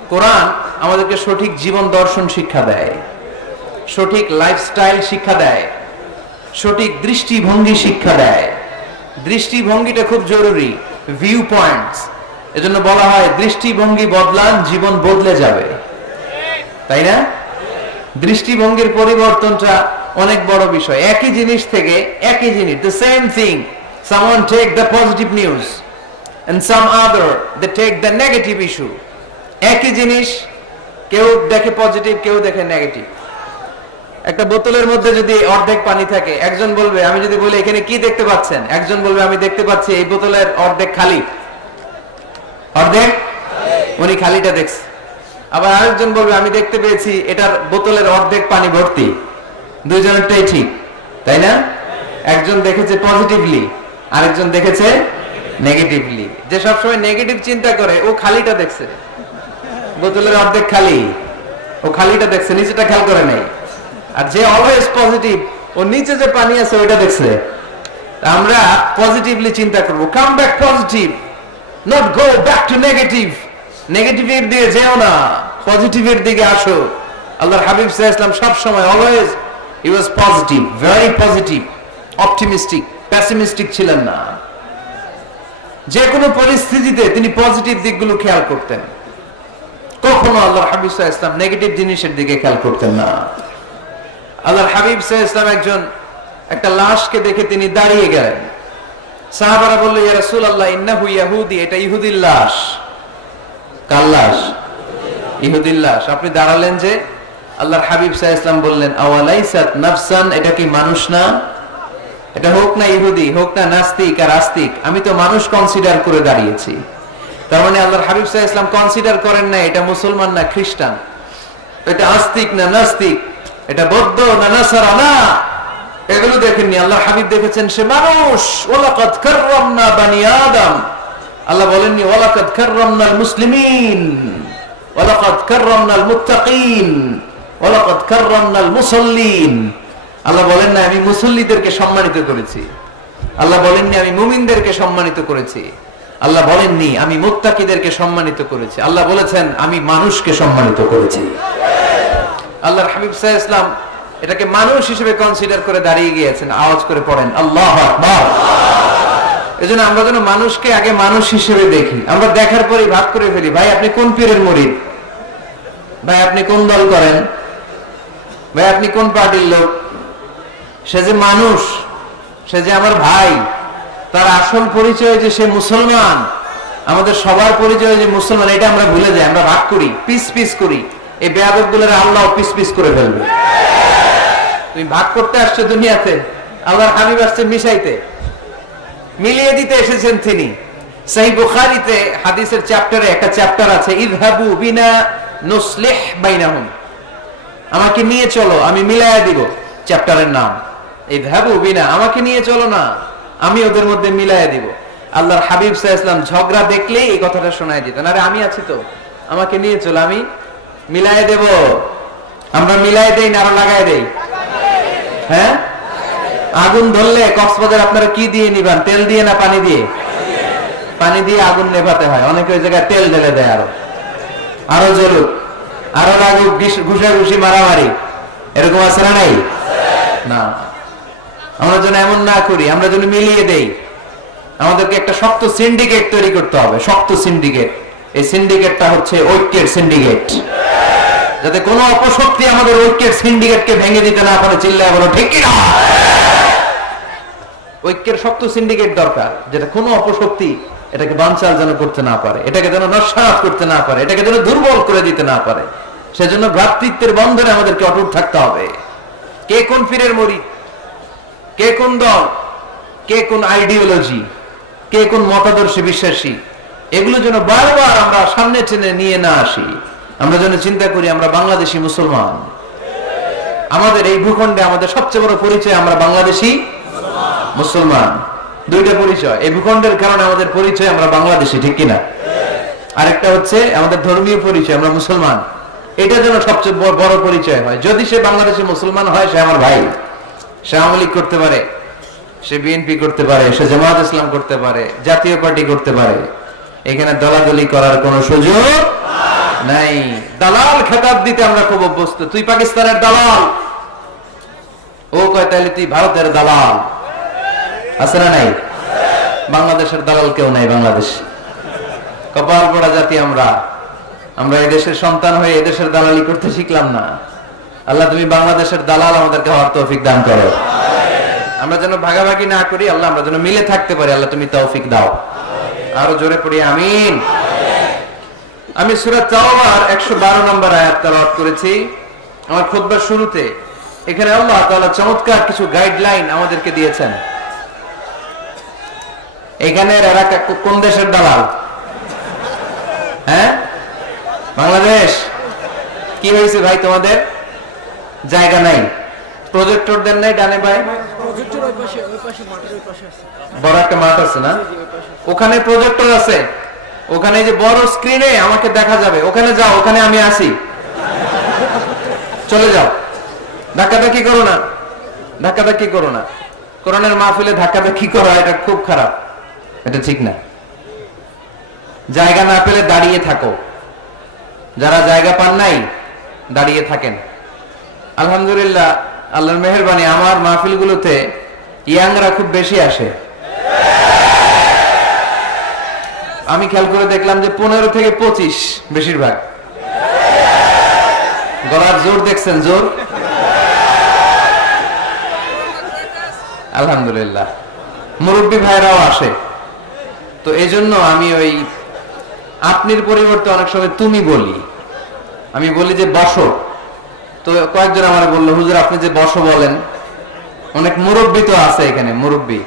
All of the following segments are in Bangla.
কোরআন আমাদেরকে সঠিক জীবন দর্শন শিক্ষা দেয়, সঠিক লাইফস্টাইল শিক্ষা দেয়, সঠিক দৃষ্টিভঙ্গি শিক্ষা দেয়। দৃষ্টিভঙ্গিটা খুব জরুরি, ভিউ পয়েন্টস। এজন্য বলা হয় দৃষ্টিভঙ্গি বদলান জীবন বদলে যাবে, তাই না? দৃষ্টিভঙ্গির পরিবর্তনটা অনেক বড় বিষয়। একই জিনিস থেকে একই জিনিস, the same thing, someone take the positive news and some other they take the negative issue. একই জিনিস কেউ দেখে পজিটিভ, কেউ দেখে নেগেটিভ। একটা বোতলের মধ্যে যদি অর্ধেক পানি থাকে, একজন বলবে, আমি যদি বলি এখানে কি দেখতে পাচ্ছেন, একজন বলবে আমি দেখতে পাচ্ছি এই বোতলের অর্ধেক খালি, অর্ধেক উনি খালিটা দেখছে। আবার আরেকজন বলবে আমি দেখতে পেয়েছি এটার বোতলের অর্ধেক পানি ভর্তি। দুইজনেরটাই ঠিক, তাই না? একজন দেখেছে পজিটিভলি, আরেকজন দেখেছে নেগেটিভলি। যে সবসময় নেগেটিভ চিন্তা করে ও খালিটা দেখছে, বোতলের অর্ধেক খালি, ও খালিটা দেখছে, নিচেটা খেয়াল করে নাই। আর যে অলওয়েজ পজিটিভ, ও নিচে যে পানি আছে ওইটা দেখছে। আমরা পজিটিভলি চিন্তা করব, come back positive, not go back to negative. নেগেটিভের দিকে যেও না, পজিটিভের দিকে আসো। আল্লাহর হাবিব সাল্লাল্লাহু আলাইহি ওয়াসাল্লাম সব সময় অলওয়েজ হি ওয়াজ positive, very positive, optimistic, pessimistic ছিলেন না। যে কোনো পরিস্থিতিতে তিনি পজিটিভ দিকগুলো খেয়াল করতেন। কখনো আল্লাহর হাবিব সাল্লাল্লাহু আলাইহি ওয়াসাল্লাম নেগেটিভ জিনিসের দিকে খেয়াল করতেন না। আল্লাহর হাবিব সাল্লাল্লাহু আলাইহি ওয়াসাল্লাম একজন একটা লাশকে দেখে তিনি দাঁড়িয়ে গেলেন। সাহাবারা বলল, ইয়া রাসূলুল্লাহ ইন্নাহু ইয়াহুদি, এটা ইহুদির লাশ। কার লাশ? ইহুদির লাশ। আপনি দাঁড়ালেন যে? আল্লাহর হাবিব সাল্লাল্লাহু আলাইহি ওয়াসাল্লাম বললেন, আওয়ালাইসাত নাফসান, এটা কি মানুষ না? এটা হোক না ইহুদি, হোক না নাস্তিক আর আস্তিক, আমি তো মানুষ কনসিডার করে দাঁড়িয়েছি। তার মানে আল্লাহর হাবিব সাল্লাল্লাহু আলাইহি ওয়াসাল্লাম কনসিডার করেন না এটা মুসলমান না খ্রিস্টান, এটা আস্তিক না নাস্তিক, এটা বৌদ্ধ না নাসারা, না, এগুলো দেখেননি। আল্লাহর হাবিব দেখেছেন সে মানুষ। ওয়ালাকাদ কাররামনা বানি আদম, আল্লাহ বলেননি ওয়ালাকাদ কাররামনাল মুসলিমিন, ওয়ালাকাদ কাররামনাল মুত্তাকিন, ওয়ালাকাদ কাররামনাল মুসাল্লিন। আল্লাহ বলেন না আমি মুসল্লিদেরকে সম্মানিত করেছি, আল্লাহ বলেননি আমি মুমিনদেরকে সম্মানিত করেছি, আল্লাহ বলেননি আমি মুত্তাকিদেরকে সম্মানিত করেছি, আল্লাহ বলেছেন আমি মানুষকে সম্মানিত করেছি। আল্লাহর হাবিব সাল্লাল্লাহু আলাইহি ওয়াসাল্লাম এটাকে মানুষ হিসেবে কনসিডার করে দাঁড়িয়ে গিয়েছেন। আওয়াজ করে পড়েন আল্লাহু আকবার। এজন্য আমরা যেন মানুষকে আগে মানুষ হিসেবে দেখি। আমরা দেখার পরেই ভাগ করে ফেলি, ভাই আপনি কোন পীরের মুরিদ, ভাই আপনি কোন দল করেন, ভাই আপনি কোন পার্টির লোক। সে যে মানুষ, সে যে আমার ভাই, তার আসল পরিচয় যে সে মুসলমান, আমাদের সবার পরিচয় যে মুসলমান, এটা আমরা ভুলে যাই। আমরা ভাগ করি, পিস পিস করি। এই বেয়াদবগুলোর আল্লাহ পিস পিস করে ফেলবে। তুমি ভাগ করতে আসছো দুনিয়াতে, আল্লাহর হাবিব আসছে মিশাইতে, মিলিয়ে দিতে এসেছেন তিনি। সহিহ বুখারীতে হাদিসের চ্যাপ্টারে একটা চ্যাপ্টার আছে, ইযহাবু বিনা নুসলিহ বাইনাহুম, আমাকে নিয়ে চলো আমি মিলায়া দিব। চ্যাপ্টারের নাম ইযহাবু বিনা, আমাকে নিয়ে চলো না আমি ওদের মধ্যে মিলায়া দিব। আল্লাহর হাবিব সাল্লাল্লাহু আলাইহি ওয়াসাল্লাম ঝগড়া দেখলেই এই কথাটা শোনায় দিতেন, আরে আমি আছি তো, আমাকে নিয়ে চলো আমি মিলায়ে দেব। আমরা মিলায়ে দেই না আরো লাগায় দেই? হ্যাঁ, আগুন ধরলে কক্সবাজার আপনারা কি দিয়ে নিবান, তেল দিয়ে না পানি দিয়ে? পানি দিয়ে আগুন নেভাতে হয়। অনেকে ওই জায়গায় তেল ঢেলে দেয়, আরো জ্বলুক, আরো লাগুক, ঘুষাঘুষি মারামারি, এরকম আছে না নাই? না, আমরা যেন এমন না করি, আমরা যেন মিলিয়ে দেই। আমাদেরকে একটা শক্ত সিন্ডিকেট তৈরি করতে হবে, শক্ত সিন্ডিকেট। এই সিন্ডিকেটটা হচ্ছে ঐক্যের সিন্ডিকেট, যাতে কোনো অপশক্তি আমাদের ঐক্যের সিন্ডিকেটকে ভেঙে দিতে না পারে। চিল্লায় বলো ঠিক কি না? ঐক্যের শক্ত সিন্ডিকেট দরকার, যেটা কোনো অপশক্তি এটাকে বানচাল যেন করতে না পারে, এটাকে যেন নস্যাৎ করতে না পারে, এটাকে যেন দুর্বল করে দিতে না পারে। সেজন্য ভ্রাতৃত্বের বন্ধনে আমাদেরকে অটুট থাকতে হবে। কে কোন পীরের মুরিদ, কে কোন দল, কে কোন আইডিওলজি, কে কোন মতাদর্শে বিশ্বাসী, এগুলো যেন বারবার আমরা সামনে টেনে নিয়ে না আসি। আমরা যেন চিন্তা করি আমরা বাংলাদেশী মুসলমান। আমাদের এই ভূখণ্ডে আমাদের সবচেয়ে বড় পরিচয় আমরা বাংলাদেশী মুসলমান। দুইটা পরিচয় এই ভূখণ্ডের কারণে আমাদের পরিচয় আমরা বাংলাদেশী, ঠিক কিনা? আরেকটা হচ্ছে আমাদের ধর্মীয় পরিচয়, আমরা মুসলমান। এটা যেন সবচেয়ে বড় পরিচয় হয়। যদি সে বাংলাদেশী মুসলমান হয়, সে আমার ভাই, সে আওয়ামী লীগ করতে পারে, সে বিএনপি করতে পারে, সে জামায়াত ইসলাম করতে পারে, জাতীয় পার্টি করতে পারে, এখানে দলাদলি করার কোনো সুযোগ নাই। দালাল খেতাব দিতে আমরা খুব অভ্যস্ত। তুই পাকিস্তানের দালাল, ও কয় তাহলে তুই ভারতের দালাল। আছে না নাই? বাংলাদেশের দালাল কেউ নাই। বাংলাদেশ কপাল পড়া জাতি আমরা। আমরা এই দেশের সন্তান হয়ে এদেশের দালালি করতে শিখলাম না। আল্লাহ তুমি বাংলাদেশের দালাল আমাদেরকে হওয়ার তৌফিক দান করো। আমরা যেন ভাগাভাগি না করি আল্লাহ, আমরা যেন মিলে থাকতে পারি আল্লাহ তুমি তৌফিক দাও। আরো জোরে পড়ি আমিন। আমি সূরা তাওবার 112 নম্বর আয়াত তেলাওয়াত করেছি আমার খুতবার শুরুতে। এখানে আল্লাহ তাআলা চমৎকার কিছু গাইডলাইন আমাদেরকে দিয়েছেন। এখানে এরা কোন দেশের দালাল? হ্যাঁ, বাংলাদেশ। কি হয়েছে ভাই তোমাদের? জায়গা নাই, প্রজেক্টর দেন নাই ডানে ভাই? বড় একটা মাঠ আছে না, ওখানে প্রজেক্টর আছে। ওখানে যে বড় স্ক্রিনে আমাকে দেখা যাবে, ওখানে যাও, ওখানে আমি আসি। চলে যাও, ধাক্কাধাক্কি করো না, ধাক্কাধাক্কি করো না। কোরআনের মাহফিলে ধাক্কাধাক্কি করা এটা খুব খারাপ, এটা ঠিক না। জায়গা না পেলে দাঁড়িয়ে থাকো। যারা জায়গা পান নাই দাঁড়িয়ে থাকেন। আলহামদুলিল্লাহ, আল্লাহর মেহেরবানি, আমার মাহফিলগুলোতে ইয়াংরা খুব বেশি আসে। আমি খেয়াল করে দেখলাম যে 15 থেকে 25 বেশিরভাগ। গলার জোর দেখছেন? জোর আলহামদুলিল্লাহ। মুরব্বী ভাইরাও আসে। তো এই জন্য আমি ওই আপনির পরিবর্তে অনেক সময় তুমি বলি। আমি বলি যে বসো। তো কয়েকজন আমার বললো, হুজুর আপনি যে বসো বলেন, অনেক মুরব্বী তো আছে এখানে, মুরব্বী।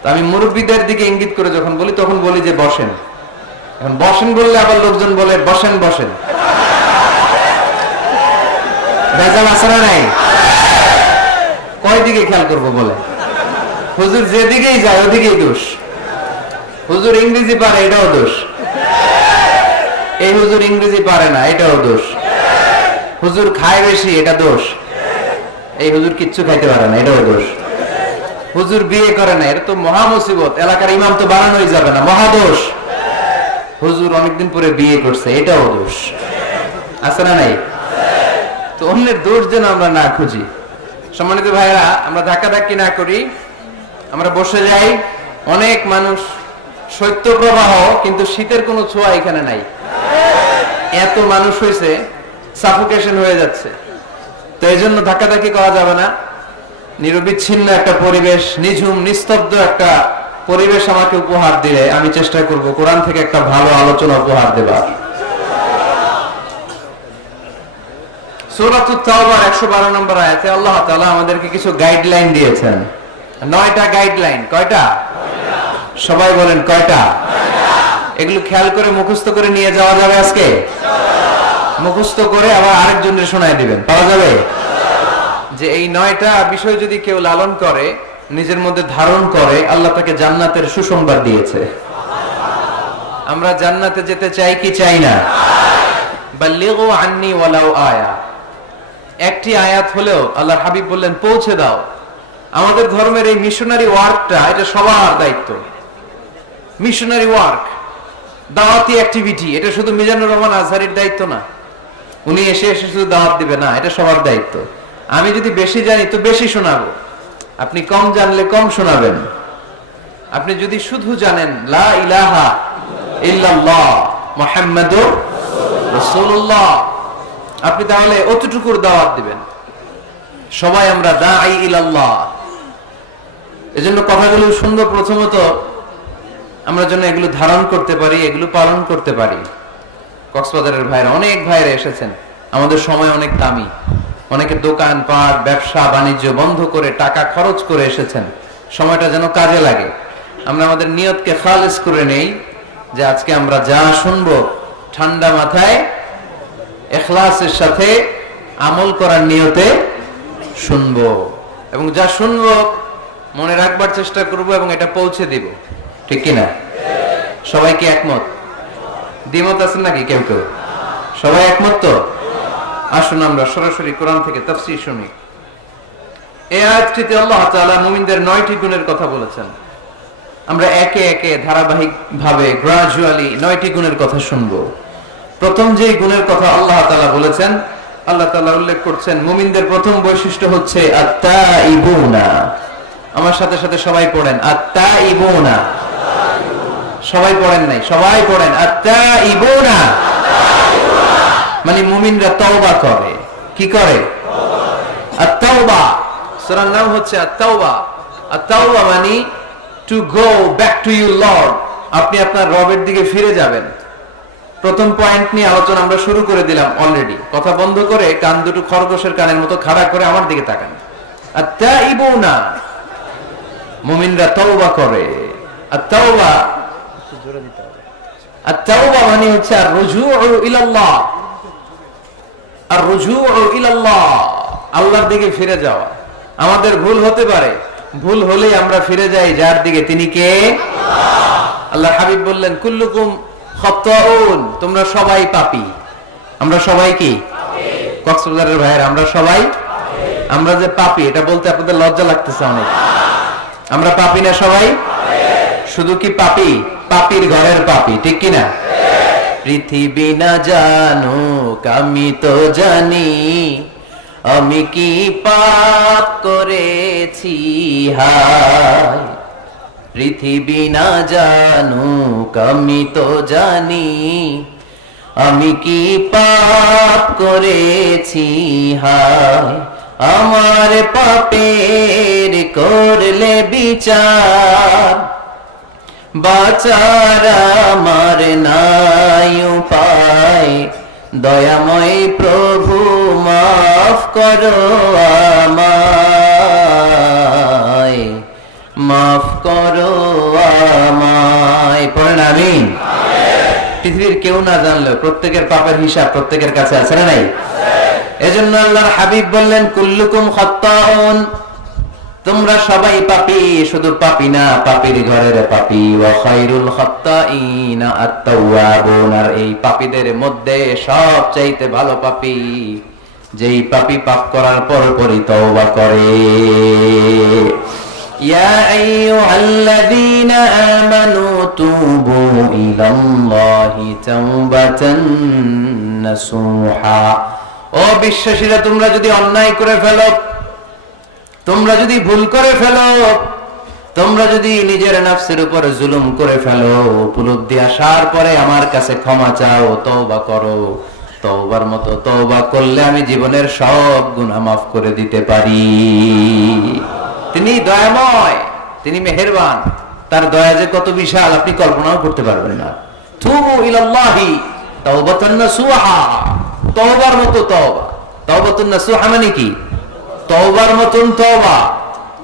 তো আমি মুরব্বীদের দিকে ইঙ্গিত করে যখন বলি তখন বলি যে বসেন। এখন বসেন বললে আবার লোকজন বলে বসেন বসেন। ভেজাল আছে না নাই? কয় দিকে খেয়াল করবো বলে? হুজুর যেদিকেই যায় ওদিকেই দোষ। হুজুর ইংরেজি পারে, এটাও দোষ। এই হুজুর ইংরেজি পারে না, এটাও দোষ। হুজুর খায় বেশি, এটা দোষ। এই হুজুর কিচ্ছু খাইতে পারে না, এটাও দোষ। হুজুর বিয়ে করে না, এটা তো মহা মুসিবত। এলাকার ইমাম তো বানানোই যাবে না, মহাদোষ। হুজুর অনেকদিন পরে বিয়ে করছে, এটাও দোষ। আছে না নাই? তো অন্যের দোষ যেন আমরা না খুঁজি। সম্মানিত ভাইরা, আমরা ধাক্কাধাক্কি না করি, আমরা বসে যাই। অনেক মানুষ, শৈত্য প্রবাহ, কিন্তু শীতের কোনো ছোঁয়া এখানে নাই। এত মানুষ হয়েছে, সাফোকেশন হয়ে যাচ্ছে। তো এই জন্য ধাক্কাধাক্কি করা যাবে না। নিরবিচ্ছিন্ন একটা পরিবেশ, নিঝুম নিস্তব্ধ একটা পরিবেশ আমাকে উপহার দিলে আমি চেষ্টা করব কোরআন থেকে একটা ভালো আলোচনা উপহার দেবার। সূরাতুত তাওবার 112 নম্বর আয়াতে আল্লাহ তাআলা আমাদেরকে কিছু গাইডলাইন দিয়েছেন। 9টা গাইডলাইন। কয়টা? সবাই বলেন কয়টা? এগুলো খেয়াল করে মুখস্থ করে নিয়ে যাওয়া যাবে আজকে? মুখস্থ করে আবার আরেকজনের শোনায় দিবেন, পাওয়া যাবে? যে এই 9টা বিষয় যদি কেউ লালন করে, নিজের মধ্যে ধারণ করে, আল্লাহ তাকে জান্নাতের সুসংবাদ দিয়েছে। আমরা জান্নাতে যেতে চাই কি চাই না? বাল্লিগু আন্নি ওয়ালাউ আয়া। একটি আয়াত হলেও আল্লাহর হাবিব বললেন পৌঁছে দাও। আমাদের ধর্মের এই মিশনারি ওয়ার্কটা, এটা সবার দায়িত্ব। মিশনারি ওয়ার্ক, দাওয়াতি অ্যাক্টিভিটি, এটা শুধু মিজানুর রহমান আজহারির দায়িত্ব না। উনি এসে এসে শুধু দাওয়াত দিবে না, এটা সবার দায়িত্ব। আমি যদি বেশি জানি তো বেশি শোনাবো, আপনি কম জানলে কম শোনাবেন। আপনি যদি শুধু জানেন লা ইলাহা ইল্লাল্লাহ মুহাম্মাদুর রাসূলুল্লাহ, আপনি তাহলে অতটুকুর দাওয়াত দিবেন। সবাই আমরা দাঈ ইলাল্লাহ। এজন্য কথাগুলো সুন্দর। প্রথমত আমরা যেন এগুলো ধারণ করতে পারি, এগুলো পালন করতে পারি। কক্সবাজারের ভাইরা, অনেক ভাইরা এসেছেন। আমাদের সময় অনেক দামি। অনেকে দোকান পাট, ব্যবসা বাণিজ্য বন্ধ করে টাকা খরচ করে এসেছেন। সময়টা যেন কাজে লাগে। আমরা আমাদের নিয়তকে খালেস করে নেই যে আজকে আমরা যা শুনবো ঠান্ডা মাথায় ইখলাসের সাথে আমল করার নিয়তে শুনবো, এবং যা শুনবো মনে রাখবার চেষ্টা করব এবং এটা পৌঁছে দিব। ঠিক কিনা? সবাই কি একমত? দ্বিমত আছেন নাকি কেউ কেউ? সবাই একমত তো? আসুন আমরা সরাসরি কোরআন থেকে তাফসীর শুনি। এই আয়াতটিতে আল্লাহ তাআলা মুমিনদের 9টি গুণের কথা বলেছেন। আমরা একে একে ধারাবাহিক ভাবে গ্রাজুয়ালি 9টি গুণের কথা শুনবো। প্রথম যে গুণের কথা আল্লাহ তাআলা বলেছেন, আল্লাহ তাআলা উল্লেখ করছেন মুমিনদের প্রথম বৈশিষ্ট্য হচ্ছে আত-তাইবুনা। আমার সাথে সাথে সবাই পড়েন আত-তাইবুনা। সবাই পড়েন নাই, সবাই পড়েন আত-তাইবুনা। মানে মুমিনরা তওবা করে। কি করে? আত-তাওবা। সূরার নাম হচ্ছে আত-তাওবা। আত-তাওবা মানে to go back to you lord. আপনি আপনার রবের দিকে ফিরে যাবেন। প্রথম পয়েন্ট নিয়ে আলোচনা আমরা শুরু করে দিলাম অলরেডি। কথা বন্ধ করে কান দুটো খরগোশের কানের মতো খাড়া করে আমার দিকে তাকান। আত-তাইবুনা, মুমিনরা তওবা করে। আত-তাওবা, আত-তাওবা মানে হচ্ছে আর-রুজুউ ইলাল্লাহ। আর-রুজুউ ইলাল্লাহ, আল্লাহর দিকে ফিরে যাওয়া। আমাদের ভুল হতে পারে, ভুল হলেই আমরা ফিরে যাই যার দিকে, তিনি কে? আল্লাহ হাবিব বললেন কুল্লুকুম খাত্তাউন, তোমরা সবাই পাপী। আমরা সবাই কি? কক্সবাজারের ভাইয়ের আমরা সবাই, আমরা যে পাপী এটা বলতে আপনাদের লজ্জা লাগতেছে অনেক। আমরা পাপী না সবাই? শুধু কি পাপী? পাপীর ঘরের পাপী, ঠিক কিনা? পৃথিবী না জানুক আমি তো জানি, আমি কি পাপ করেছি হায়। পৃথিবী না জানুক আমি তো জানি, আমি কি পাপ করেছি হায়। আমার পাপের করলে বিচার, বাঁচার আমার নাই উপায়। দয়াময় প্রভু মাফ করো আমায়, মাফ করো আমায়। পড়েন আমিন। পৃথিবীর কেউ না জানলেও প্রত্যেকের পাপের হিসাব প্রত্যেকের কাছে আছে না নাই? এজন্য আল্লাহর হাবিব বললেন কুল্লুকুম খাত্তাউন, তোমরা সবাই পাপী। শুধু পাপী না, পাপীর ঘরের পাপী। ওয়া খায়রুল খাত্তাইনা আত-তাওয়াবুন, আর এই পাপীদের মধ্যে সবচাইতে ভালো পাপী যেই পাপী পাপ করার পরপরই তওবা করে। ইয়া আইয়ুহাল্লাযীনা আমানু তুবু ইলাল্লাহি তাওবাতান নাসুহা। ও বিশ্বাসীরা, তোমরা যদি অন্যায় করে ফেলো, তোমরা যদি ভুল করে ফেলো, তোমরা যদি নিজের নফসের উপর জুলুম করে ফেলো, উপলব্ধি আসার পরে আমার কাছে ক্ষমা চাও, তওবা করো। তওবার মতো তওবা করলে আমি জীবনের সব গুনাহ মাফ করে দিতে পারি। তিনি দয়াময়, তিনি মেহেরবান। তার দয়া যে কত বিশাল আপনি কল্পনাও করতে পারবেন না। তুবু ইলাল্লাহি তাওবাতান নাসুহা, তওবার মতো তওবা। তাওবাতুন নাসুহা মানে কি? তওবার মতন তওবা,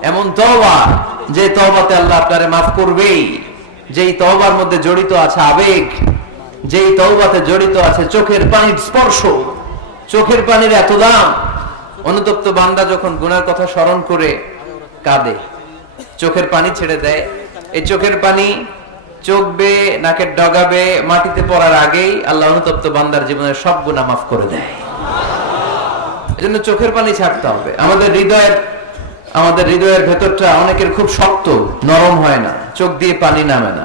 এমন তওবা যে তওবাতে আল্লাহ আপনারে মাফ করবেই। যেই তওবার মধ্যে জড়িত আছে আবেগ, যেই তওবাতে জড়িত আছে চোখের পানির স্পর্শ। চোখের পানির এত দাম। অনুতপ্ত বান্দা যখন গুনার কথা স্মরণ করে কাঁদে, চোখের পানি ছেড়ে দেয়, এই চোখের পানি চোখ বেয়ে নাকের ডগা বেয়ে মাটিতে পড়ার আগেই আল্লাহ অনুতপ্ত বান্দার জীবনের সব গুনাহ মাফ করে দেয়। এজন্য চোখের পানি ছাড়তে হবে। আমাদের হৃদয়ের ভেতরটা অনেকের খুব শক্ত, নরম হয় না, চোখ দিয়ে পানি নামে না।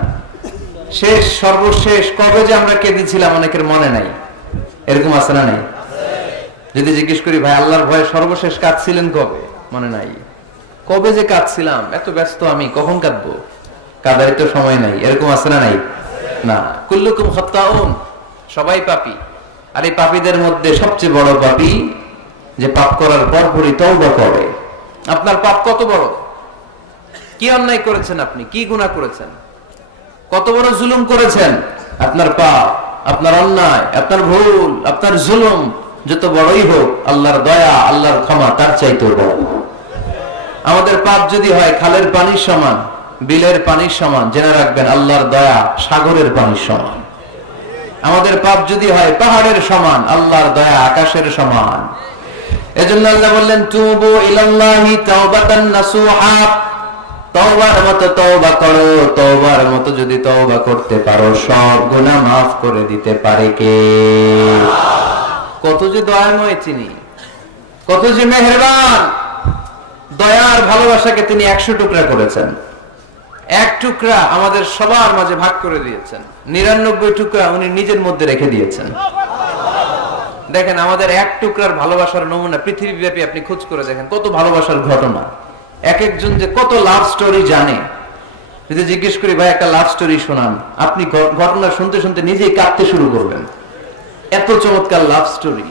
সর্বশেষ কবে যে আমরা কেঁদেছিলাম অনেকের মনে নাই। এরকম আছে না নাই? যদি জিজ্ঞেস করি ভাই আল্লাহর ভয়ে সর্বশেষ কাঁদছিলেন কবে, মনে নাই। কবে যে কাঁদছিলাম, এত ব্যস্ত আমি, কখন কাঁদবো, কাঁদার তো সময় নাই। এরকম আছে না নাই? না। কুল্লুকুম খাত্তাউন, সবাই পাপী। আর এই পাপীদের মধ্যে সবচেয়ে বড় পাপী যে পাপ করার পরপরই তওবা করে। আপনার পাপ কত বড়? কি অন্যায় করেছেন আপনি? কি গুনাহ করেছেন? কত বড় জুলুম করেছেন? আপনার পাপ, আপনার অন্যায়, আপনার ভুল, আপনার জুলুম যত বড়ই হোক, আল্লাহর দয়া, আল্লাহর ক্ষমা তার চাইতেও বড়। আমাদের পাপ যদি হয় খালের পানির সমান, বিলের পানির সমান, জেনে রাখবেন আল্লাহর দয়া সাগরের পানির সমান। আমাদের পাপ যদি হয় পাহাড়ের সমান, আল্লাহর দয়া আকাশের সমান। এজন্য আল্লাহ বললেন তুবু ইলাল্লাহি তাওবাতান নাসুহা, তওবার মতো তওবা করো। তওবার মতো যদি তওবা করতে পারো, সব গুনাহ মাফ করে দিতে পারে কে? কত যে দয়াময় তিনি, কত যে মেহেরবান। দয়ার ভালোবাসাকে তিনি 100 টুকরা করেছেন। এক টুকরা আমাদের সবার মাঝে ভাগ করে দিয়েছেন, 99 টুকরা উনি নিজের মধ্যে রেখে দিয়েছেন। দেখেন আমাদের এক টুকরার ভালোবাসার নমুনা পৃথিবীব্যাপী আপনি খোঁজ করে দেখেন, কত ভালোবাসার ঘটনা, এক একজন যে কত লাভ স্টোরি জানে। যদি জিজ্ঞেস করি ভাই একটা লাভ স্টোরি শোনান, আপনি ঘটনা শুনতে শুনতে নিজেই কাঁদতে শুরু করবেন। এত চমৎকার লাভ স্টোরি,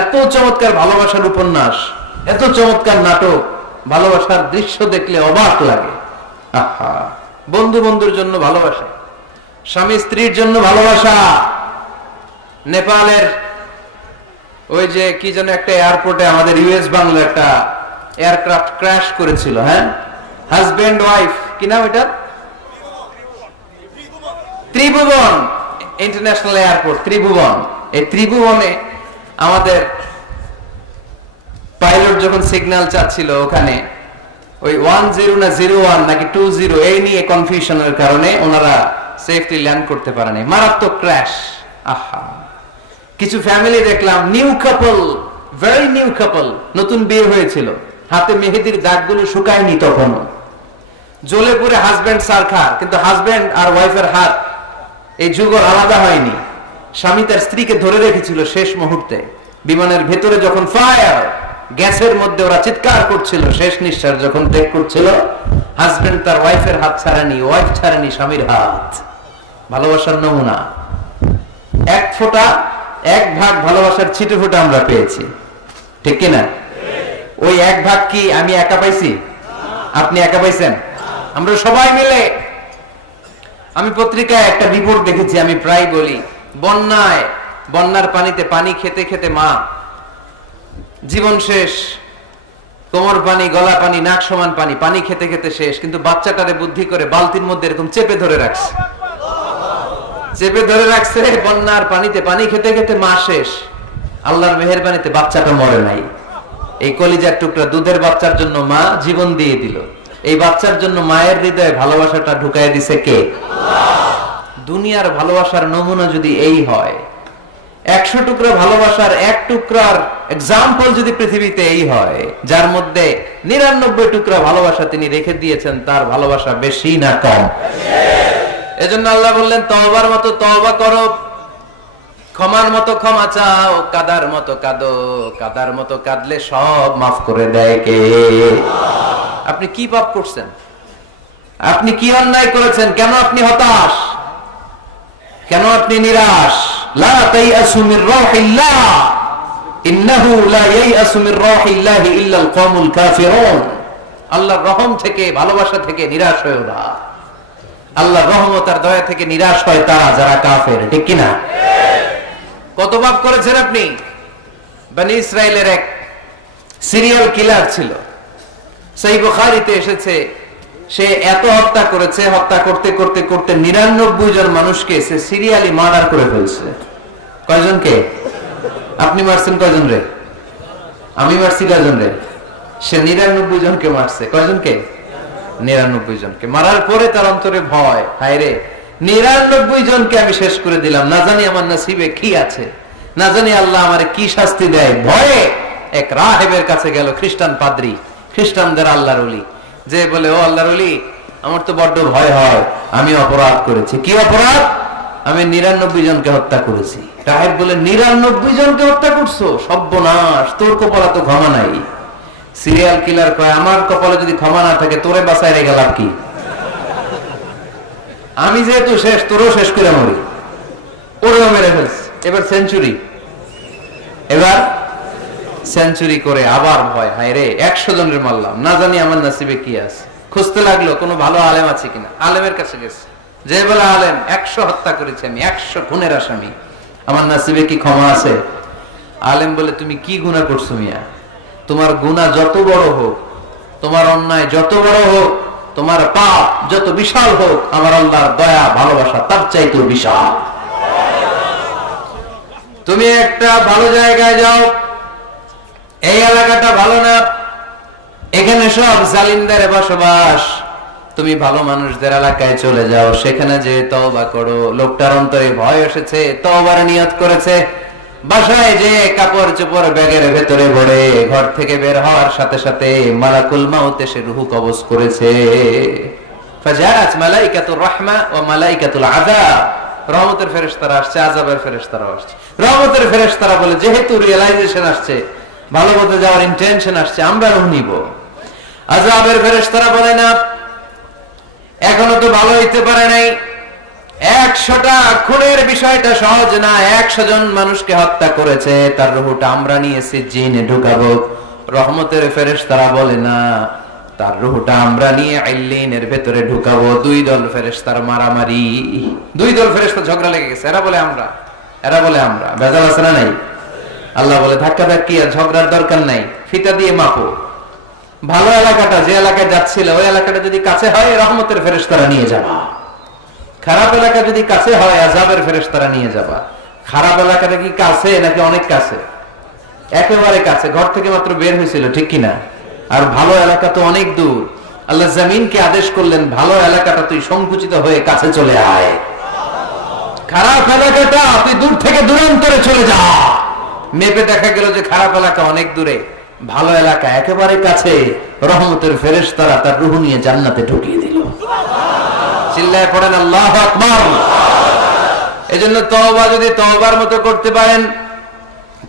এত চমৎকার ভালোবাসার উপন্যাস, এত চমৎকার নাটক, ভালোবাসার দৃশ্য দেখলে অবাক লাগে। আহা, বন্ধু বন্ধুর জন্য ভালোবাসা, স্বামী স্ত্রীর জন্য ভালোবাসা। নেপালের ওই যে কি যেন একটা এয়ারপোর্টে আমাদের ইউএস বাংলা একটা এয়ারক্রাফট ক্র্যাশ করেছিল, হ্যাঁ, হাজবেন্ড ওয়াইফ, কি নাম এটা, ত্রিভুবন ইন্টারন্যাশনাল এয়ারপোর্ট, ত্রিভুবন। এই ত্রিভুবনে আমাদের পাইলট যখন সিগন্যাল চাচ্ছিল, ওখানে ওই 10 না 01 নাকি 20 এই নিয়ে কনফিউশনের কারণে ওনারা সেফলি ল্যান্ড করতে পারেনি, মারাত্মক ক্র্যাশ। আহা, কিছু ফ্যামিলি দেখলাম, নিউ কাপল, ভেরি নিউ কাপল, নতুন বিয়ে হয়েছিল, হাতে মেহেদির দাগগুলো শুকায়নি তখনও, জ্বলে পুরে হাজবেন্ড সারখার, কিন্তু হাজবেন্ড আর ওয়াইফের হাত এই যুগল আলাদা হয়নি। স্বামী তার স্ত্রীকে ধরে রেখেছিল শেষ মুহূর্তে, বিমানের ভেতরে যখন ফায়ার, গ্যাসের মধ্যে ওরা চিৎকার করছিল, শেষ নিঃশ্বাস যখন ত্যাগ করছিল, হাজবেন্ড তার ওয়াইফের হাত ছাড়েনি, ওয়াইফ ছাড়েনি স্বামীর হাত। ভালোবাসার নমুনা। এক ফোঁটা, এক ভাগ ভালোবাসার ছিটে ফোঁটা আমরা পেয়েছি, ঠিক কিনা? ওই এক ভাগ কি আমি একা পাইছি? আপনি একা পাইছেন? আমরা সবাই মিলে। আমি পত্রিকায় একটা রিপোর্ট দেখেছি, আমি প্রায় বলি, বন্যার পানিতে পানি খেতে খেতে মা জীবন শেষ, কোমর পানি, গলা পানি, নাক সমান পানি, পানি খেতে খেতে শেষ, কিন্তু বাচ্চাটারে বুদ্ধি করে বালতির মধ্যে এরকম চেপে ধরে রাখছে, বন্যার পানিতে পানি খেতে খেতে মা শেষ। আল্লাহর মেহেরবানিতে বাচ্চাটা মরে নাই। এই কলিজার টুকরা দুধের বাচ্চার জন্য মা জীবন দিয়ে দিল। এই বাচ্চার জন্য মায়ের হৃদয়ে ভালোবাসাটা ঢুকায় দিছে কে? দুনিয়ার ভালোবাসার নমুনা যদি এই হয়, 100 টুকরা ভালোবাসার এক টুকরার এক্সাম্পল যদি পৃথিবীতে এই হয়, যার মধ্যে 99 টুকরা ভালোবাসা তিনি রেখে দিয়েছেন, তার ভালোবাসা বেশি না কম? এজন্য আল্লাহ বললেন, তওবার মতো তওবা করো, ক্ষমার মতো ক্ষমা চাও, কাদার মতো কাঁদো, কাদার মতো কাঁদলে সব মাফ করে দেয় কে? আপনি কি পাপ করছেন? আপনি কি অন্যায় করেছেন? কেন আপনি হতাশ? কেন আপনি নিরাশ? লা তাইয়াসু মির রাহিল্লাহ, ইন্নাহু লা ইয়াইয়াসু মির রাহিল্লাহি ইল্লাল কওমুল কাফিরুন। আল্লাহর রহম থেকে, ভালোবাসা থেকে নিরাশ হয়ো না। আল্লাহর রহমত আর দয়া থেকে নিরাশ হয় তারা যারা কাফের, ঠিক কি না? কত পাপ করেছেন আপনি? বনি ইসরাইলের এক সিরিয়াল কিলার ছিল, সহিহ বুখারীতে এসেছে, সে এত হত্যা করেছে, হত্যা করতে করতে করতে 99 জন মানুষকে সে সিরিয়ালি মার্ডার করে ফেলছে। কয়জনকে? আপনি মারছেন কয়জন রে? আমি মারছি কয়জন রে? সে 99 জনকে মারছে। কয়জনকে? 99 জনকে। মারার পরে তার অন্তরে ভয়, হায় রে, 99 জনকে আমি শেষ করে দিলাম, না জানি আমার নসিবে কি আছে, না জানি আল্লাহ আমারে কি শাস্তি দেয়। ভয়ে এক রাহেবের কাছে গেল, খ্রিস্টান পাদ্রী, খ্রিস্টানদের আল্লাহর ওলি, যে বলে, ও আল্লাহর ওলি, আমার তো বড্ড ভয় হয়, আমি অপরাধ করেছি। কি অপরাধ? আমি 99 জনকে হত্যা করেছি। রাহেব বলে, 99 জনকে হত্যা করছো? সর্বনাশ, তোর কপালে তো ক্ষমা নাই। সিরিয়াল কিলার কয়, আমার কপালে যদি ক্ষমা না থাকে, তোরে বাঁচায় রেখে লাভ কি? আমি যেহেতু শেষ, তোরও শেষ করে মরি। ওরেও মেরে ফেলছে। এবার সেঞ্চুরি, এবার সেঞ্চুরি করে আবার ভয়, হায় রে, 100 জনের মারলাম, না জানি আমার নসিবে কি আছে। খুঁজতে লাগলো কোনো ভালো আলেম আছে কিনা। আলেমের কাছে গেছে, যে বলে, আলেম, 100 হত্যা করেছি আমি, 100 খুনের আসামি, আমার নসিবে কি ক্ষমা আছে? আলেম বলে, তুমি কি গুনাহ করছো মিয়া? তোমার গুনাহ যত বড় হোক, তোমার অন্যায় যত বড় হোক, তোমার পাপ যত বিশাল হোক, আমার আল্লাহর দয়া ভালোবাসা তার চাইতেও বিশাল। তুমি একটা ভালো জায়গায় যাও, এই এলাকাটা ভালো না, এখানে সব জালিমদের বসবাস, তুমি ভালো মানুষদের এলাকায় চলে যাও, সেখানে যে তওবা করো। লোকটার অন্তরে ভয় এসেছে, তওবার নিয়ত করেছে। বাসায় যে কাপড় চোপড় ব্যাগের ভেতরে ভরে ঘর থেকে বের হওয়ার সাথে সাথে মালাকুল মাউত এসে রূহ কবজ করেছে। ফাজাআত মালাইকাতুর রাহমা ওয়া মালাইকাতুল আযাব, রহমতের ফেরেশতারা আসছে, আযাবের ফেরেশতারা আসছে। রহমতের ফেরেশতারা বলে যেহেতু রিয়েলাইজেশন আসছে, ভালো পথে যাওয়ার ইন্টেনশন আসছে, আমরা রূহ নিব। আযাবের ফেরেশতারা বলে না, এখনো তো ভালো হইতে পারে নাই, 100টা খুনের বিষয়টা সহজ না, 100 জন মানুষকে হত্যা করেছে, তার রূহটা আমরা নিয়েছি জিনে ঢুকাবো। রহমতের ফেরেশতারা বলে না, তার রূহটা আমরা নিয়ে আইলিনের ভেতরে ঢুকাবো। 2 দল ফেরেশতার মারামারি, 2 দল ফেরেশতা ঝগড়া লেগে গেছে, এরা বলে আমরা, এরা বলে আমরা। ভেজাল আছে না নাই? আল্লাহ বলে ধাক্কা ধাক্কি আর ঝগড়ার দরকার নাই, ফিতা দিয়ে মাপো। ভালো এলাকাটা যে এলাকায় যাচ্ছিল ওই এলাকাটা যদি কাছে হয় রহমতের ফেরেশতারা নিয়ে যাবা, খারাপ এলাকা যদি কাছে হয় আযাবের ফেরেশতারা নিয়ে যাবা। খারাপ এলাকাটা কি কাছে নাকি অনেক কাছে? একেবারে কাছে, ঘর থেকে মাত্র বের হয়েছিল, ঠিক কিনা? আর ভালো এলাকা তো অনেক দূর। আল্লাহ জমিনকে আদেশ করলেন, ভালো এলাকাটা তুই সংকুচিত হয়ে কাছে চলে আয়, খারাপ এলাকাটা তুই দূর থেকে দূরান্তরে চলে যা। মেপে দেখা গেল যে খারাপ এলাকা অনেক দূরে, ভালো এলাকা একেবারে কাছে। রহমতের ফেরেশতারা তার রূহ নিয়ে জান্নাতে ঢুকিয়ে দিল। চিল্লায় পড়েন আল্লাহু আকবার। এজন্য তওবা যদি তওবার মতো করতে পারেন,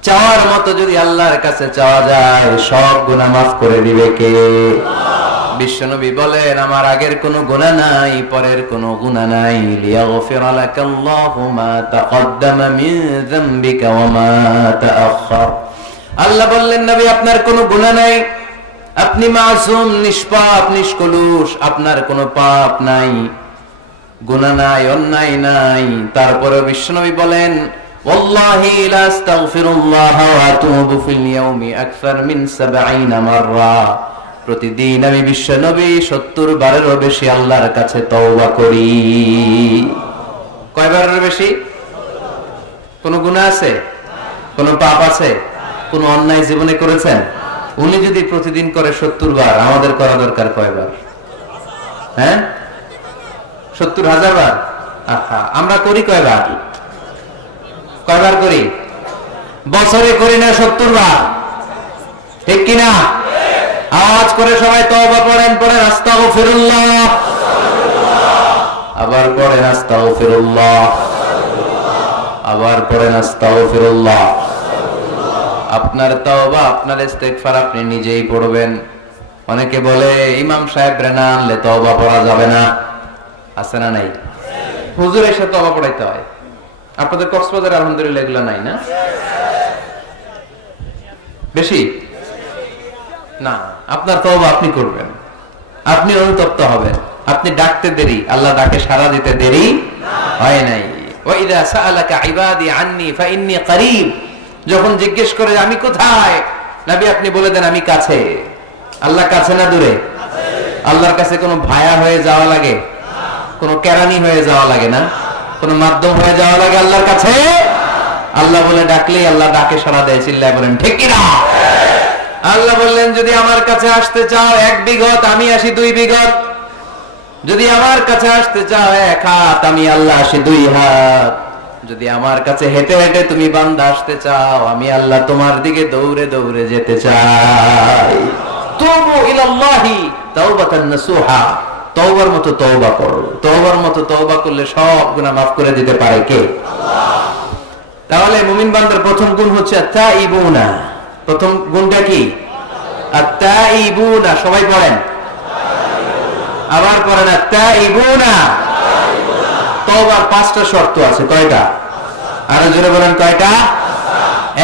চাওয়ার মতো যদি আল্লাহর কাছে চাওয়া যায়, সব গুনাহ মাফ করে দিবে কে? বিশ্বনবী বলেন, আমার আগের কোনো গুনাহ নাই, পরের কোনো গুনাহ নাই। লিয়াগফিরা লাকাল্লাহু মা তাকদ্দামা মিন যামবিকা ওয়া মা তাআখার। আল্লাহ বললেন, নবী আপনার কোনো গুনাহ নাই, আপনি মাসুম, নিষ্পাপ, নিষ্কলুষ, আপনার কোনো পাপ নাই, গুনাহ নাই, অন্যায় নাই। তারপরে বিশ্বনবী বলেন, ওয়াল্লাহি লা আস্তাগফিরুল্লাহ ওয়া আতুবু ফিল ইয়াউমি আকসার মিন 70 মাররা। প্রতিদিন আমি বিশ্বনবী 70 বারেরও বেশি আল্লাহর কাছে তওবা করি। কয়বারের বেশি? কোন গুনাহ আছে? কোন পাপ আছে? কোন অন্যায় জীবনে করেছেন? উনি যদি প্রতিদিন করে 70 বার, আমাদের করা দরকার কয়বার? হ্যাঁ, 70,000 বার। আহা, আমরা করি কয়বার? কয়বার করি? বছরে করি না 70 বার, ঠিক কিনা? আওয়াজ করে সবাই তওবা পড়েন, পড়েন আস্তাগফিরুল্লাহ, আবার পড়েন আস্তাগফিরুল্লাহ, আবার পড়েন আস্তাগফিরুল্লাহ। আপনার তওবা, আপনার ইস্তেগফার আপনি নিজেই পড়বেন। অনেকে বলে ইমাম সাহেব না আনলে তওবা পড়া যাবে না, আছে না নাই? হুজুর এসে তওবা পড়াইতে হয়। আপনাদের কক্সবাজার আলহামদুলিল্লাহ এগুলো নাই না? বেশি না, আপনার তওবা আপনি করবেন, আপনি অনুতপ্ত হবেন। আপনি ডাকতে দেরি, আল্লাহ ডাকে সাড়া দিতে দেরি হয় নাই। ওয়া ইযা সাআলাকা ইবাদি আন্নী ফাইন্নী করিব, যখন জিজ্ঞেস করে আমি কোথায়, নবী আপনি বলে দেন আমি কাছে। আল্লাহ কাছে না দূরে? আল্লাহর কাছে কোনো ভায়া হয়ে যাওয়া লাগে? কোনো কেরানি হয়ে যাওয়া লাগে না? কোনো মাধ্যম হয়ে যাওয়া লাগে আল্লাহর কাছে? আল্লাহ বলে ডাকলেই আল্লাহ ডাকে সাড়া দেয়। চিল্লায় বলেন ঠিক কিনা? আল্লাহ বললেন, যদি আমার কাছে আসতে চাও 1 বিঘত, আমি আসি 2 বিঘত। যদি আমার কাছে আসতে চাও 1 হাত, আমি আল্লাহ আসি 2 হাত। যদি আমার কাছে হেঁটে হেঁটে তুমি বান্দা আসতে চাও, আমি আল্লাহ তোমার দিকে দৌড়ে দৌড়ে যেতে চাই। তুবু ইলাল্লাহি তাওবাতান নাসুহা, তওবার মতো তওবা করো। তওবার মতো তওবা করলে সব গুনাহ মাফ করে দিতে পারে কে? আল্লাহ। তাহলে মুমিন বান্দার প্রথম গুণ হচ্ছে আত-তাইবুনা। প্রথম গুণটা কি? আত-তাইবুনা। সবাই পড়েন, আবার পড়েন আত-তাইবুনা। তওবার 5টা শর্ত আছে। কয়টা? আরো জোরে বলেন কয়টা?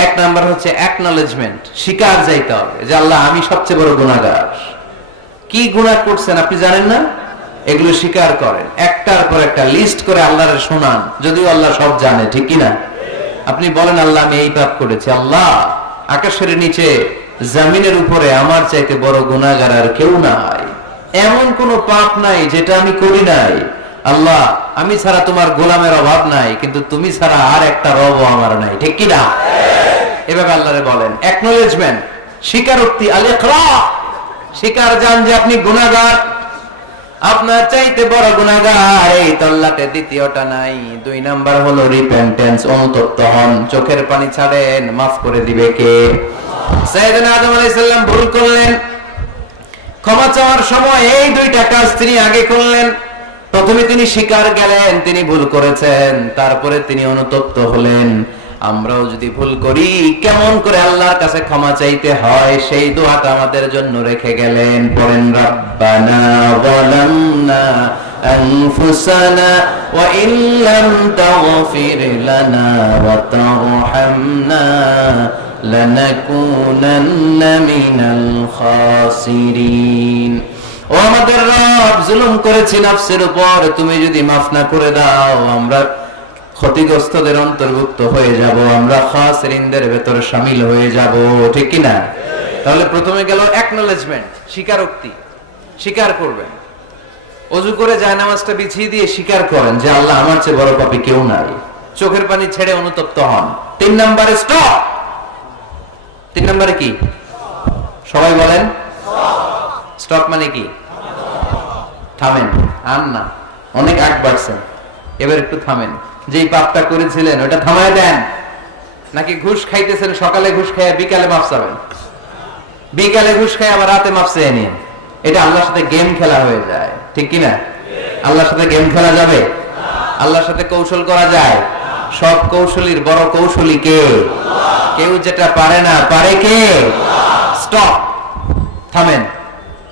1 নাম্বার হচ্ছে অ্যাকনলেজমেন্ট, স্বীকার যাইতে হবে যে আল্লাহ আমি সবচেয়ে বড় গুনাহগার। কি গুনাহ করছেন আপনি জানেন না, এগুলো স্বীকার করেন, একটার পর একটা লিস্ট করে আল্লাহর শোনান, যদিও আল্লাহ সব জানে, ঠিক কিনা? আপনি বলেন আল্লাহ আমি এই পাপ করেছি, আল্লাহ আকাশের নিচে জমিনের উপরে আমার চাইতে বড় গুনাহগার আর কেউ নাই, এমন কোন পাপ নাই যেটা আমি করি নাই। আল্লাহ আমি ছাড়া তোমার গোলামের অভাব নাই, কিন্তু তুমি ছাড়া আর একটা রবও আমার নাই, ঠিক কিনা? এভাবে আল্লাহরে বলেন। অ্যাকনলেজমেন্ট, স্বীকারোক্তি, আল ইকরার, স্বীকার জান যে আপনি গুনাহগার, আপনার চাইতে বড় গুনাহগার এই তল্লাতে দ্বিতীয়টা নাই। 2 নাম্বার হলো রিপেন্টেন্স, অনুতপ্ত হন, চোখের পানি ছাড়েন, মাফ করে দিবে কে? সাইয়েদনা আদম আলাইহিস সালাম ভুল করলেন, ক্ষমা চাওয়ার সময় এই দুইটা কাজ তিনি আগে করলেন। প্রথমে তিনি স্বীকার গেলেন তিনি ভুল করেছেন, তারপরে তিনি অনুতপ্ত হলেন। আমরাও যদি ভুল করি কেমন করে আল্লাহর কাছে ক্ষমা চাইতে হয় সেই দোয়াটা আমাদের জন্য রেখে গেলেন। পড়েন, রাব্বানা যালামনা আনফুসানা ওয়া ইল্লাম তাগফির লানা ওয়া তারহামনা লানাকুনান্না মিনাল খাসিরিন। ও আমাদের রব, জুলুম করেছি নফসের উপর, তুমি যদি মাফ না করে দাও আমরা ক্ষতিগ্রস্তদের অন্তর্ভুক্ত হয়ে যাব, আমরা খাসিরিনদের ভেতরে শামিল হয়ে যাব। ঠিক কি না? তাহলে প্রথমে গেল অ্যাকনলেজমেন্ট, স্বীকারোক্তি, স্বীকার করবেন। ওযু করে জায়নামাজটা বিছিয়ে দিয়ে স্বীকার করেন যে আল্লাহ আমার চেয়ে বড় পাপী কেউ নাই। চোখের পানি ছেড়ে অনুতপ্ত হন। 3 নম্বরে স্টপ। 3 নম্বরে কি? সবাই বলেন স্টপ মানে কি? থামেন। আর না, অনেক আগ বাড়ছেন, এবার একটু থামেন। যেই পাপটা করেছিলেন ওটা থামায় দেন। নাকি ঘুষ খাইতেছেন, সকালে ঘুষ খাইয়া বিকালে মাফ চাবেন, বিকালে ঘুষ খাই আবার রাতে মাফ চেয়ে নিন। এটা আল্লাহর সাথে গেম খেলা হয়ে যায়। ঠিক কিনা? আল্লাহর সাথে গেম খেলা যাবে? আল্লাহর সাথে কৌশল করা যায়? সব কৌশলীর বড় কৌশলী কে? কেউ যেটা পারে না, পারে কে? স্টপ, থামেন।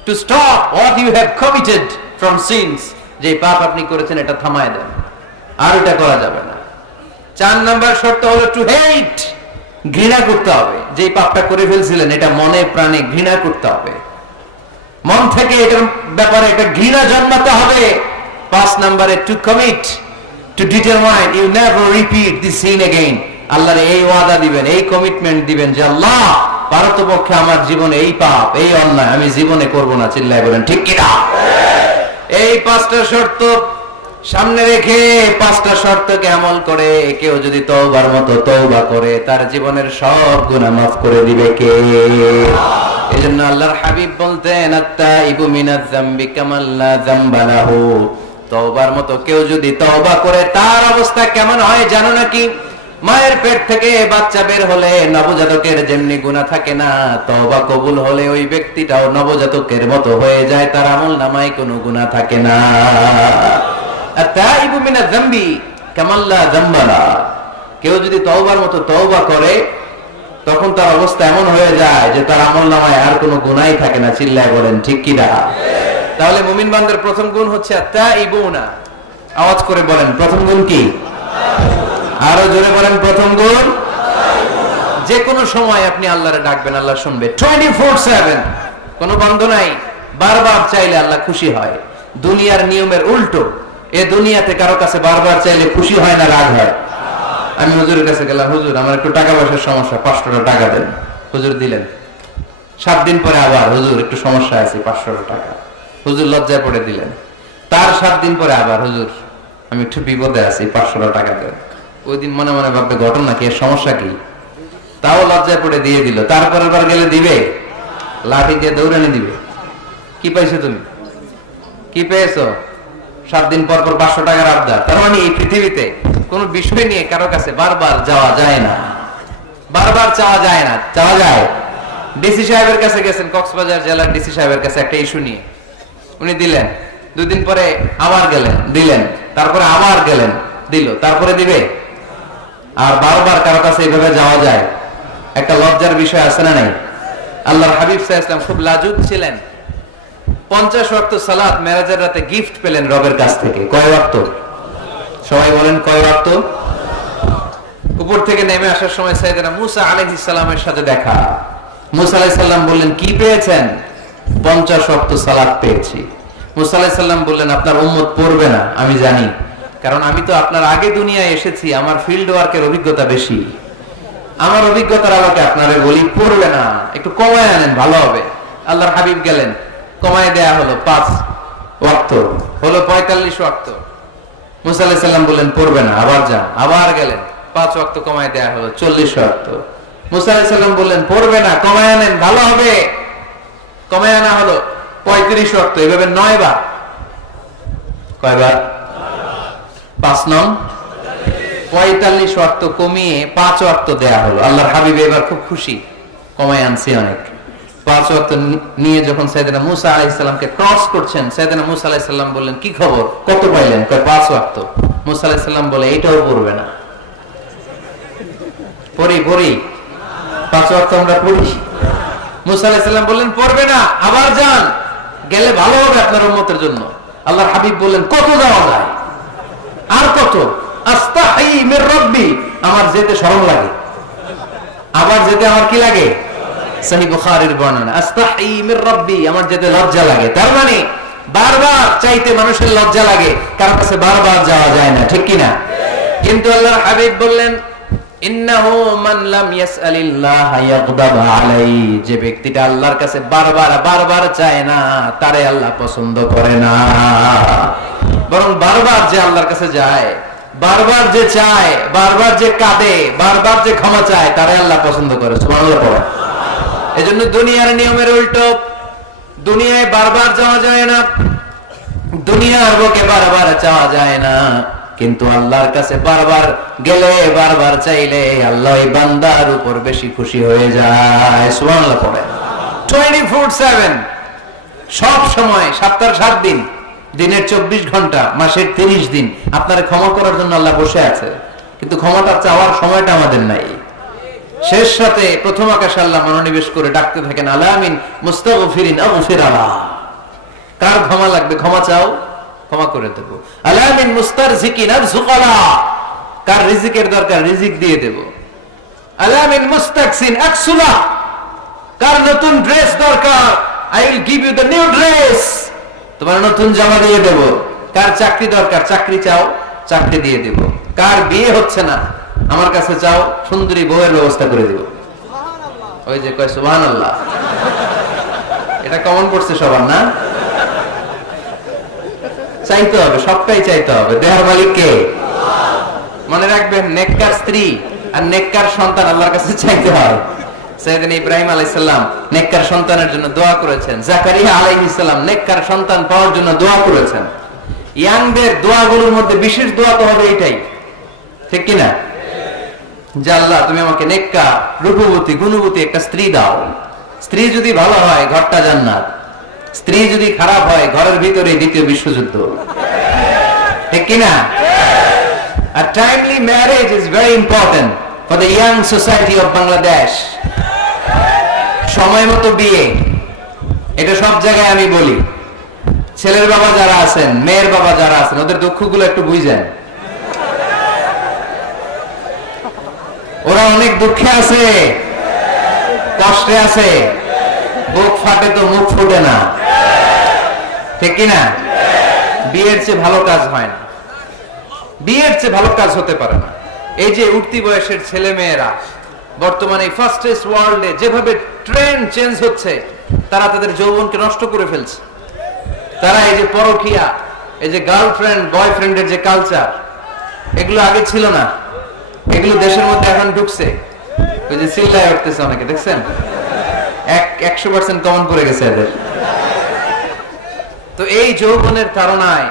To stop what you have committed from sins, যে পাপ আপনি করেছেন এটা থামায় দেন, আর এটা করা যাবে না। 4 নাম্বার শর্ত হলো টু হেট, ঘৃণা করতে হবে। যে পাপটা করে ফেলছিলেন এটা মনে প্রাণে ঘৃণা করতে হবে, মন থেকে এটার ব্যাপারে এটা ঘৃণা জন্মাতে হবে। 5 নাম্বারে to commit, to determine you never repeat this sin again. আল্লাহর এই ওয়াদা দিবেন, এই কমিটমেন্ট দিবেন যে আল্লাহ পারতপক্ষে আমার জীবনে এই পাপ, এই অন্যায় আমি জীবনে করব না। চিল্লায় বলেন ঠিক কিনা? এই 5টা শর্ত সামনে রেখে 5টা শর্তকে আমল করে কেউ যদি তওবার মতো তওবা করে তার জীবনের সব গুনাহ মাফ করে দিবে কে? এজন্য আল্লাহর হাবিব বলতেন, আত্তাইবু মিনাজ যামবি কামাল লা যামবা লাহু। তওবার মতো কেউ যদি তওবা করে তার অবস্থা কেমন হয় জানো নাকি? মায়ের পেট থেকে বাচ্চা বের হলে নবজাতকের যেমনি গুনাহ থাকে না, তওবা কবুল হলে ওই ব্যক্তিটাও নবজাতকের মতো হয়ে যায়, তার আমলনামায় কোনো গুনাহ থাকে না। আত্তাইবু মিনাজ যামবি কামাল লা যামবা লাহু। কেউ যদি তওবার মতো তওবা করে তখন তার অবস্থা এমন হয়ে যায় যে তার আমলনামায় আর কোনো গুনাহই থাকে না। চিল্লায় বলেন ঠিক কি না? তাহলে মুমিন বান্দার প্রথম গুণ হচ্ছে আত্তাইবুনা। আওয়াজ করে বলেন প্রথম গুণ কি? আরো জোরে বলেন প্রথম গুণ। যে কোনো সময় আপনি আল্লাহরে ডাকবেন, আল্লাহ শুনবে 24/7, কোনো বন্ধ নাই। বারবার চাইলে আল্লাহ খুশি হয়। দুনিয়ার নিয়মের উল্টো, এ দুনিয়াতে কারো কাছে বারবার চাইলে খুশি হয় না, রাগ হয়। আমি হুজুরের কাছে গেলাম, হুজুর আমার একটু টাকা পয়সার সমস্যা, 500 টাকা দেন। হুজুর দিলেন। 7 দিন পরে আবার, হুজুর একটু সমস্যা আছে, 500 টাকা। হুজুর লজ্জায় পড়ে দিলেন। তার 7 দিন পরে আবার, হুজুর আমি একটু বিপদে আছি, 500 টাকা দেন। ওই দিন মনে মনে ভাববে ঘটনা কি, এর সমস্যা কি? তাও লজ্জায় পড়ে দিয়ে দিল। তারপরের বার গেলে দিবে, লাঠি দিয়ে দৌড়ানি দিবে। কি পাইছো তুমি? কি পেয়েছো? 7 দিন পর পর 500 টাকার আবদার। তার মানে এই পৃথিবীতে কোন বিষয় নিয়ে কারো কাছে বারবার যাওয়া যায় না, বারবার চাওয়া যায় না। চাওয়া যায়? ডিসি সাহেবের কাছে গেছেন, কক্সবাজার জেলার ডিসি সাহেবের কাছে একটা ইস্যু নিয়ে, উনি দিলেন। 2 দিন পরে আবার গেলেন, দিলেন। তারপরে আবার গেলেন, দিল। তারপরে দিবে? আর বারবার কারো কাছে এইভাবে যাওয়া যায়? একটা লজ্জার বিষয় আছে না নাই? আল্লাহর হাবিব সাল্লাল্লাহু আলাইহি ওয়াসাল্লাম খুব লাজুক ছিলেন। 50 ওয়াক্ত সালাত মেরাজের রাতে গিফট পেলেন রবের কাছ থেকে। কয় ওয়াক্ত? সবাই বলেন কয় ওয়াক্ত? উপর থেকে নেমে আসার সময় সাইয়েদনা মুসা আলাইহিস সালামের সাথে দেখা। মুসা আলাইহিস সালাম বললেন কি পেয়েছেন? 50 ওয়াক্ত সালাত পেয়েছি। মুসা আলাইহিস সালাম বললেন আপনার উম্মত পড়বে না, আমি জানি, কারণ আমি তো আপনার আগে দুনিয়ায় এসেছি, আমার ফিল্ড ওয়ার্কের অভিজ্ঞতা বেশি। আমার অভিজ্ঞতার আলোকে আপনারে বলি পড়বে না, একটু কমায় আনেন ভালো হবে। আল্লাহর হাবিব গেলেন, কমায় দেয়া হলো 5 ওয়াক্ত, হলো 45 ওয়াক্ত। মুসা আলাইহিস সালাম বললেন পড়বে না, আবার যান। আবার গেলেন, 5 ওয়াক্ত কমায় দেয়া হলো 40 ওয়াক্ত। মুসা আলাইহিস সালাম বললেন পড়বে না, কমায় আনেন ভালো হবে। কমায় আনা হলো 35 ওয়াক্ত। এভাবে 9 বার। কয়বার? 5 নং 45 ওয়াক্ত কমিয়ে 5 ওয়াক্ত দেয়া হলো। আল্লাহর হাবিব এবার খুব খুশি, কমায় আনছি অনেক। 5 ওয়াক্ত নিয়ে যখন সাইয়েদনা মুসা আলাইহিস সালামকে ক্রস করছেন, সাইয়েদনা মুসা আলাইহিস সালাম বললেন, কি খবর, কত পাইলেন? কয় 5 ওয়াক্ত। মুসা আলাইহিস সালাম বলে, এটাও পড়বে না। পড়ি 5 ওয়াক্ত আমরা পড়ি। মুসা আলাইহিস সালাম বললেন, পড়বে না, আবার যান, গেলে ভালো হবে আপনার উম্মতের জন্য। আল্লাহর হাবিব বললেন, কত যাওয়া যায়, আর কত? আস্তাহি মির রাব্বি, আমার যেতে শরম লাগে, আবার যেতে আমার কি লাগে? সহিহ বুখারীর বর্ণনা, আস্তাহি মির রাব্বি, আমার যেতে লজ্জা লাগে। তার মানে বারবার চাইতে মানুষের লজ্জা লাগে, কারণ কাছে বারবার যাওয়া যায় না, ঠিক কি না? কিন্তু আল্লাহর হাবিব বললেন, ইন্নাহু মান লাম ইয়াসআলিল্লাহ ইয়াগদাব আলাইহি, যে ব্যক্তিটা আল্লাহর কাছে বারবার চায় না, তারে আল্লাহ পছন্দ করে না। বরং বারবার যে আল্লাহর কাছে যায়, বারবার যে চায়, বারবার যে কাঁদে, বারবার যে ক্ষমা চায়, তারে আল্লাহ পছন্দ করে। সুবহানাল্লাহ পড়ে। এজন্য দুনিয়ার নিয়মের উল্টো, দুনিয়ায় বারবার যাওয়া যায় না, দুনিয়ার বুকে বারবার চাওয়া যায় না, কিন্তু আল্লাহর কাছে বারবার গেলে, বারবার চাইলে আল্লাহ এই বান্দার উপর বেশি খুশি হয়ে যায়। সুবহানাল্লাহ পড়ে। 24/7, সব সময়, সপ্তাহের 7 দিন, দিনের 24 ঘন্টা, মাসের 30 দিন আপনারে ক্ষমা করার জন্য আল্লাহ বসে আছে, কিন্তু ক্ষমাটা চাওয়ার সময়টা আমাদের নাই। শেষ রাতে প্রথম আকাশে আল্লাহ মনোনিবেশ করে ডাকতে থাকেন, আলামিন মুস্তাগফিরিন আগফির আলা, কার ক্ষমা লাগবে ক্ষমা চাও, ক্ষমা করে দেব। আলামিন মুস্তারজিকিন আরযুকালা, কার রিজিকের দরকার রিজিক দিয়ে দেব। আলামিন মুস্তাকসিন আকসুলা, কার নতুন ড্রেস দরকার, I will give you the new dress, তোমার নতুন জামা দিয়ে দেব। কার চাকরি দরকার, চাকরি চাও, চাকরি দিয়ে দেব। কার বিয়ে হচ্ছে না, আমার কাছে চাও, সুন্দরী বউয়ের ব্যবস্থা করে দেব। ওই যে কয় সুবহানাল্লাহ, এটা কমন পড়ছে সবার না? চাইতে হবে, সবটাই চাইতে হবে। দেহার মালিক কে? মনে রাখবেন, নেককার স্ত্রী আর নেককার সন্তান আল্লাহর কাছে চাইতে হয়। সাইয়েদনা ইব্রাহিম আলাইহিস সালাম নেককার সন্তানের জন্য দোয়া করেছেন, জাকারিয়া আলাইহিস সালাম নেককার সন্তান পাওয়ার জন্য দোয়া করেছেন। ইয়াংদের দোয়াগুলোর মধ্যে বিশেষ দোয়া তো হবে এটাই, ঠিক কি না? যে আল্লাহ তুমি আমাকে নেককার, রূপবতী, গুণবতী একটা স্ত্রী দাও। স্ত্রী যদি ভালো হয় ঘরটা জান্নাত, স্ত্রী যদি খারাপ হয় ঘরের ভিতরে দ্বিতীয় বিশ্বযুদ্ধ, ঠিক কি না? A timely marriage is very important for the young society of Bangladesh. সময় মতো বিয়ে, এটা সব জায়গায় আমি বলি। ছেলের বাবা যারা আছেন, মেয়ের বাবা যারা আছেন, ওদের দুঃখগুলো একটু বুঝেন। ওরা অনেক দুঃখে আছে, কষ্টে আছে, বুক ফাটে তো মুখ ফুটে না, ঠিক কি না? বিয়ের চেয়ে ভালো কাজ হয় না, বিয়ের চেয়ে ভালো কাজ হতে পারে না। এই যে উঠতি বয়সের ছেলে মেয়েরা বর্তমানে ফাস্টেস্ট ওয়ার্ল্ডে যেভাবে ট্রেন্ড চেঞ্জ হচ্ছে, তারা তাদের যৌবনকে নষ্ট করে ফেলছে। তারা এই যে পরকীয়া, এই যে গার্লফ্রেন্ড বয়ফ্রেন্ডের যে কালচার, এগুলো আগে ছিল না, এগুলো দেশের মধ্যে এখন ঢুকছে। ওই যে চিল্লায় উঠতেছে অনেকে, দেখছেন? 100% কমন করে গেছে এদের। তো এই যৌবনের তাড়নায়,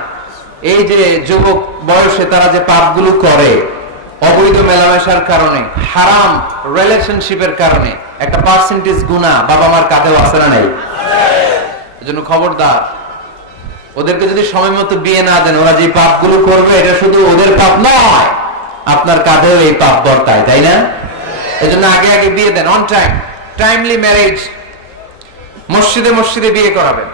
এই যে যুবক বয়সে তারা যে পাপগুলো করে, অবৈধ মেলামেশার কারণে, হারাম রিলেশনশিপের কারণে একটা পার্সেন্টেজ গুনাহ বাবা মার কাঁধেও আছে না নাই? এজন্য খবরদার, ওদেরকে যদি সময় মতো বিয়ে না দেন, ওরা যে পাপগুলো করবে এটা শুধু ওদের পাপ নয়, আপনার কাঁধেও এই পাপ বর্তায়, তাই না? এজন্য আগে আগে বিয়ে দেন, অন টাইম, টাইমলি ম্যারেজ। মসজিদে মসজিদে বিয়ে করাবেন,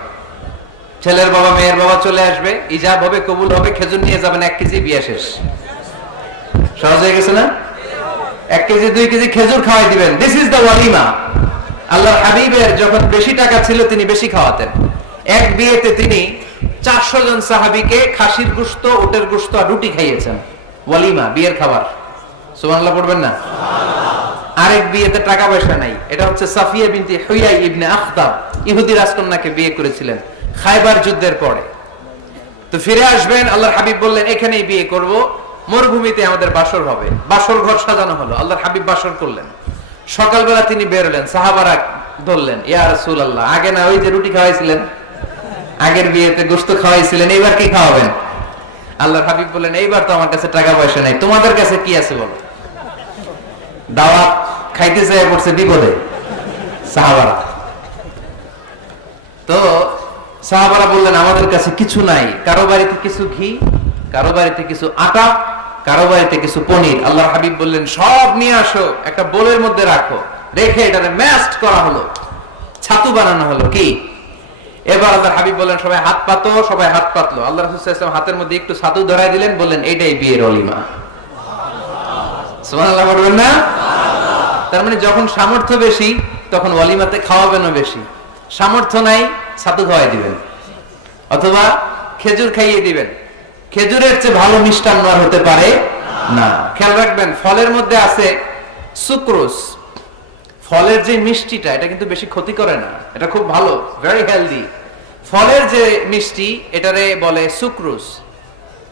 ছেলের বাবা মেয়ের বাবা চলে আসবে, ইজাব হবে, কবুল হবে, খেজুর নিয়ে যাবেন, 1 কেজি, বিয়ে শেষ। সহজ হয়ে গেছে না? 1 কেজি 2 কেজি খেজুর খাওয়াই দিবেন। দিস ইজ দ্য ওয়ালিমা। আল্লাহর হাবিবের যখন বেশি টাকা ছিল তিনি বেশি খাওয়াতেন। এক বিয়েতে তিনি 400 জন সাহাবীকে খাসির গোশত, উটের গোশত আর রুটি খাইয়েছেন। ওয়ালিমা, বিয়ের খাবার। সুবহানাল্লাহ পড়বেন না? আরেক বিয়েতে টাকা পয়সা নাই, এটা হচ্ছে সাফিয়া বিনতে হুয়াই ইবনে আখতাব, ইহুদি রাজকন্যাকে বিয়ে করেছিলেন খায়বার যুদ্ধের পরে। তো ফিরে আসবেন, আল্লাহর হাবিব বললেন এখানেই বিয়ে করব, মরুভূমিতে আমাদের বাসর হবে। বাসর ঘর সাজানো হলো, আল্লাহর হাবিব বাসর করলেন। সকালবেলা তিনি বের হলেন, সাহাবারা ধরলেন, ইয়া রাসূলুল্লাহ, আগে না ওই যে রুটি খাওয়াইছিলেন, আগের বিয়েতে গোশত খাওয়াইছিলেন, এইবার কি খাওয়াবেন? আল্লাহর হাবিব বললেন, এইবার তো আমার কাছে টাকা পয়সা নাই, তোমাদের কাছে কি আছে বলো। দাওয়াত খাইতে চাই পড়ছে বিপদে সাহাবারা। তো সাহাবারা বললেন আমাদের কাছে কিছু নাই, কারো বাড়িতে কিছু ঘি, কারো বাড়িতে কিছু আটা, কারো বাড়িতে কিছু পনির। আল্লাহর হাবিব বললেন সব নিয়ে আসো, একটা বোলের মধ্যে রাখো, রেখে এটাকে ম্যাশড করা হলো, ছাতু বানানো হলো। কি এবার আল্লাহর হাবিব বললেন সবাই হাত পাতো, সবাই হাত পাতলো। আল্লাহ রাসূল সাল্লাল্লাহু আলাইহি ওয়াসাল্লাম হাতের মধ্যে একটু ছাতু ধরাই দিলেন, বললেন এইটাই বিয়ের অলিমা। সুবহানাল্লাহ বলবেন না? তার মানে যখন সামর্থ্য বেশি তখন ওয়ালিমাতে খাওয়াবেনও বেশি, সামর্থ্য নাই ছাতু খাওয়াই দিবেন অথবা খেজুর খাইয়ে দিবেন। খেজুরের চেয়ে ভালো মিষ্টান্ন আর হতে পারে না। খেয়াল রাখবেন ফলের মধ্যে আছে সুক্রোজ। ফলের যে মিষ্টিটা এটা কিন্তু বেশি ক্ষতি করে না, এটা খুব ভালো, ভেরি হেলদি। ফলের যে মিষ্টি এটারে বলে সুক্রোজ।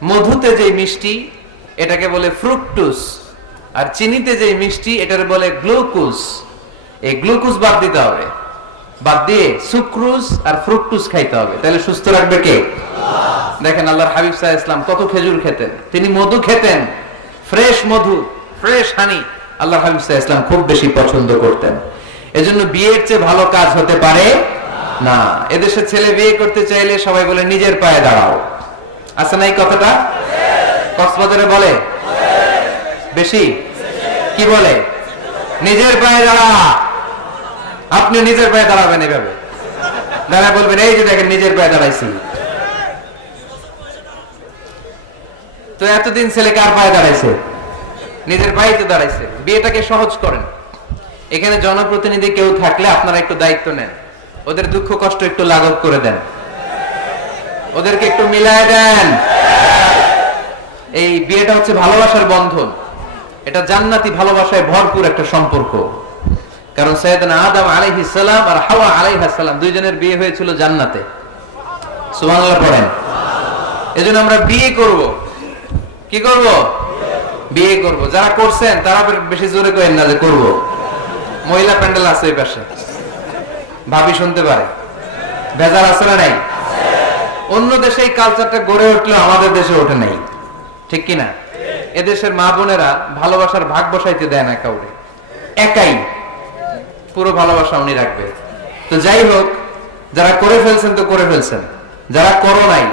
মধুতে যে মিষ্টি এটাকে বলে ফ্রুকটুস, আর চিনিতে যে মিষ্টি এটারে বলে গ্লুকোজ। এই গ্লুকোজ বাদ দিতে হবে, বাদ দিয়ে সুক্রোজ আর ফ্রুকটুস খাইতে হবে, তাহলে সুস্থ রাখবে কে? দেখেন আল্লাহর হাবিব সাল্লাল্লাহু আলাইহি ওয়াসাল্লাম কত খেজুর খেতেন, তিনি মধু খেতেন, ফ্রেশ মধু, ফ্রেশ হানি আল্লাহর হাবিব সাল্লাল্লাহু আলাইহি ওয়াসাল্লাম খুব বেশি পছন্দ করতেন। এজন্য বিয়ের চেয়ে ভালো কাজ হতে পারে না। এদেশে ছেলে বিয়ে করতে চাইলে সবাই বলে নিজের পায়ে দাঁড়াও, আছে না এই কথাটা? কক্সবাজারে বলে বেশি, কি বলে? নিজের পায়ে দাঁড়া। আপনি নিজের পায়ে দাঁড়াবেন, এভাবে দাঁড়া বলবেন এই যে দেখেন নিজের পায়ে দাঁড়াইছি। তো এতদিন ছেলে কার পায়ে দাঁড়াইছে? নিজের পায়ে তো দাঁড়াইছে। বিয়েটাকে সহজ করেন। এখানে জনপ্রতিনিধি কেউ থাকলে আপনারা একটু দায়িত্ব নেন, ওদের দুঃখ কষ্ট একটু লাঘব করে দেন, ওদেরকে একটু মিলায় দেন। এই বিয়েটা হচ্ছে ভালোবাসার বন্ধন, এটা জান্নাতি ভালোবাসায় ভরপুর একটা সম্পর্ক। কারণ সাইয়েদনা আদম আলাইহিস সালাম আর হাওয়া আলাইহাস সালাম দুইজনের বিয়ে হয়েছিল জান্নাতে। সুবহানাল্লাহ পড়েন। এজন্য আমরা বিয়ে করব। কি করব? বিয়ে করব। যারা করছেন তারা বেশি জোরে করেন না যে করব। মহিলা প্যান্ডেল আছে এই পাশে, ভাবি শুনতে পারে, ভেজাল আছে না নাই? অন্য দেশে এই কালচারটা গড়ে উঠলো, আমাদের দেশে ওঠে নাই, ঠিক কিনা? এদেশের মা বোনেরা ভালোবাসার ভাগ বসাইতে দেয় না কাউরে, একাই পুরো ভালোবাসা উনি রাখবে। তো যাই হোক, যারা করে ফেলছেন তো করে ফেলছেন, যারা করো নাই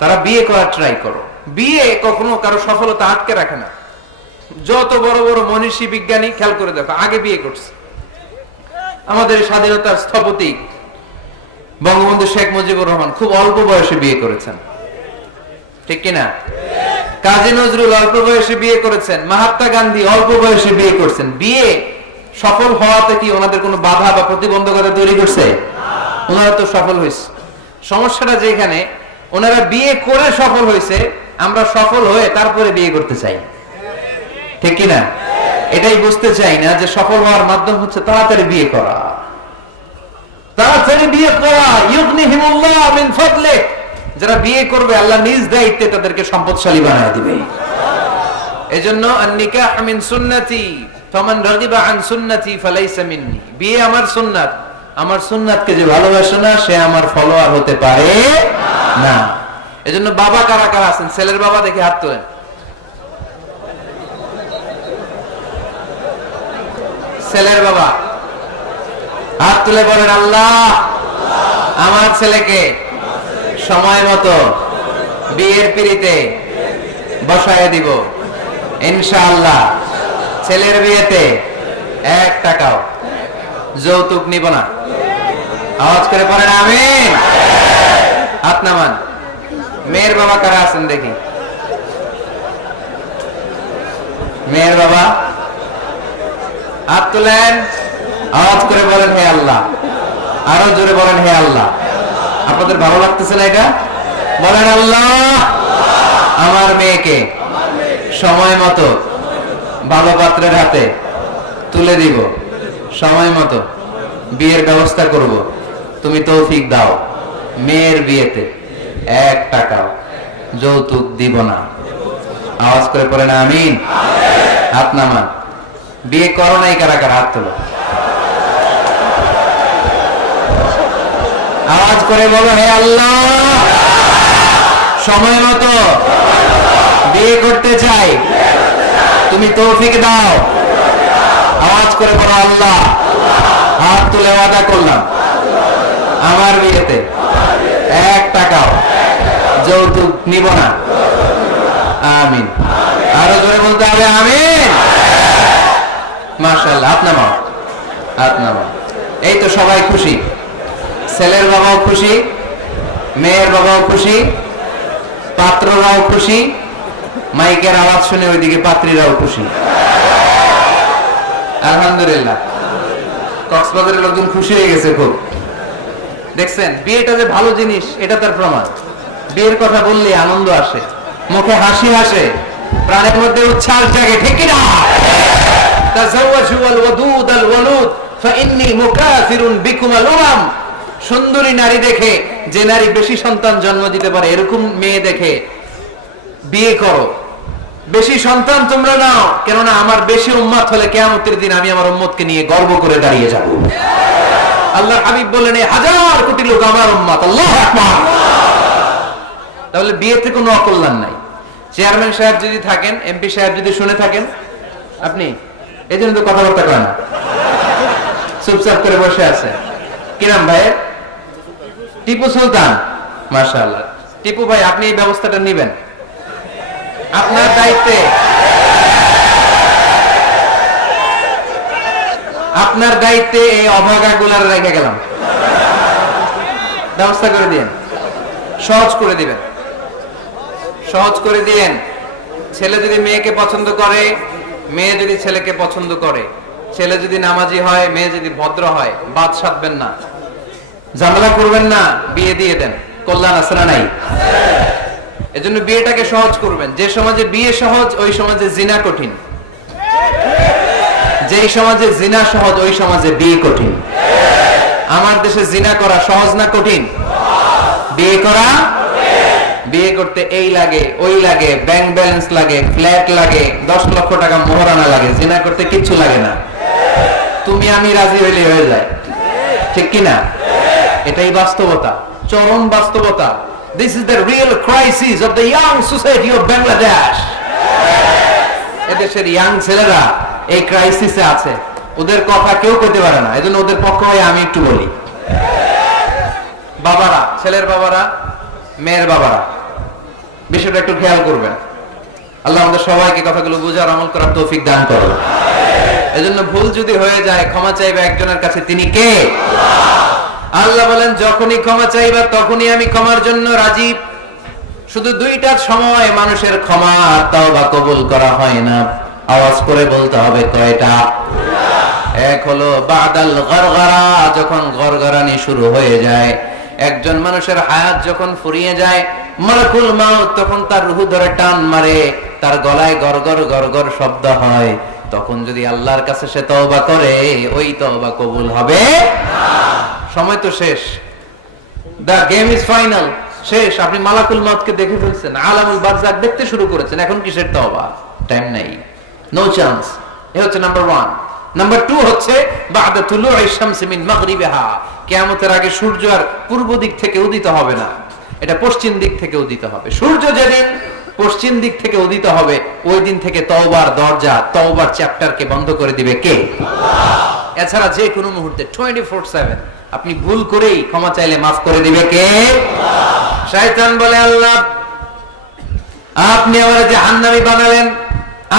তারা বিয়ে করার ট্রাই করো। বিয়ে কখনো কারো সফলতা আটকে রাখে না। যত বড় বড় মনীষী বিজ্ঞানী খেয়াল করে দেখো আগে বিয়ে করছে। আমাদের স্বাধীনতার স্থপতি বঙ্গবন্ধু শেখ মুজিবুর রহমান খুব অল্প বয়সে বিয়ে করেছেন, ঠিক কিনা? কাজী নজরুল অল্প বয়সে বিয়ে করেছেন, মহাত্মা গান্ধী অল্প বয়সে বিয়ে করছেন। বিয়ে সফল হওয়াতে কি ওনাদের কোনো বাধা বা প্রতিবন্ধকতা তৈরি করছে? ওনারা তো সফল হয়েছে। সমস্যাটা যেখানে ওনারা বিয়ে করে সফল হয়েছে, আমরা সফল হয়ে তারপরে বিয়ে করতে চাই, ঠিক কিনা? এটাই বুঝতে চাই না যে সফল হওয়ার মাধ্যম হচ্ছে তাড়াতাড়ি বিয়ে করা, তাড়াতাড়ি বিয়ে করা। ইউগনিহিমুল্লাহ মিন ফাদলিহ, যারা বিয়ে করবে আল্লাহ নিজ দায়িত্বে তাদেরকে সম্পদশালী বানায় দিবে। এজন্য আন-নিকাহ মিন সুন্নতি ফামান রাগিবা আন সুন্নতি ফালাইসা মিন্নি। বিয়ে আমার সুন্নাত, আমার সুন্নাতকে যে ভালোবাসে না সে আমার ফলোয়ার হতে পারে না। এজন্য বাবা কারা কারা আছেন? ছেলের বাবা দেখে হাত তোলেন। ছেলের বাবা হাত তুলে বলেন আল্লাহ আমার ছেলেকে সময় মতো বিয়ের পিঁড়িতে বসায় দিব ইনশাআল্লাহ। ছেলের বিয়েতে 1 টাকাও যৌতুক নিব না। আওয়াজ করে পড়েন আমিন। হাত নামান। মেয়ের বাবা কারা আছেন দেখি? মেয়ের বাবা হাত তুলেন, আওয়াজ করে বলেন হে আল্লাহ। আরো জোরে বলেন হে আল্লাহ। আপনাদের ভালো লাগতেছে না এটা? বলেন আল্লাহ আমার মেয়েকে সময় মতো ভালো পাত্রের হাতে তুলে দিব, সময় মতো বিয়ের ব্যবস্থা করব, তুমি তৌফিক দাও। মেয়ের বিয়েতে 1 টাকাও যৌতুক দিব না। আওয়াজ করে পড়েন আমিন। হাত নামান। বিয়ে করো নাই কারা কারা? হাত তোলো। আওয়াজ করে বলো হে আল্লাহ সময় মতো বিয়ে করতে চাই, তুমি তৌফিক দাও। আওয়াজ করে বলো আল্লাহ। হাত তুলে ওয়াদা করলাম আমার বিয়েতে 1 টাকাও যৌতুক নিব না। আমিন। আরো জোরে বলতে হবে আমিন। মাশাআল্লাহ। আপনার এই তো সবাই খুশি, ছেলের বাবাও খুশি, মেয়ের বাবাও খুশি, পাত্ররাও খুশি, মাইকের আওয়াজ শুনে ওইদিকে পাত্রীরাও খুশি। আলহামদুলিল্লাহ। কক্সবাজারের লোকজন খুশি হয়ে গেছে খুব। দেখছেন বিয়েটা যে ভালো জিনিস এটা তার প্রমাণ। বিয়ের কথা বললে আনন্দ আসে, মুখে হাসি আসে, প্রাণের মধ্যে উচ্ছ্বাস জাগে, ঠিক কি না? তাযাওয়াজু আল ওয়াদুদ আল ওয়ালুদ ফাইন্নী মুকাসিরুন বিকুম আল উমাম। সুন্দরী নারী দেখে, যে নারী বেশি সন্তান জন্ম দিতে পারে এরকম মেয়ে দেখে বিয়ে করো। বেশি সন্তান তোমরা নাও, কেননা আমার বেশি উম্মত হলে কিয়ামতের দিন আমি আমার উম্মতকে নিয়ে গর্ব করে দাঁড়িয়ে যাব। আল্লাহর হাবিব বললেন 1000 কোটি লোক আমার উম্মত। আল্লাহু আকবার। তাহলে বিয়েতে কোনো অকল্যাণ নাই। চেয়ারম্যান সাহেব যদি থাকেন, এমপি সাহেব যদি শুনে থাকেন, আপনি এই জন্য তো কথাবার্তা করেন না, চুপচাপ করে বসে আছে। কি নাম ভাই? টিপু সুলতান। মাশাআল্লাহ। টিপু ভাই আপনি এই ব্যবস্থাটা নেবেন, আপনার দায়িত্বে। আপনার দায়িত্বে এই অভাগা গুলার রেখে গেলাম, ব্যবস্থা করে দিন, সহজ করে দিবেন, সহজ করে দিন। ছেলে যদি মেয়েকে পছন্দ করে, মেয়ে যদি ছেলেকে পছন্দ করে, ছেলে যদি নামাজি হয়, মেয়ে যদি ভদ্র হয়, বাদ সাধবেন না, ঝামেলা করবেন না, বিয়ে দিয়ে দেন। কল্যাণ আছে না নাই? এজন্য বিয়েটাকে সহজ করবেন। যে সমাজে বিয়ে সহজ ওই সমাজে জিনা কঠিন, যেই সমাজে জিনা সহজ ওই সমাজে বিয়ে কঠিন। আমার দেশে জিনা করা সহজ না কঠিন? বিয়ে করা, বিয়ে করতে এই লাগে ওই লাগে, ব্যাংক ব্যালেন্স লাগে, ফ্ল্যাট লাগে, 10 লক্ষ টাকা মোহরানা লাগে। জিনা করতে কিচ্ছু লাগে না, তুমি আমি রাজি হইলে হয়ে যায়, ঠিক কি না? এটাই বাস্তবতা, চরম বাস্তবতা। This is the real crisis of the young society of Bangladesh. এদেশের ইয়াং ছেলেরা এই ক্রাইসিসে আছে, ওদের কথা কেউ কইতে পারে না। এজন্য ওদের পক্ষ হয়ে আমি একটু বলি। বাবারা, ছেলের বাবারা, মেয়ের বাবারা, বিষয়টা একটু খেয়াল করবেন। আল্লাহ আমাদের সবাইকে কথাগুলো বুঝার, আমল করার তৌফিক দান করুন। এজন্য ভুল যদি হয়ে যায় ক্ষমা চাইবে একজনের কাছে, তিনি কে? আল্লাহ বলেন যখনই ক্ষমা চাইবা তখনই আমি ক্ষমার জন্য রাজি। শুধু 2টা সময় মানুষের ক্ষমা আর তওবা কবুল করা হয় না। আওয়াজ করে বলতে হবে কয়টা? এক হলো বাদাল গরগরা, যখন গরগরানি শুরু হয়ে যায়। একজন মানুষের হায়াত যখন ফুরিয়ে যায়, মালাকুল মাউত তখন তার রূহ ধরে টান মারে, তার গলায় গরগর গরগর শব্দ হয়। তখন যদি আল্লাহর কাছে সে তওবা করে, ওই তওবা কবুল হবে না। সময় তো শেষ, দা গেম ইজ ফাইনাল, শেষ। আপনি মালাকুল মাউতকে দেখে ফেলছেন, আলামুল বারজাক দেখতে শুরু করেছেন, এখন কিসের তওবা? টাইম নাই, নো চান্স। এ হচ্ছে নাম্বার 1। নাম্বার 2 হচ্ছে বাদা তুলুই শামসি মিন মাগরিবিহা, কিয়ামতের আগে সূর্য আর পূর্ব দিক থেকে উদিত হবে না, এটা পশ্চিম দিক থেকে উদিত হবে। সূর্য যেদিন পশ্চিম দিক থেকে উদিত হবে, ওই দিন থেকে তওবার দরজা, তওবার চ্যাপ্টারকে বন্ধ করে দিবে কে? আল্লাহ। এছাড়া যে কোনো মুহূর্তে 24/7 আপনি ভুল করেই ক্ষমা চাইলে মাফ করে দিবে কে? আল্লাহ। শয়তান বলে, আল্লাহ আপনি আমার জাহান্নামী বানালেন,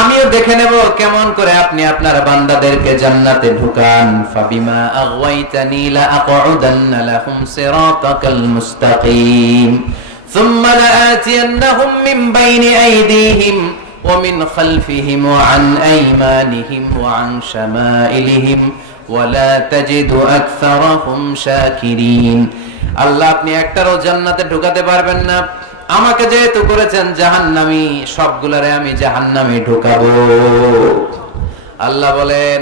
আমিও দেখে নেব কেমন করে আপনি আপনার বান্দাদেরকে জান্নাতে ঢুকান। ফাবিমা আগওয়াইতানি লা আকউদান্না লাহুম সিরাতাকাল মুস্তাকিম সুম্মা লাআতিয়ান্নাহুম মিন বাইনি আইদিহিম ওয়া মিন খালফিহিম ওয়া আন আইমানিহিম ওয়া আন শামাইলিহিম ওয়া লা তাজিদু আকসারাহুম শাকিরিন। আল্লাহ আপনি একটারও জান্নাতে ঢুকাতে পারবেন না। আমাকে যেহেতু করেছেন জাহান্নামী, সবগুলারে আমি জাহান্নামে ঢুকাবো। আল্লাহ বলেন,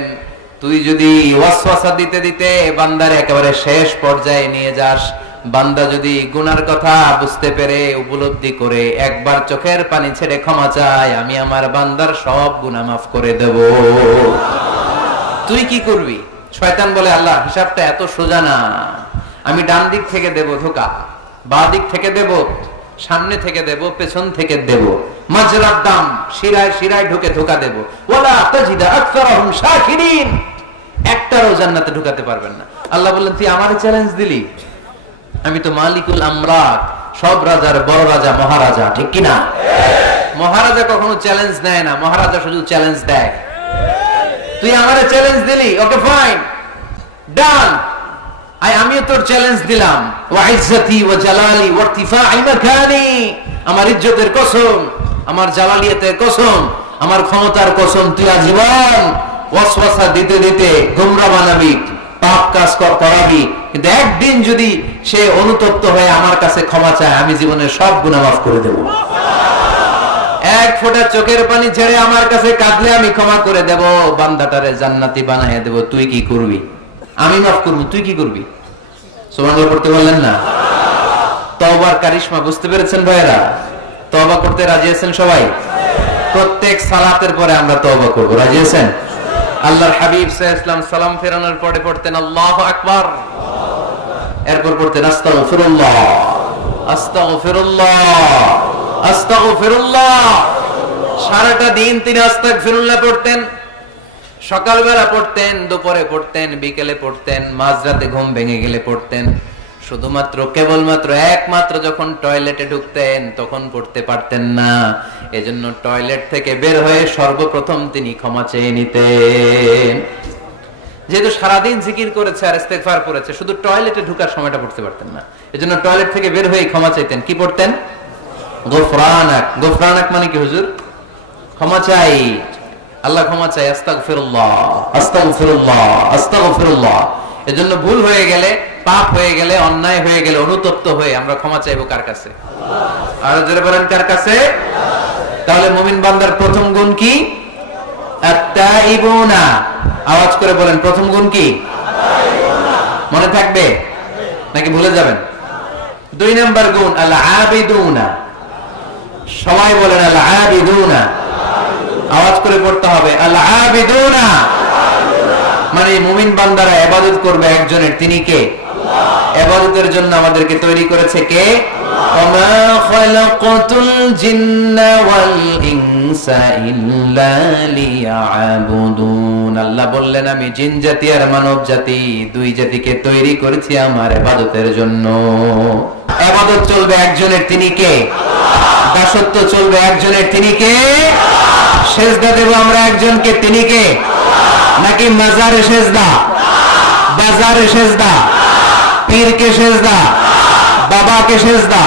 তুই যদি ওয়াসওয়াসা দিতে দিতে বান্দার একেবারে শেষ পর্যায়ে নিয়ে যাস, বান্দা যদি গুনার কথা বুঝতে পেরে উপলব্ধি করে একবার চোখের পানি ছেড়ে ক্ষমা চায়, আমি আমার বান্দার সব গুনাহ মাফ করে দেব। তুই কি করবি? শয়তান বলে, আল্লাহ হিসাবটা এত সোজা না, আমি ডান দিক থেকে দেব ধোঁকা, বাঁ দিক থেকে দেব, সামনে থেকে দেব, পেছন থেকে দেব, মাজরার দাম শিরায় শিরায় ঢুকে ধোঁকা দেব। ওয়ালা তাজিদা আকসারহুম শাকিরিন। একটারও জান্নাতে ঢুকাতে পারবেন না। আল্লাহ বললেন, তুই আমারে চ্যালেঞ্জ দিলি, আমি তো মালিকুল আমলাক, সব রাজার বড় রাজা, মহারাজা, ঠিক কিনা? মহারাজা কখনো চ্যালেঞ্জ নেয় না, মহারাজা শুধু চ্যালেঞ্জ দেয়। তুই আমারে চ্যালেঞ্জ দিলি, ওকে ফাইন, ডান, আমিও তোর চ্যালেঞ্জ দিলাম। ওয়া ইজ্জতি ওয়া জালালি ওয়া ইরতিফা'i মাকানি, আমার ইজ্জতের কসম, আমার জালালিয়াতের কসম, আমার ক্ষমতার কসম, তুই আজীবন ওয়াসওয়াসা দিতে দিতে গোমরা বানাবি, পাপ কাজ করাবি, কিন্তু একদিন যদি সে অনুতপ্ত হয়ে আমার কাছে ক্ষমা চায়, আমি জীবনের সব গুনাহ মাফ করে দেব। এক ফোঁটা চোখের পানি ছেড়ে আমার কাছে কাঁদলে আমি ক্ষমা করে দেব, বান্দাটারে জান্নাতি বানাইয়া দেব। তুই কি করবি? আমি মাফ করব, তুই কি করবি? সুবহানাল্লাহ পড়তে বললেন না? তওবার কারিশমা বুঝতে পেরেছেন ভাইরা? তওবা করতে রাজি আছেন সবাই? প্রত্যেক সালাতের পরে আমরা তওবা করব, রাজি আছেন? আল্লাহর হাবিব সাল্লাল্লাহু আলাইহি ওয়াসাল্লাম সালাম ফেরানোর পরে পড়তেন আল্লাহু আকবার, এরপর পড়তেন আস্তাগফিরুল্লাহ, আস্তাগফিরুল্লাহ, আস্তাগফিরুল্লাহ। সারাটা দিন তিনি আস্তাগফিরুল্লাহ পড়তেন। সকালবেলা পড়তেন, দুপুরে পড়তেন, বিকেলে পড়তেন, মাঝরাতে ঘুম ভেঙে গেলে পড়তেন। শুধুমাত্র কেবলমাত্র একমাত্র যখন টয়লেটে ঢুকতেন তখন পড়তে পারতেন না, এজন্য টয়লেট থেকে বের হয়ে সর্বপ্রথম তিনি ক্ষমা চেয়ে নিতেন। যেহেতু সারাদিন জিকির করেছে আর ইস্তেগফার করেছে, শুধু টয়লেটে ঢুকার সময়টা পড়তে পারতেন না, এজন্য টয়লেট থেকে বের হয়ে ক্ষমা চাইতেন। কি পড়তেন? গোফরানাক। গোফরানাক মানে কি হুজুর? ক্ষমা চাই, আল্লাহ ক্ষমা চাই, আস্তাগফিরুল্লাহ, আস্তাগফিরুল্লাহ, আস্তাগফিরুল্লাহ। এজন্য ভুল হয়ে গেলে, পাপ হয়ে গেলে, অন্যায় হয়ে গেলে, অনুতপ্ত হয়ে আমরা ক্ষমা চাইবো কার কাছে? আর জোরে বলেন, কার কাছে? তাহলে মুমিন বান্দার প্রথম গুণ কি? আত-তাইবুনা। আওয়াজ করে বলেন, প্রথম গুণ কি? মনে থাকবে নাকি ভুলে যাবেন? 2 নাম্বার গুণ আল-আবিদুনা। সবাই বলেন আল-আবিদুনা। আওয়াজ করে পড়তে হবে আল-আবিদুনা। মানে মুমিন বান্দারা ইবাদত করবে একজনের, তিনি কে? আল্লাহ। ইবাদতের জন্য আমাদেরকে তৈরি করেছে কে? ওমা খালাকাতুল জিন্না ওয়াল ইনসা ইল্লা লিয়াবুদুন। আল্লাহ বললেন, আমি জিন জাতি আর মানব জাতি, দুই জাতিকে তৈরি করেছি আমার ইবাদতের জন্য। ইবাদত চলবে একজনের, তিনি কে? আল্লাহ। দাসত্ব চলবে একজনের, তিনি কে? আল্লাহ। সেজদা দেব আমরা একজনকে, তিনি কে? নাকি মাজারে সেজদা, বাজারে সেজদা, পীরকে সেজদা, বাবাকে সেজদা?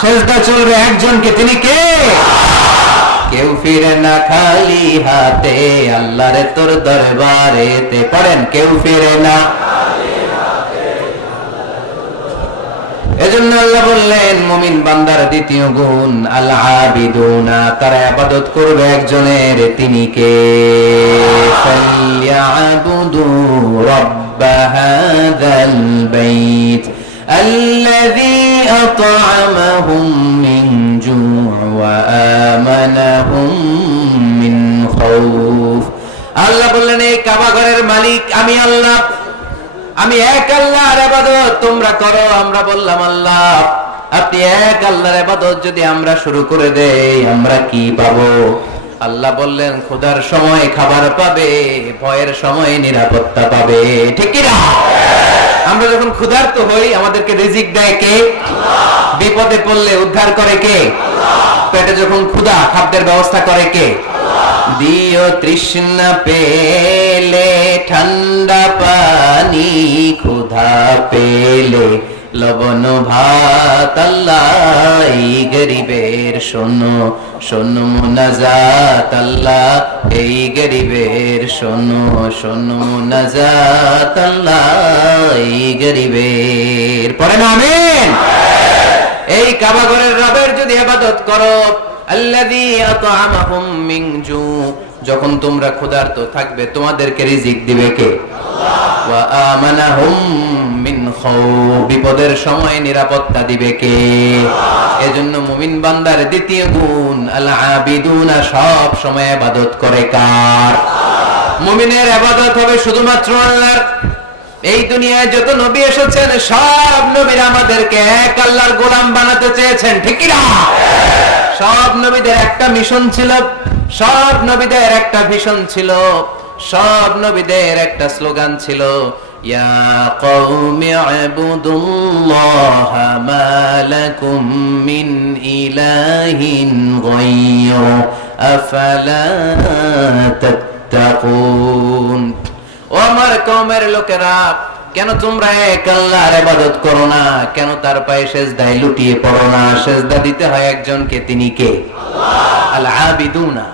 সেজদা চলবে একজনকে, তিনি কে? কেউ ফিরে না খালি হাতে আল্লাহরে তোর দরবারেতে। পড়েন, কেউ ফিরে না। এজন্য আল্লাহ বললেন মুমিন বান্দার দ্বিতীয় গুণ আল-আবিদুনা, তারা ইবাদত করবে একজনের, তিনি কে? ফালইয়াবুদু রাব্ব হাযাল বাইত আল্লাযী আত'আমাহুম মিন জু' ওয়া আমানাহুম মিন খাউফ। আল্লাহ বললেন, এই কাবা ঘরের মালিক আমি আল্লাহ, আমি এক আল্লাহর ইবাদত তোমরা করো। আমরা বললাম, আল্লাহ আপনি এক আল্লাহর ইবাদত যদি আমরা শুরু করে দেই আমরা কি পাবো? আল্লাহ বললেন, ক্ষুধার সময় খাবার পাবে, ভয়ের সময় নিরাপত্তা পাবে, ঠিক কি না? আমরা যখন ক্ষুধার্ত হই আমাদেরকে রিজিক দেয় কে? আল্লাহ। বিপদে পড়লে উদ্ধার করে কে? আল্লাহ। পেটে যখন ক্ষুধা, খাদ্যের ব্যবস্থা করে কে? দিও তৃষ্ণা পেলে ঠান্ডা পানি, ক্ষুধা পেলে লবণ ভাত। আল্লাহ এই গরিবের শোনো শোনো মুনাজাত, আল্লাহ এই গরিবের শোনো শোনো মুনাজাত, আল্লাহ এই গরিবের। পড়েন আমিন। এই কাবা ঘরের রবের যদি ইবাদত করো, আল্লাযী আত'আমাহুম মিন জু', যখন তোমরা ক্ষুধার্ত থাকবে তোমাদেরকে রিজিক দিবে কে? আল্লাহ। ওয়া আমানাহুম মিন খাউফ, বিপদের সময় নিরাপত্তা দিবে কে? আল্লাহ। এজন্য মুমিন বান্দার দ্বিতীয় গুণ আল-আবিদুনা, সব সময় ইবাদত করে কার? আল্লাহ। মুমিনের ইবাদত হবে শুধুমাত্র আল্লাহর। এই দুনিয়ায় যত নবী এসেছেন সব নবীরা আমাদেরকে এক আল্লাহর গোলাম বানাতে চেয়েছেন, ঠিক কি না? সব নবীদের একটা মিশন ছিল, সব নবীদের একটা ভিশন ছিল, সব নবীদের একটা স্লোগান ছিল, ইয়া কওমি ইবুদুল্লাহা মা লাকুম মিন ইলাহিন গায়রু আফালা তাত্তাকুন। ও আমার কওমের লোকেরা, কেন তোমরা এক আল্লাহর ইবাদত করো না? কেন তার পায়ে সিজদায় লুটিয়ে পড়ো না? সিজদা দিতে হয় একজনকে, তিনি কে? আল্লাহ। আল আবিদুনা,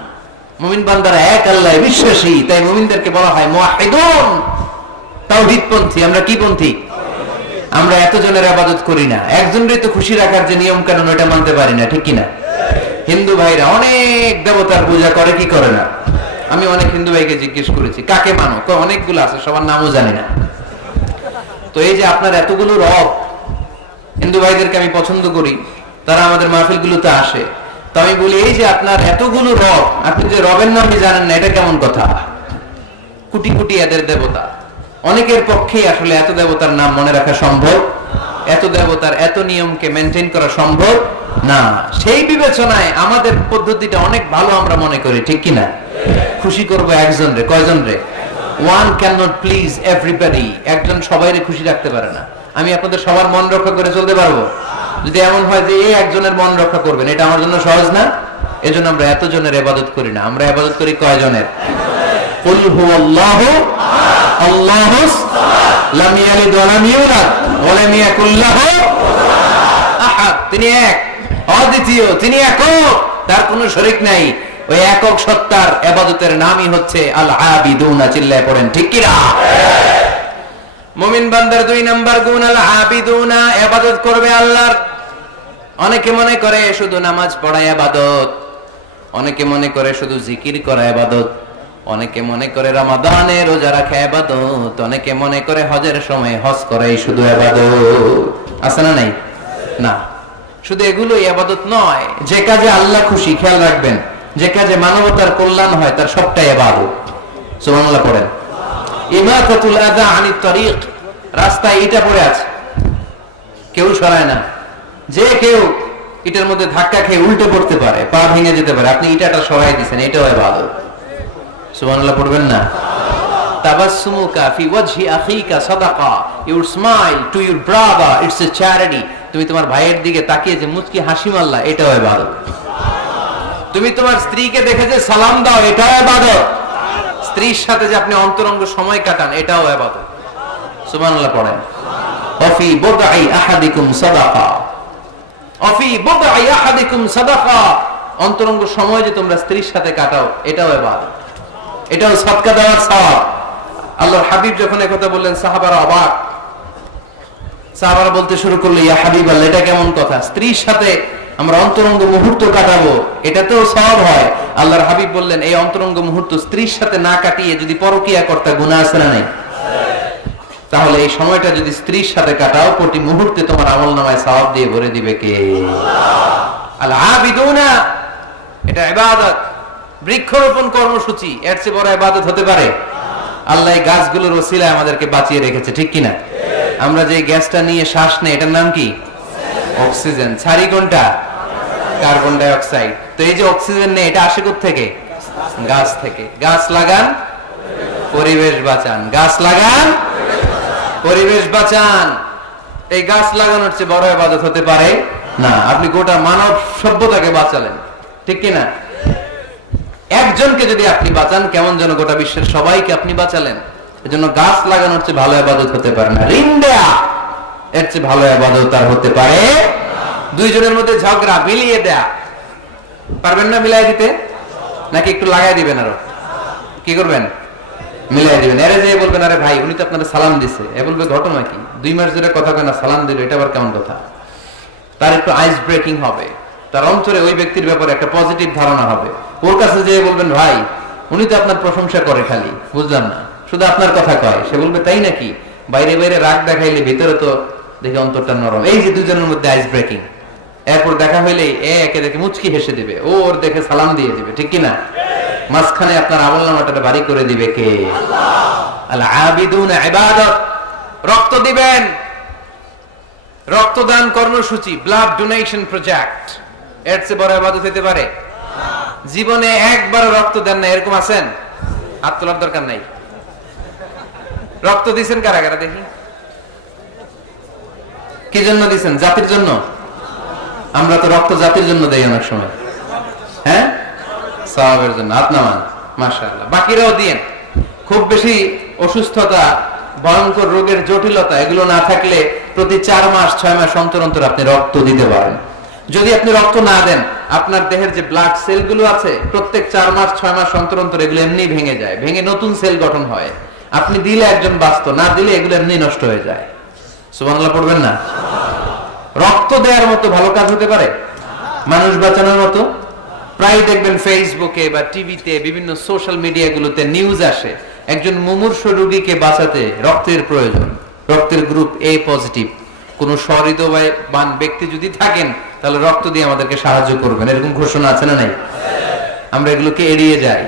মুমিন বান্দারা এক আল্লাহে বিশ্বাসী, তাই মুমিনদেরকে বলা হয় মুওয়াহিদুন, তাওহীদপন্থী। আমরা কি পন্থী? আমরা এতজনের ইবাদত করি না, একজনেরই তো খুশি রাখার যে নিয়ম কানুন ওটা মানতে পারি না, ঠিক কি না? হিন্দু ভাইরা অনেক দেবতার পূজা করে, কি করে না? আমি অনেক হিন্দু ভাইকে জিজ্ঞেস করেছি কাকে মানো, অনেকগুলো আছে, সবার নামও জানি না। তো এই যে আপনার এতগুলো রব, হিন্দু ভাইদেরকে আমি পছন্দ করি, তারা আমাদের মাহফিলগুলোতে আসে, তো আমি বলি এই যে আপনার এতগুলো রব, আপনি যে রবের নামই জানেন না, এটা কেমন কথা? কোটি কোটি এদের দেবতা, অনেকের পক্ষে আসলে এত দেবতার নাম মনে রাখা সম্ভব, এত দেবতার এত নিয়মকে মেনটেন করা সম্ভব না। সেই বিবেচনায় আমাদের পদ্ধতিটা অনেক ভালো আমরা মনে করি, ঠিক কিনা? খুশি করবো একজন রে, কয়জন রে? One can not please everybody, একজন সবাইরে খুশি রাখতে পারে না। আমি আপনাদের সবার মন রক্ষা করে চলতে পারবো? যদি এমন হয় যে এই একজনের মন রক্ষা করবেন, এটা আমার জন্য সহজ না। এজন্য আমরা এতজনের ইবাদত করি না, আমরা ইবাদত করি কয়জনের? কুল হুয়াল্লাহু আল্লাহুস লাম ইয়ালিদ ওয়া লাম ইউলাদ ওয়া লাম ইয়াকুল লাহু আহাদ। তিনি এক, অদ্বিতীয়, তিনি একক, তার কোনো শরীক নাই। ওই একক সত্তার ইবাদতের নামই হচ্ছে আল আবিদুনা। চিল্লায় পড়েন ঠিক কি না? মুমিন বান্দার 2 নাম্বার গুণ আল আবিদুনা, ইবাদত করবে আল্লাহর। অনেকে মনে করে শুধু নামাজ পড়া ইবাদত, অনেকে মনে করে শুধু জিকির করা ইবাদত, অনেকে মনে করে রমাদানে রোজা রাখা ইবাদত, অনেকে মনে করে হজের সময় হজ করাই শুধু ইবাদত। আছে না নাই? না, শুধু এগুলো ইবাদত নয়। যে কাজে আল্লাহ খুশি, খেয়াল রাখবেন, যে কাজে মানবতার কল্যাণ হয় তার সবটাই ইবাদত। সুবহানাল্লাহ পড়েন। ইমাতাতুল আযা আনিত তারিক, রাস্তায় ইটা পড়ে আছে, কেউ সরায় না, যে কেউ ইটার মধ্যে ধাক্কা খেয়ে উল্টে পড়তে পারে, পা ভেঙে যেতে পারে, আপনি ইটাটা সরাই দিয়েছেন, এটাও ইবাদত। সুবহানাল্লাহ পড়বেন না? তাবাসসুমুকা ফি ওয়াজহি আখিকা সাদাকা, your smile to your brother, it's a charity. তুমি তোমার ভাইয়ের দিকে তাকিয়ে যে মুচকি হাসি মারলা, এটাও ইবাদত। তুমি তোমার স্ত্রীকে দেখে যে সালাম দাও, এটাও ইবাদত। স্ত্রীর সাথে যে আপনি অন্তরঙ্গ সময় কাটান, এটাও ইবাদত। সুবহানাল্লাহ পড়েন। ওয়াফি বুদআই আহাদিকুম সাদাকা, ওয়াফি বুদআই আহাদিকুম সাদাকা, অন্তরঙ্গ সময় যে তোমরা স্ত্রীর সাথে কাটাও, এটাও ইবাদত, এটাও সাদকা দেওয়ার সওয়াব। আল্লাহর হাবিব যখন একথা বললেন, সাহাবারা অবাক। সাহাবারা বলতে শুরু করলো, ইয়া হাবিবাল্লাহ, এটা কেমন কথা? স্ত্রীর সাথে আমরা অন্তরঙ্গ মুহূর্ত কাটাবো, এটাতেও সওয়াব হয়। আল্লাহর হাবিব বললেন, এই অন্তরঙ্গ মুহূর্ত স্ত্রীর সাথে না কাটিয়ে যদি পরকীয়া করতে, গুনাহ আছে না নাই? তাহলে এই সময়টা যদি স্ত্রীর সাথে কাটাও, প্রতি মুহূর্তে তোমার আমলনামায় সওয়াব দিয়ে ভরে দিবে কে? আল আবিদুনা, এটা ইবাদত। বৃক্ষরোপণ কর্মসূচি, এর চেয়ে বড় ইবাদত হতে পারে? আল্লাহ এই গাছগুলোর ওসিলায় আমাদেরকে বাঁচিয়ে রেখেছে, ঠিক কিনা? আমরা যে গ্যাসটা নিয়ে শ্বাস নেই, এটার নাম কি? অক্সিজেন। ছাড়ি কোনটা? Carbon die oxide. তো এই যে অক্সিজেন নেই, এটা আসে কোথা থেকে? গাছ থেকে। গাছ লাগান, পরিবেশ বাঁচান। গাছ লাগান, পরিবেশ বাঁচান। এই গাছ লাগানোর চেয়ে বড় ইবাদত হতে পারে না। আপনি গোটা মানব সভ্যতাকে বাঁচালেন, ঠিক কিনা? একজনকে যদি আপনি বাঁচান, কেমন যেন গোটা বিশ্বের সবাইকে আপনি বাঁচালেন। এজন্য গাছ লাগানোর চেয়ে ভালো ইবাদত হতে পারে না। ঋণ দেয়া, এর চেয়ে ভালো ইবাদত আর হতে পারে না। দুইজনের মধ্যে ঝগড়া, মিলিয়ে দেয়া, পারবেন না মিলাই দিতে? নাকি একটু লাগাই দিবেন? আরো কি করবেন? মিলাই দিবেন। এরে যে বলবেন, আরে ভাই উনি তো আপনারা সালাম দিছে, এ বলবে ঘটনা কি? 2 মাস ধরে কথা কয় না, সালাম দিল, এটা আবার কেমন কথা? তার একটু আইস ব্রেকিং হবে, তার অন্তরে ওই ব্যক্তির ব্যাপারে একটা পজিটিভ ধারণা হবে। ওর কাছে যে বলবেন, ভাই উনি তো আপনার প্রশংসা করে খালি, বুঝলাম না, শুধু আপনার কথা কয়। সে বলবে, তাই নাকি? বাইরে বাইরে রাগ দেখাইলে ভিতরে তো দেখে অন্তরটা নরম। এই যে দুজনের মধ্যে আইস ব্রেকিং। এরপর দেখা হইলে একে দেখে মুচকি হেসে দিবে, ওর দেখে সালাম দিয়ে দিবে, ঠিক কিনা? মাঝখানে আপনার আমলনামাটা ভারী করে দিবে কে? আল্লাহ। আল আবিদুনা ইবাদত। রক্ত দিবেন, রক্তদান কর্মসূচি, ব্লাড ডোনেশন প্রজেক্ট, এর চেয়ে বড় ইবাদত হতে পারে? জীবনে একবার রক্ত দেন না, এরকম আছেন? হাত তোলার দরকার নাই। রক্ত দিয়েছেন কারা কারা দেখি? কি জন্য দিয়েছেন? জাতির জন্য? আমরা তো রক্ত জাতির জন্য দেই অনেক সময়, হ্যাঁ, সওয়াবের জন্য। হাত নামান, মাশাআল্লাহ। বাকিরাও দিয়েন। খুব বেশি অসুস্থতা, ভয়ঙ্কর রোগের জটিলতা এগুলো না থাকলে প্রতি 4 মাস 6 মাস অন্তর অন্তর আপনি রক্ত দিতে পারেন। যদি আপনি রক্ত না দেন, আপনার দেহের যে ব্লাড সেলগুলো আছে প্রত্যেক 4 মাস 6 মাস অন্তর অন্তর এগুলো এমনি ভেঙে যায়, ভেঙে নতুন সেল গঠন হয়। আপনি দিলে একজন বাঁচত, না দিলে এগুলো এমনি নষ্ট হয়ে যায়। সুবহানাল্লাহ পড়বেন না? রক্ত দেওয়ার মতো ভালো কাজ হতে পারে? মানুষ বাঁচানোর মতো? প্রায় দেখবেন ফেসবুকে বা টিভিতে বিভিন্ন সোশ্যাল মিডিয়াগুলোতে নিউজ আসে, একজন মুমূর্ষু রোগীকে বাঁচাতে রক্তের প্রয়োজন, রক্তের গ্রুপ এ পজিটিভ। কোন সহৃদয়বান ব্যক্তি যদি থাকেন তাহলে রক্ত দিয়ে আমাদেরকে সাহায্য করবেন, এরকম ঘোষণা আছে না নাই? আমরা এগুলোকে এড়িয়ে যাই,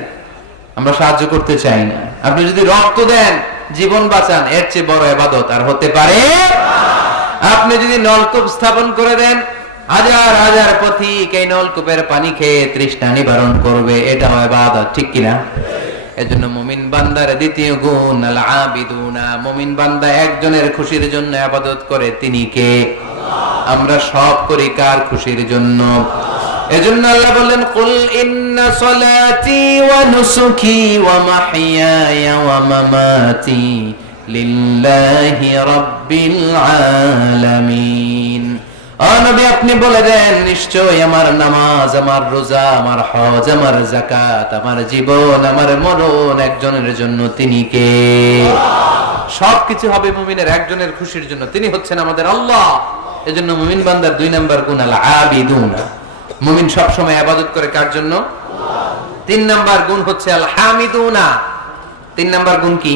আমরা সাহায্য করতে চাই না। আপনি যদি রক্ত দেন, জীবন বাঁচান, এর চেয়ে বড় ইবাদত আর হতে পারে? আপনি যদি নলকূপ স্থাপন করে দেন, হাজার হাজার পথিক এই নলকূপের পানি খেয়ে তৃষ্ণা নিবারণ করবে, এটাও ইবাদত, ঠিক কিনা? এজন্য মুমিন বান্দার দ্বিতীয় গুণ আল আবিদুনা। মুমিন বান্দা একজনের খুশির জন্য ইবাদত করে, তিনি কে? আমরা সব করি কার খুশির জন্য? এজন্য আল্লাহ বলেন, কুল ইন্না সলাতি ওয়া নুসুকি ওয়া মাহইয়ায়া ওয়া মামাতি লিল্লাহি রাব্বিল আলামিন। ও নবী, আপনি বলে দেন, নিশ্চয় আমার নামাজ, আমার রোজা, আমার হজ, আমার যাকাত, আমার জীবন, আমার মরণ একজনের জন্য, তিনি কে? সবকিছু হবে মুমিনের একজনের খুশির জন্য, তিনি হচ্ছেন আমাদের আল্লাহ। এজন্য মুমিন বান্দার 2 নাম্বার গুণ আল আবিদুনা। মুমিন সব সময় ইবাদত করে কার জন্য? 3 নাম্বার গুণ হচ্ছে আল হামিদুনা। 3 নাম্বার গুণ কি?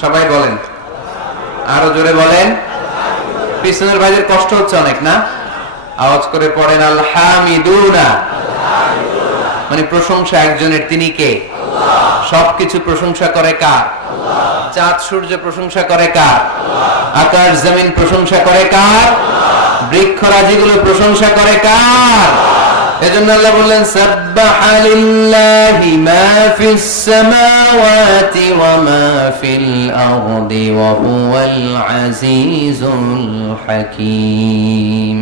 সবাই বলেন, আরো জোরে বলেন। পিছনের ভাইদের কষ্ট হচ্ছে অনেক না? আওয়াজ করে পড়েন, আল হামিদুনা। মানে প্রশংসা একজনের, তিনি কে? সবকিছু প্রশংসা করে কার? চাঁদ সূর্য প্রশংসা করে কার? আকাশ জমিন প্রশংসা করে কার? বৃক্ষরাজিগুলো প্রশংসা করে কার? এজন্য আল্লাহ বললেন, সাব্বাহা লিল্লাহি মা ফিস সামাওয়াতি ওয়া মা ফিল আরদি ওয়া হুয়াল আজিজুল হাকীম।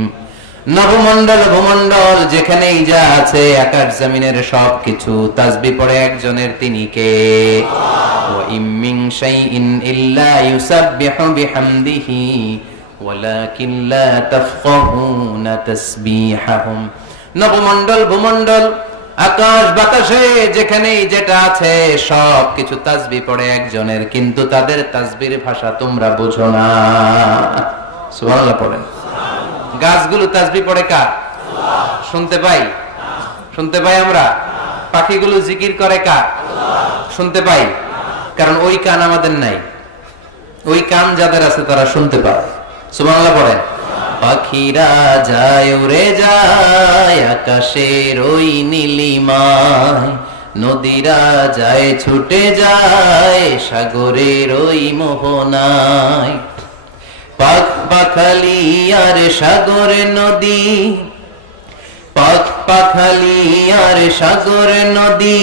নবমণ্ডল ভূমণ্ডল যেখানেই যা আছে, আকাশ জমিনের সবকিছু তাসবিহ পড়ে একজনের, তিনি কে? ওয়া ইম মিন শাইইন ইল্লা ইউসাব্বিহু বিহামদিহি ওয়ালাকিন লা তাফকাহুনা তাসবিহাহুম। নবমণ্ডল ভূমণ্ডল আকাশ বাতাসে যেখানেই যেটা আছে সবকিছু তাসবিহ পড়ে একজনের, কিন্তু তাদের তাসবির ভাষা তোমরা বুঝো না। সুবহানাল্লাহ পড়েন। গাছগুলো তাসবিহ পড়ে কার? শুনতে পাই? শুনতে পাই আমরা? পাখিগুলো জিকির করে কার? শুনতে পাই। কারণ ওই কান আমাদের নাই, ওই কান যাদের আছে তারা শুনতে পায়। সুবহানাল্লাহ পড়েন। পাখিরা যায় উড়ে যায় আকাশের ওই নীলিমায়, নদীরা যায় ছুটে যায় সাগরের ওই মোহনায়। পাখ পাখালি আর সাগর নদী, পাখ পাখালি আর সাগর নদী,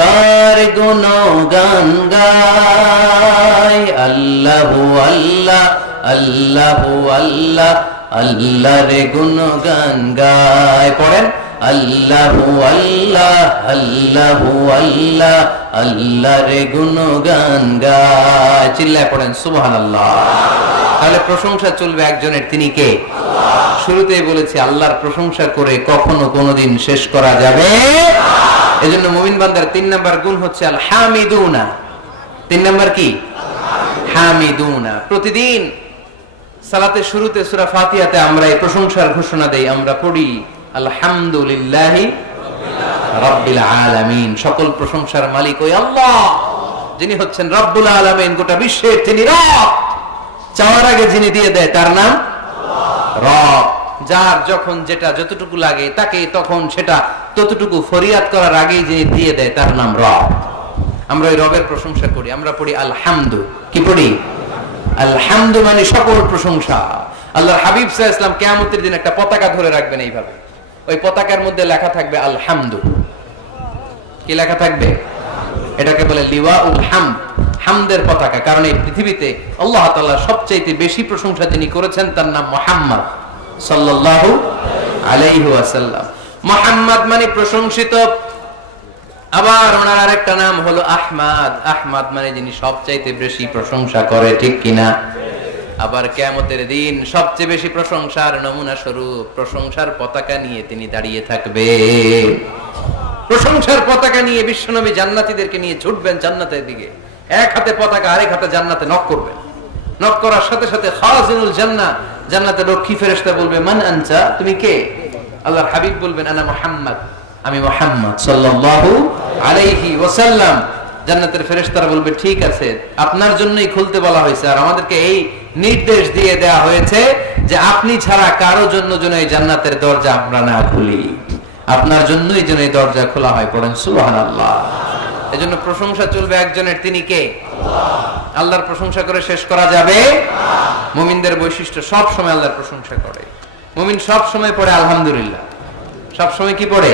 কার গুণগান গায়। আল্লাহু আল্লাহ, আল্লাহু আল্লাহ, আল্লাহর গুণগান গায়। পড়েন, আল্লাহু আল্লাহ, আল্লাহু আল্লাহ, আল্লাহর গুণগান গায়। চিল্লায় পড়েন সুবহানাল্লাহ। তাহলে প্রশংসা চলবে একজনের, তিনি কে? শুরুতেই বলেছি, আল্লাহর প্রশংসা করে কখনো কোনোদিন শেষ করা যাবে। এজন্য মুমিন বান্দার 3 নাম্বার গুণ হচ্ছে আল হামিদুনা। 3 নাম্বার কি? হামিদুনা। প্রতিদিন সালাতের শুরুতে সূরা ফাতিহাতে আমরা এই প্রশংসার ঘোষণা দেই, আমরা পড়ি আলহামদুলিল্লাহি রাব্বিল আলামিন। সকল প্রশংসার মালিক ওই আল্লাহ, যিনি হচ্ছেন রব্বুল আলামিন, গোটা বিশ্বের তিনি রব। চাওয়ার আগে যিনি দিয়ে দেয় তার নাম রব। যার যখন যেটা যতটুকু লাগে তাকে তখন সেটা ততটুকু ফরিয়াদ করার আগেই যিনি দিয়ে দেয় তার নাম রব। আমরা ওই রবের প্রশংসা করি, আমরা পড়ি আলহামদু। কি পড়ি? আলহামদু মানে সকল প্রশংসা। আল্লাহর হাবিব সাল্লাল্লাহু আলাইহি ওয়াসাল্লাম কিয়ামতের দিন একটা পতাকা ধরে রাখবেন এইভাবে, ওই পতাকার মধ্যে লেখা থাকবে আলহামদু। কি লেখা থাকবে? এটাকে বলে লিওয়াউল হামদ। হামদের পতাকা। কারণ এই পৃথিবীতে আল্লাহ তাআলা সবচাইতে বেশি প্রশংসা যিনি করেছেন তার নাম মুহাম্মদ সাল্লাল্লাহু আলাইহি ওয়াসাল্লাম। মুহাম্মদ মানে প্রশংসিত। আবার ওনার আরেকটা নাম হলো আহমদ। আহমদ মানে যিনি সবচাইতে বেশি প্রশংসা করে, ঠিক কিনা? আবার কিয়ামতের দিন সবচেয়ে বেশি প্রশংসার নমুনা স্বরূপ প্রশংসার পতাকা নিয়ে তিনি দাঁড়িয়ে থাকবেন। প্রশংসার পতাকা নিয়ে বিশ্বনবী জান্নাতীদেরকে নিয়ে ছুটবেন জান্নাতের দিকে। এক হাতে পতাকা, আরেক হাতে জান্নাতে নক করবেন। নক করার সাথে সাথে খাজিনুল জান্নাহ, জান্নাতের রক্ষী ফেরেশতা বলবে, মান আনতা, তুমি কে? আল্লাহর হাবিব বলবেন, আনা মুহাম্মদ, আমি মুহাম্মদ সাল্লাল্লাহু আলাইহি ওয়াসাল্লাম। জান্নাতের ফেরেশতারা বলবে, ঠিক আছে, আপনার জন্যই খুলতে বলা হয়েছে, আর আমাদেরকে এই নির্দেশ দিয়ে দেয়া হয়েছে যে আপনি ছাড়া কারো জন্য যেন এই জান্নাতের দরজা আমরা না খুলি, আপনার জন্যই যেন এই দরজা খোলা হয়। পড়েন সুবহানাল্লাহ। এজন্য প্রশংসা চলবে একজনের, তিনি কে? আল্লাহ। আল্লাহর প্রশংসা করে শেষ করা যাবে? মুমিনদের বৈশিষ্ট্য, সব সময় আল্লাহর প্রশংসা করে। মুমিন সব সময় পড়ে আলহামদুলিল্লাহ। সব সময় কি পড়ে?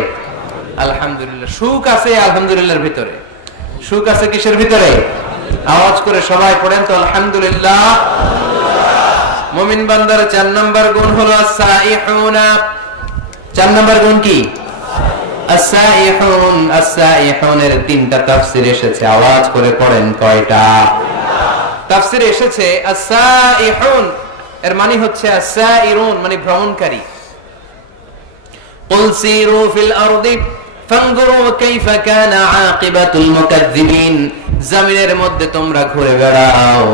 আলহামদুলিল্লাহ। সুখ আছে আলহামদুলিল্লাহর ভিতরে। সুখ আছে কিসের ভিতরে? আওয়াজ করে সবাই পড়েন তো আলহামদুলিল্লাহ। মুমিন বান্দার 4 নাম্বার গুণ হলো আস-সাইহুনা। 4 নাম্বার গুণ কি? আস-সাইহুন। আস-সাইহুনের 3টা তাফসীর এসেছে, আওয়াজ করে পড়েন কয়টা? তাফসীরে এসেছে আস-সাইহুন এর মানে হচ্ছে আস-সাইরুন মানে ভ্রমণকারী। কুল সিরু ফিল আরদি ফানজুরু কাইফা কানা আকিবাতুল মুকাজ্জিবিন। জমিনের মধ্যে তোমরা ঘুরে বেড়াও,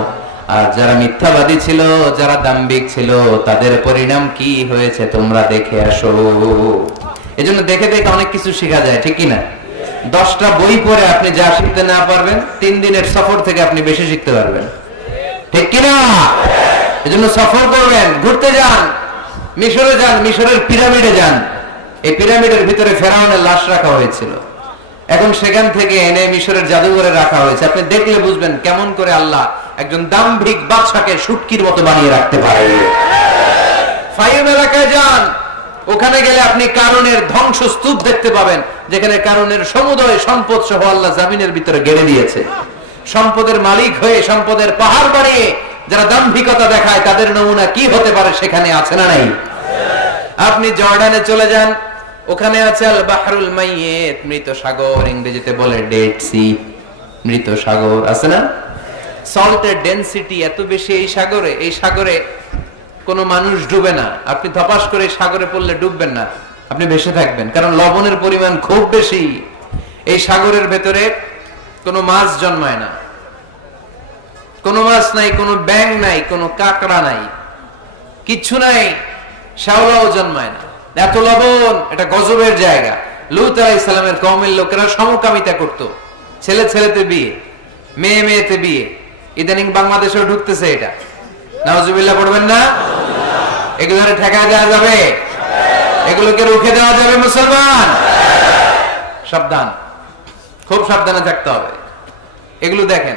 আর যারা মিথ্যাবাদী ছিল, যারা দাম্ভিক ছিল, তাদের পরিণাম কি হয়েছে তোমরা দেখে আসো। এজন্য দেখে দেখে অনেক কিছু শেখা যায়, ঠিক কি না? 10টা বই পড়ে আপনি যা শিখতে না পারবেন, 3 দিনের সফর থেকে আপনি বেশি শিখতে পারবেন, ঠিক কি না? এজন্য সফর করবেন, ঘুরতে যান, মিশরে যান, মিশরের পিরামিডে যান। এই পিরামিডের ভিতরে ফেরাউনের লাশ রাখা হয়েছিল, এখন সেখান থেকে এনে মিশরের জাদুঘরে রাখা হয়েছে। আপনি দেখলে বুঝবেন কেমন করে আল্লাহ একজন দাম্ভিক বাদশাকে শুটকির মতো বানিয়ে রাখতে পারে। ফাইম এলাকায় যান, ওখানে গেলে আপনি কারুনের ধ্বংসস্তূপ দেখতে পাবেন, যেখানে কারুনের সমুদয় সম্পদ সহ আল্লাহ জামিনের ভিতরে গেড়ে দিয়েছে। সম্পদের মালিক হয়ে সম্পদের পাহাড় বানিয়ে যারা দাম্ভিকতা দেখায়, তাদের নমুনা কি হতে পারে সেখানে আছে না নাই? আপনি জর্ডানে চলে যান, ওখানে আছে আল বাহরুল মাইয়িত, মৃত সাগর, ইংরেজিতে বলে ডেড সি, মৃত সাগর আছে না? সল্টের ডেনসিটি এত বেশি এই সাগরে, এই সাগরে কোনো মানুষ ডুবে না। আপনি ধপাস করে সাগরে পড়লে ডুববেন না, আপনি ভেসে থাকবেন, কারণ লবণের পরিমাণ খুব বেশি। এই সাগরের ভেতরে কোনো মাছ জন্মায় না, কোনো মাছ নাই, কোনো ব্যাঙ নাই, কোনো কাঁকড়া নাই, কিচ্ছু নাই, শ্যাওলাও জন্মায় না। এত লবণ, এটা গজবের জায়গা। লূত আলাইহিস সালামের কওমের লোকেরা সমকামিতা করত, ছেলে ছেলেতে বিয়ে, মেয়ে মেয়েতে বিয়ে। ইদানিং বাংলাদেশেও ঢুকতেছে এটা, নাউজুবিল্লাহ পড়বেন না? এগুলোরে ঠেকায় দেওয়া যাবে? এগুলোকে রুখে দেওয়া যাবে? মুসলমান সাবধান, খুব সাবধানে থাকতে হবে। এগুলো দেখেন,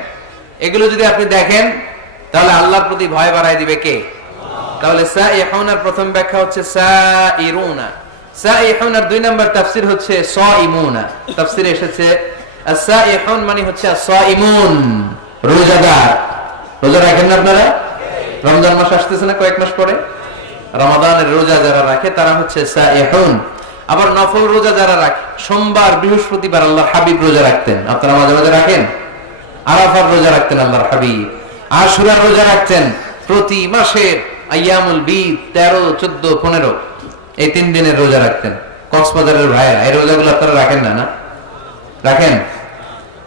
এগুলো যদি আপনি দেখেন তাহলে আল্লাহর প্রতি ভয় বাড়ায় দিবে কে? তাহলে সাইহুনার প্রথম ব্যাখ্যা হচ্ছে সাইরুনা। সাইহুনার 2 নাম্বার তাফসীর হচ্ছে সাইমুনা। তাফসীরে এসেছে as-সাইহুন মানে হচ্ছে as-সাইমুন, রোজাদার। রোজা রাখেন না আপনারা? রমজান মাস আসতেছে না কয়েক মাস পরে, রমাদানের রোজা যারা রাখে তারা হচ্ছে সাইহুন। আবার নফল রোজা যারা রাখে, সোমবার বৃহস্পতিবার আল্লাহর হাবিব রোজা রাখতেন, আপনারা মাঝে মাঝে রাখেন। আরাফার রোজা রাখতেন আল্লাহর হাবিব, আশুরার রোজা রাখতেন। প্রতি মাসের আইয়ামুল বীদ 13, 14, 15 এই 3 দিনের রোজা রাখতেন। কক্সবাজারের ভাইরা এই রোজাগুলো আপনারা রাখেন না? না রাখেন?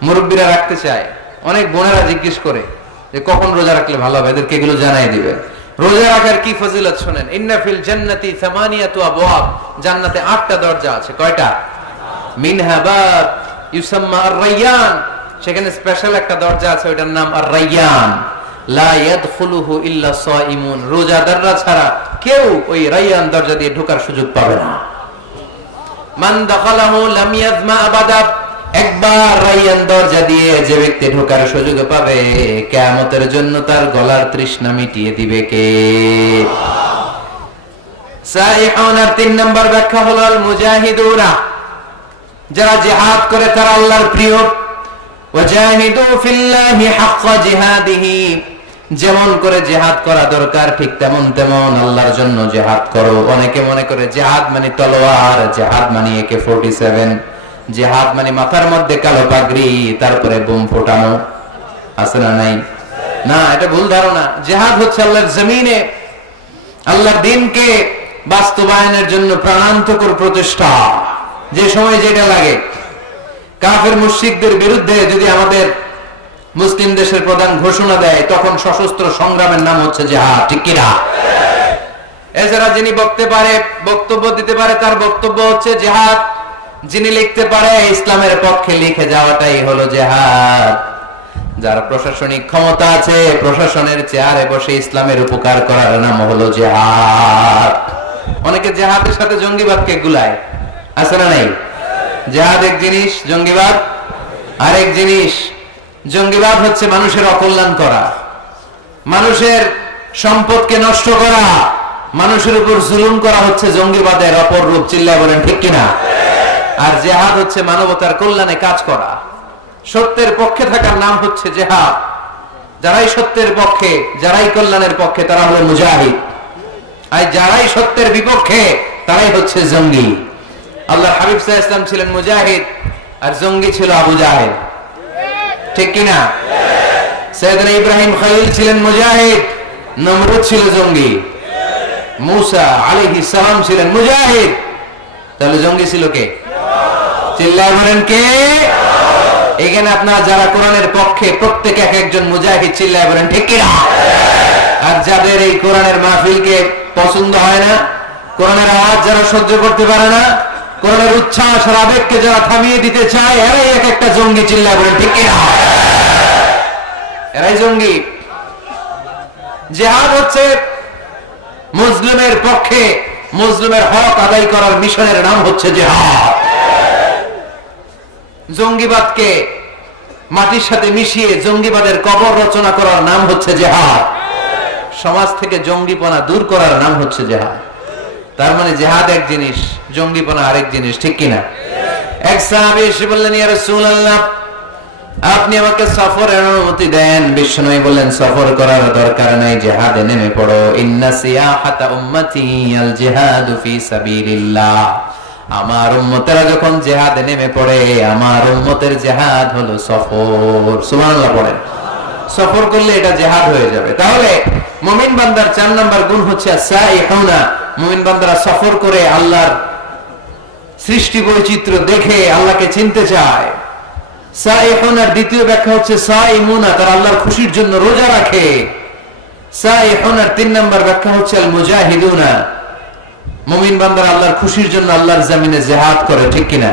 মুরব্বীরা রাখতে চায়, অনেক বোনেরা জিজ্ঞেস করে যে কখন রোজা রাখলে ভালো হবে, এদেরকে এগুলো জানাই দিবে। রোজা রাখার কি ফজিলত শুনেন। ইন্না ফিল জান্নাতি সামানিয়াতু আবওয়াব, জান্নাতে 8টা দরজা আছে। কয়টা? মিনহা বাব ইউসাম্মা আর-রায়্যান, সেখানে স্পেশাল একটা দরজা আছে, ওটার নাম আর-রায়্যান। লা ইয়াদখুলুহু ইল্লা সাইমুন, রোজাদাররা ছাড়া কেউ ওই রায়্যান দরজা দিয়ে ঢোকার সুযোগ পাবে না। মান দাখালাহু লাম ইয়াজমা আবাদা, একবার রায়্যান দরজা দিয়ে যে ব্যক্তি ঢোকার সুযোগ পাবে, কিয়ামতের জন্য তার গলার তৃষ্ণা মিটিয়ে দিবে কে? সাইহুনার 3 নাম্বার ব্যাখ্যা হলো আল মুজাহিদুনা, যারা জিহাদ করে তারা আল্লাহর প্রিয়। ওয়াজাহিদু ফিল্লাহি হাক্কা জিহাদিহি, যেমন করে জিহাদ করা দরকার ঠিক তেমন তেমন আল্লাহর জন্য জিহাদ করো। অনেকে মনে করে জিহাদ মানে তলোয়ার, জিহাদ মানে AK-47, জিহাদ মানে মাথার মধ্যে কালো পাগড়ি তারপরে বোম ফোটানো, আছে না নাই? না, এটা ভুল ধারণা। জিহাদ হচ্ছে আল্লাহর জমিনে আল্লাহর দ্বীনকে বাস্তবায়নের জন্য প্রাণান্তকর প্রচেষ্টা, যে সময় যেটা লাগে। কাফের মুশরিকদের বিরুদ্ধে যদি আমাদের মুসলিম দেশের প্রধান ঘোষণা দেয়, তখন সশস্ত্র সংগ্রামের নাম হচ্ছে জিহাদ, ঠিক কি না? এছাড়া যিনি বক্তব্য দিতে পারে তার বক্তব্য হচ্ছে জিহাদ, যিনি লিখতে পারে ইসলামের পক্ষে লিখে যাওয়াটাই হলো জিহাদ। যার প্রশাসনিক ক্ষমতা আছে, প্রশাসনের চেয়ারে বসে ইসলামের উপকার করার নাম হলো জিহাদ। অনেকে জিহাদের সাথে জঙ্গিবাদকে গুলায়, আছে না নাই? জিহাদ এক জিনিস, জঙ্গিবাদ আরেক জিনিস। জঙ্গিবাদ হচ্ছে মানুষের অকল্যাণ করা, মানুষের সম্পদকে নষ্ট করা, মানুষের উপর জুলুম করা হচ্ছে জঙ্গিবাদের অপর রূপ। চিল্লায় বলেন ঠিক কিনা? আর জিহাদ হচ্ছে মানবতার কল্যাণে কাজ করা, সত্যের পক্ষে থাকার নাম হচ্ছে জিহাদ। যারাই সত্যের পক্ষে, যারাই কল্যাণের পক্ষে, তারা হলো মুজাহিদ। আর যারাই সত্যের বিপক্ষে, তারাই হচ্ছে জঙ্গি। আল্লাহ হাবিব সাল্লাল্লাহু আলাইহি ওয়াসাল্লাম ছিলেন মুজাহিদ, আর জঙ্গি ছিল আবু জাহেল, ঠিক কিনা? সাইয়েদনা ইব্রাহিম খলিল ছিলেন মুজাহিদ, নমরুদ ছিল জঙ্গি। মুসা আলাইহিস সালাম ছিলেন মুজাহিদ, তাহলে জঙ্গি ছিল কে? চিল্লায় বলেন কে? এখানে আপনারা যারা কোরআনের পক্ষে, প্রত্যেক এক একজন মুজাহিদ। চিল্লায় বলেন ঠিক কিনা? আর যাদের এই কোরআনের মাহফিলকে পছন্দ হয় না, কোরআনের আওয়াজ যারা সহ্য করতে পারে না, কোরআনের উচ্ছ্বাস আর আবেগকে যারা থামিয়ে দিতে চায়, এরাই এক একটা জঙ্গি। চিল্লায় বলেন ঠিক কিনা? এরাই জঙ্গি। জিহাদ হচ্ছে মুসলিমের পক্ষে মুসলিমের হক আদায় করার মিশনের নাম হচ্ছে জিহাদ। জঙ্গিবাদকে মাটির সাথে মিশিয়ে জঙ্গিবাদের কবর রচনা করার নাম হচ্ছে জিহাদ। সমাজ থেকে জঙ্গিপনা দূর করার নাম হচ্ছে জিহাদ। তার মানে জিহাদ এক জিনিস, জঙ্গিপনা আরেক জিনিস, ঠিক কিনা? এক সাহাবী এসে বললেন, ইয়া রাসূলুল্লাহ, আপনি আমাকে সফরের অনুমতি দেন। বিশ্বনবী বললেন, সফর করার দরকার নাই, জিহাদে নেমে পড়ো। ইন্না সিয়াহাতা উম্মতি আল জিহাদু ফি সাবিলিল্লাহ। আমার উম্মতেরা যখন জিহাদে নেমে পড়ে, আমার উম্মতের জিহাদ হলো সফর। সুবহানাল্লাহ পড়েন। সফর করলে এটা জিহাদ হয়ে যাবে। তাহলে মুমিন বান্দার 4 নাম্বার গুণ হচ্ছে সাইহুনা। মুমিন বান্দারা সফর করে আল্লাহর সৃষ্টি বৈচিত্র্য দেখে আল্লাহকে চিনতে চায়। সাইহুনার দ্বিতীয় ব্যাখ্যা হচ্ছে সাইমুনা, তারা আল্লাহর খুশির জন্য রোজা রাখে। সাইহুনার 3 নাম্বার ব্যাখ্যা হচ্ছে আল মুজাহিদুনা। মুমিন বান্দারা আল্লাহর খুশির জন্য আল্লাহর জমিনে জিহাদ করে, ঠিক কিনা?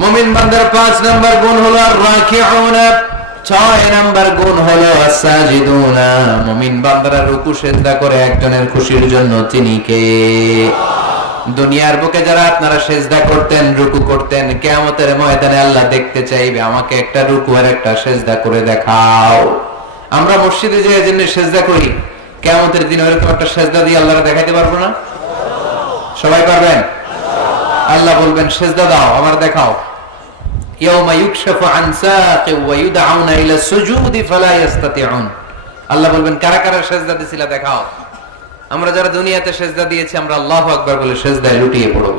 মুমিন বান্দার 5 নাম্বার গুণ হলো আর রাকিউনা। 6 নাম্বার গুণ হলো আস-সাজিদুনা। মুমিন বান্দারা রুকু সিজদা করে একজনের খুশির জন্য। তিনি কে? দুনিয়ার বুকে যারা আপনারা সিজদা করতেন, রুকু করতেন, কিয়ামতের ময়দানে আল্লাহ দেখতে চাইবে, আমাকে একটা রুকু আর একটা সিজদা করে দেখাও। আমরা মসজিদে যে জন্য সিজদা করি, কিয়ামতের দিন ওরকম একটা সিজদা দিয়ে আল্লাহকে দেখাইতে পারবো না? সবাই পারবেন? আল্লাহ বলবেন, সিজদা দাও, আমার দেখাও। ইয়াউমা ইউকশাফু আন সাaqi ওয়া ইউদআউনা ইলা সুজুদি ফালা ইস্তাতিউন। আল্লাহ বলবেন, কারা কারা সিজদা দিছিলা দেখাও। আমরা যারা দুনিয়াতে সিজদা দিয়েছি, আমরা আল্লাহু আকবার বলে সিজদায় লুটিয়ে পড়ব।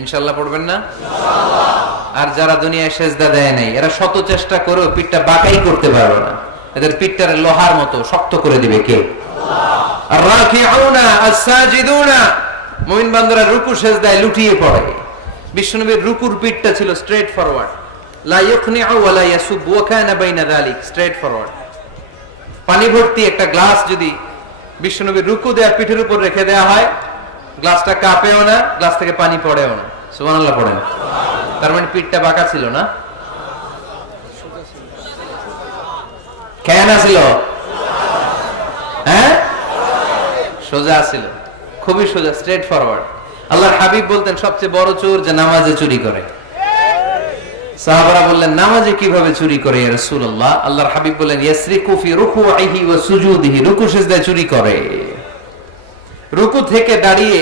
ইনশাআল্লাহ পড়বেন না? ইনশাআল্লাহ। আর যারা দুনিয়ায় সিজদা দেয় নাই, এরা শত চেষ্টা করেও পিঠটা বাঁকাই করতে পারবে না। এদের পিঠটারে লোহার মতো শক্ত করে দিবে কে? আল্লাহ। আর রাকিউনা আস-সাজিদুনা, মুমিন বান্দারা রুকু সিজদায় লুটিয়ে পড়ে। বিশ্বনবীর রুকুর পিঠটা ছিল স্ট্রেট ফরওয়ার্ড, লা ইউকনিউ ওয়া লা ইয়াসুব ওয়া কানা বাইনা যালিক, স্ট্রেট ফরওয়ার্ড। পানি ভর্তি একটা গ্লাস যদি বিশ্বনবীর রুকু দেওয়ার পিঠের উপর রেখে দেওয়া হয়, গ্লাসটা কাঁপেও না, গ্লাস থেকে পানি পড়েও না। সুবহানাল্লাহ পড়েন। তার মানে পিঠটা বাঁকা ছিল না, কেন ছিল? হ্যাঁ, সোজা ছিল, খুবই সোজা, স্ট্রেট ফরওয়ার্ড। আল্লাহর হাবিব বলতেন, সবচেয়ে বড় চোর যে নামাজে চুরি করে। সাহাবারা বললেন, নামাজে কিভাবে চুরি করে ইয়া রাসূলুল্লাহ? আল্লাহর হাবিব বললেন, ইয়াসরিকু ফি রুকুইহি ওয়া সুজুদিহি, রুকু সিজদায় চুরি করে। রুকু থেকে দাঁড়িয়ে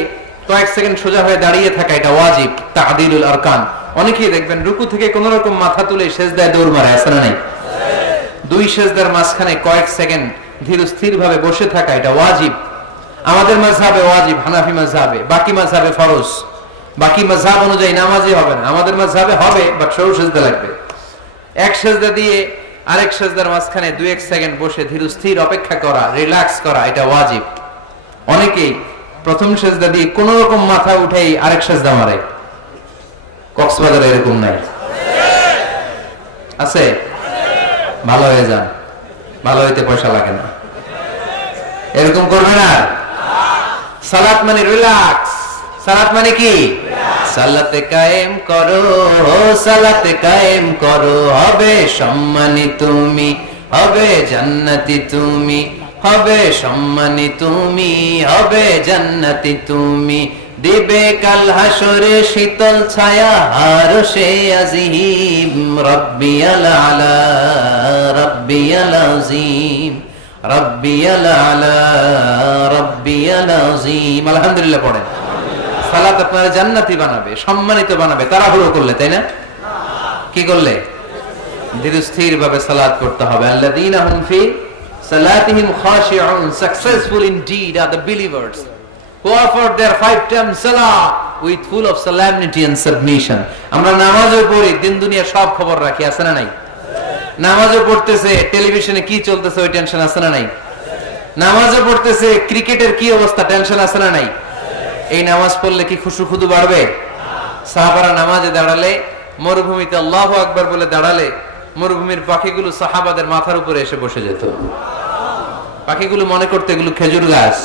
কয়েক সেকেন্ড সোজা হয়ে দাঁড়িয়ে থাকা, এটা ওয়াজিব, তা'দিলুল আরকান। অনেকেই দেখবেন রুকু থেকে কোন রকম মাথা তুলে সেজদায় দৌড় মারে, আছে না নাই? দুই সেজদার মাঝখানে কয়েক সেকেন্ড ধীর স্থির ভাবে বসে থাকা, এটা ওয়াজিব। আমাদের মাযহাবে ওয়াজিব, হানাফি মাযহাবে, বাকি মাযহাবে ফরজ। বাকি মাযহাব অনুযায়ী নামাজই হবে না, আমাদের মাযহাবে হবে, বাট সরু সেজদা লাগবে। এক সেজদা দিয়ে আরেক সেজদার মাঝখানে 2-1 সেকেন্ড বসে ধীর স্থির অপেক্ষা করা, রিল্যাক্স করা, এটা ওয়াজিব। অনেকেই প্রথম সেজদা দিয়ে কোন রকম মাথা উঠেই আরেক সেজদা মারে। কক্সবাজারে এরকম নাই? আছে? ভালো হয়ে যান, ভালো হইতে পয়সা লাগে না, এরকম করবে না। সালাত মানে রিল্যাক্স। সালাত মানে কি? সালাতে কায়েম করো, সালাতে কায়েম করো, হবে সম্মানী তুমি, হবে জান্নাতি তুমি, হবে সম্মানী তুমি, হবে জান্নাতি তুমি, দিবে কাল হাসরে শীতল ছায়া আরশে আজিম, রব্বিয়াল আলা রব্বিয়াল আযীম, রব্বিয়াল আলা রব্বিয়াল আযীম। আলহামদুলিল্লাহ পড়েন। সালাত আপনার জান্নাতি বানাবে, সম্মানিত বানাবে। তাড়াহুড়ো করলে, তাই না? কি করলে? ধীর স্থির ভাবে সালাত করতে হবে। আল্লাযীনা হুম ফি সালাতিহিম খাশিউন, successful indeed are the believers who offer their 5 times salah with full of solemnity and submission. আমরা নামাজও পড়ি, দিন দুনিয়া সব খবর রাখি, আছে না নাই? নামাজও পড়তেছে, টেলিভিশনে কি চলতেছে ওই টেনশন আছে না নাই? নামাজও পড়তেছে, ক্রিকেটের কি অবস্থা, টেনশন আছে না নাই? এই নামাজ পড়লে কি খুশু খুদু বাড়বে? সাহাবারা নামাজে দাঁড়ালে, মরুভূমিতে আল্লাহু আকবার বলে দাঁড়ালে, মরুভূমির পাখিগুলো সাহাবাদের মাথার উপরে এসে বসে যেত। পাখিগুলো মনে করতে এগুলো খেজুর গাছ।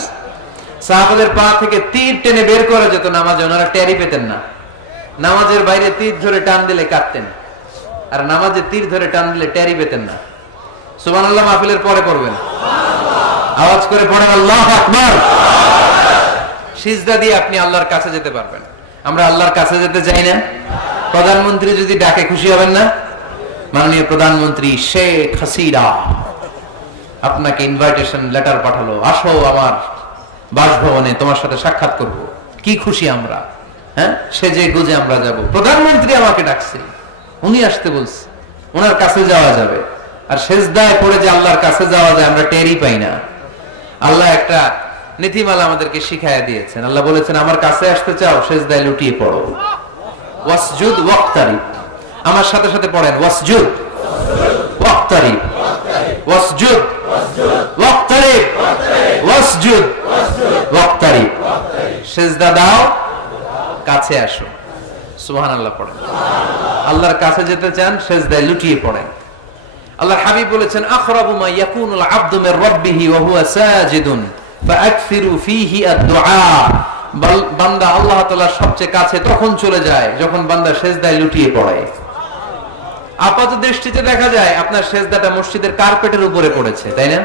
সাহাবাদের পা থেকে তীর টেনে বের করা যেত নামাজে, ওনারা টেরই পেতেন না। নামাজের বাইরে তীর ধরে টান দিলে কাঁদতেন, আর নামাজে তীর ধরে টান দিলে টেরই পেতেন না। সুবহানাল্লাহ মাহফিলের পরে পড়বেন, আওয়াজ করে পড়েন আল্লাহু আকবার। সিজদা দিয়ে আপনি আল্লাহর কাছে যেতে পারবেন। আমরা আল্লাহর কাছে যেতে চাই না? প্রধানমন্ত্রী যদি ডাকে খুশি হবেন না? মাননীয় প্রধানমন্ত্রী শেখ হাসিনা আপনাকে ইনভাইটেশন লেটার পাঠালো, আসো আমার বাসভবনে, তোমার সাথে সাক্ষাৎ করব। কি খুশি আমরা, হ্যাঁ? সেজে গুজে আমরা যাব। প্রধানমন্ত্রী আমাকে ডাকছে, উনি আসতে বলছে, ওনার কাছে যাওয়া যাবে। আর সেজদায় পড়ে যে আল্লাহর কাছে যাওয়া যায় আমরা টেরই পাই না। আল্লাহ একটা নীতিমালা আমাদেরকে শিখাইয়া দিয়েছেন। আল্লাহ বলেছেন, আমার কাছে আসতে চাও, সেজদায় লুটিয়ে পড়ো। ওয়াসজুদ ওয়াক্তারিব। আমার সাথে সাথে পড়েন, ওয়াসজুদ ওয়াক্তারিব, ওয়াসজুদ ওয়াক্তারিব, ওয়াসজুদ ওয়াক্তারিব। সেজদা দাও, কাছে আসো। সুবহানাল্লাহ পড়েন। আল্লাহর কাছে যেতে চান, সেজদায় লুটিয়ে পড়েন। আল্লাহর হাবিব বলেছেন, আখরাবু মা ইয়াকুনুল আবদু মির রাব্বিহি ওয়া হুয়া সাজিদুন ফাআকসিরু ফীহি আদ-দুআ। বান্দা আল্লাহ তাআলার সবচেয়ে কাছে তখন চলে যায় যখন বান্দা সেজদায় লুটিয়ে পড়ে। আপাত দৃষ্টিতে দেখা যায় আপনার সেজদাটা মসজিদের কার্পেটের উপরে পড়েছে, তাই না?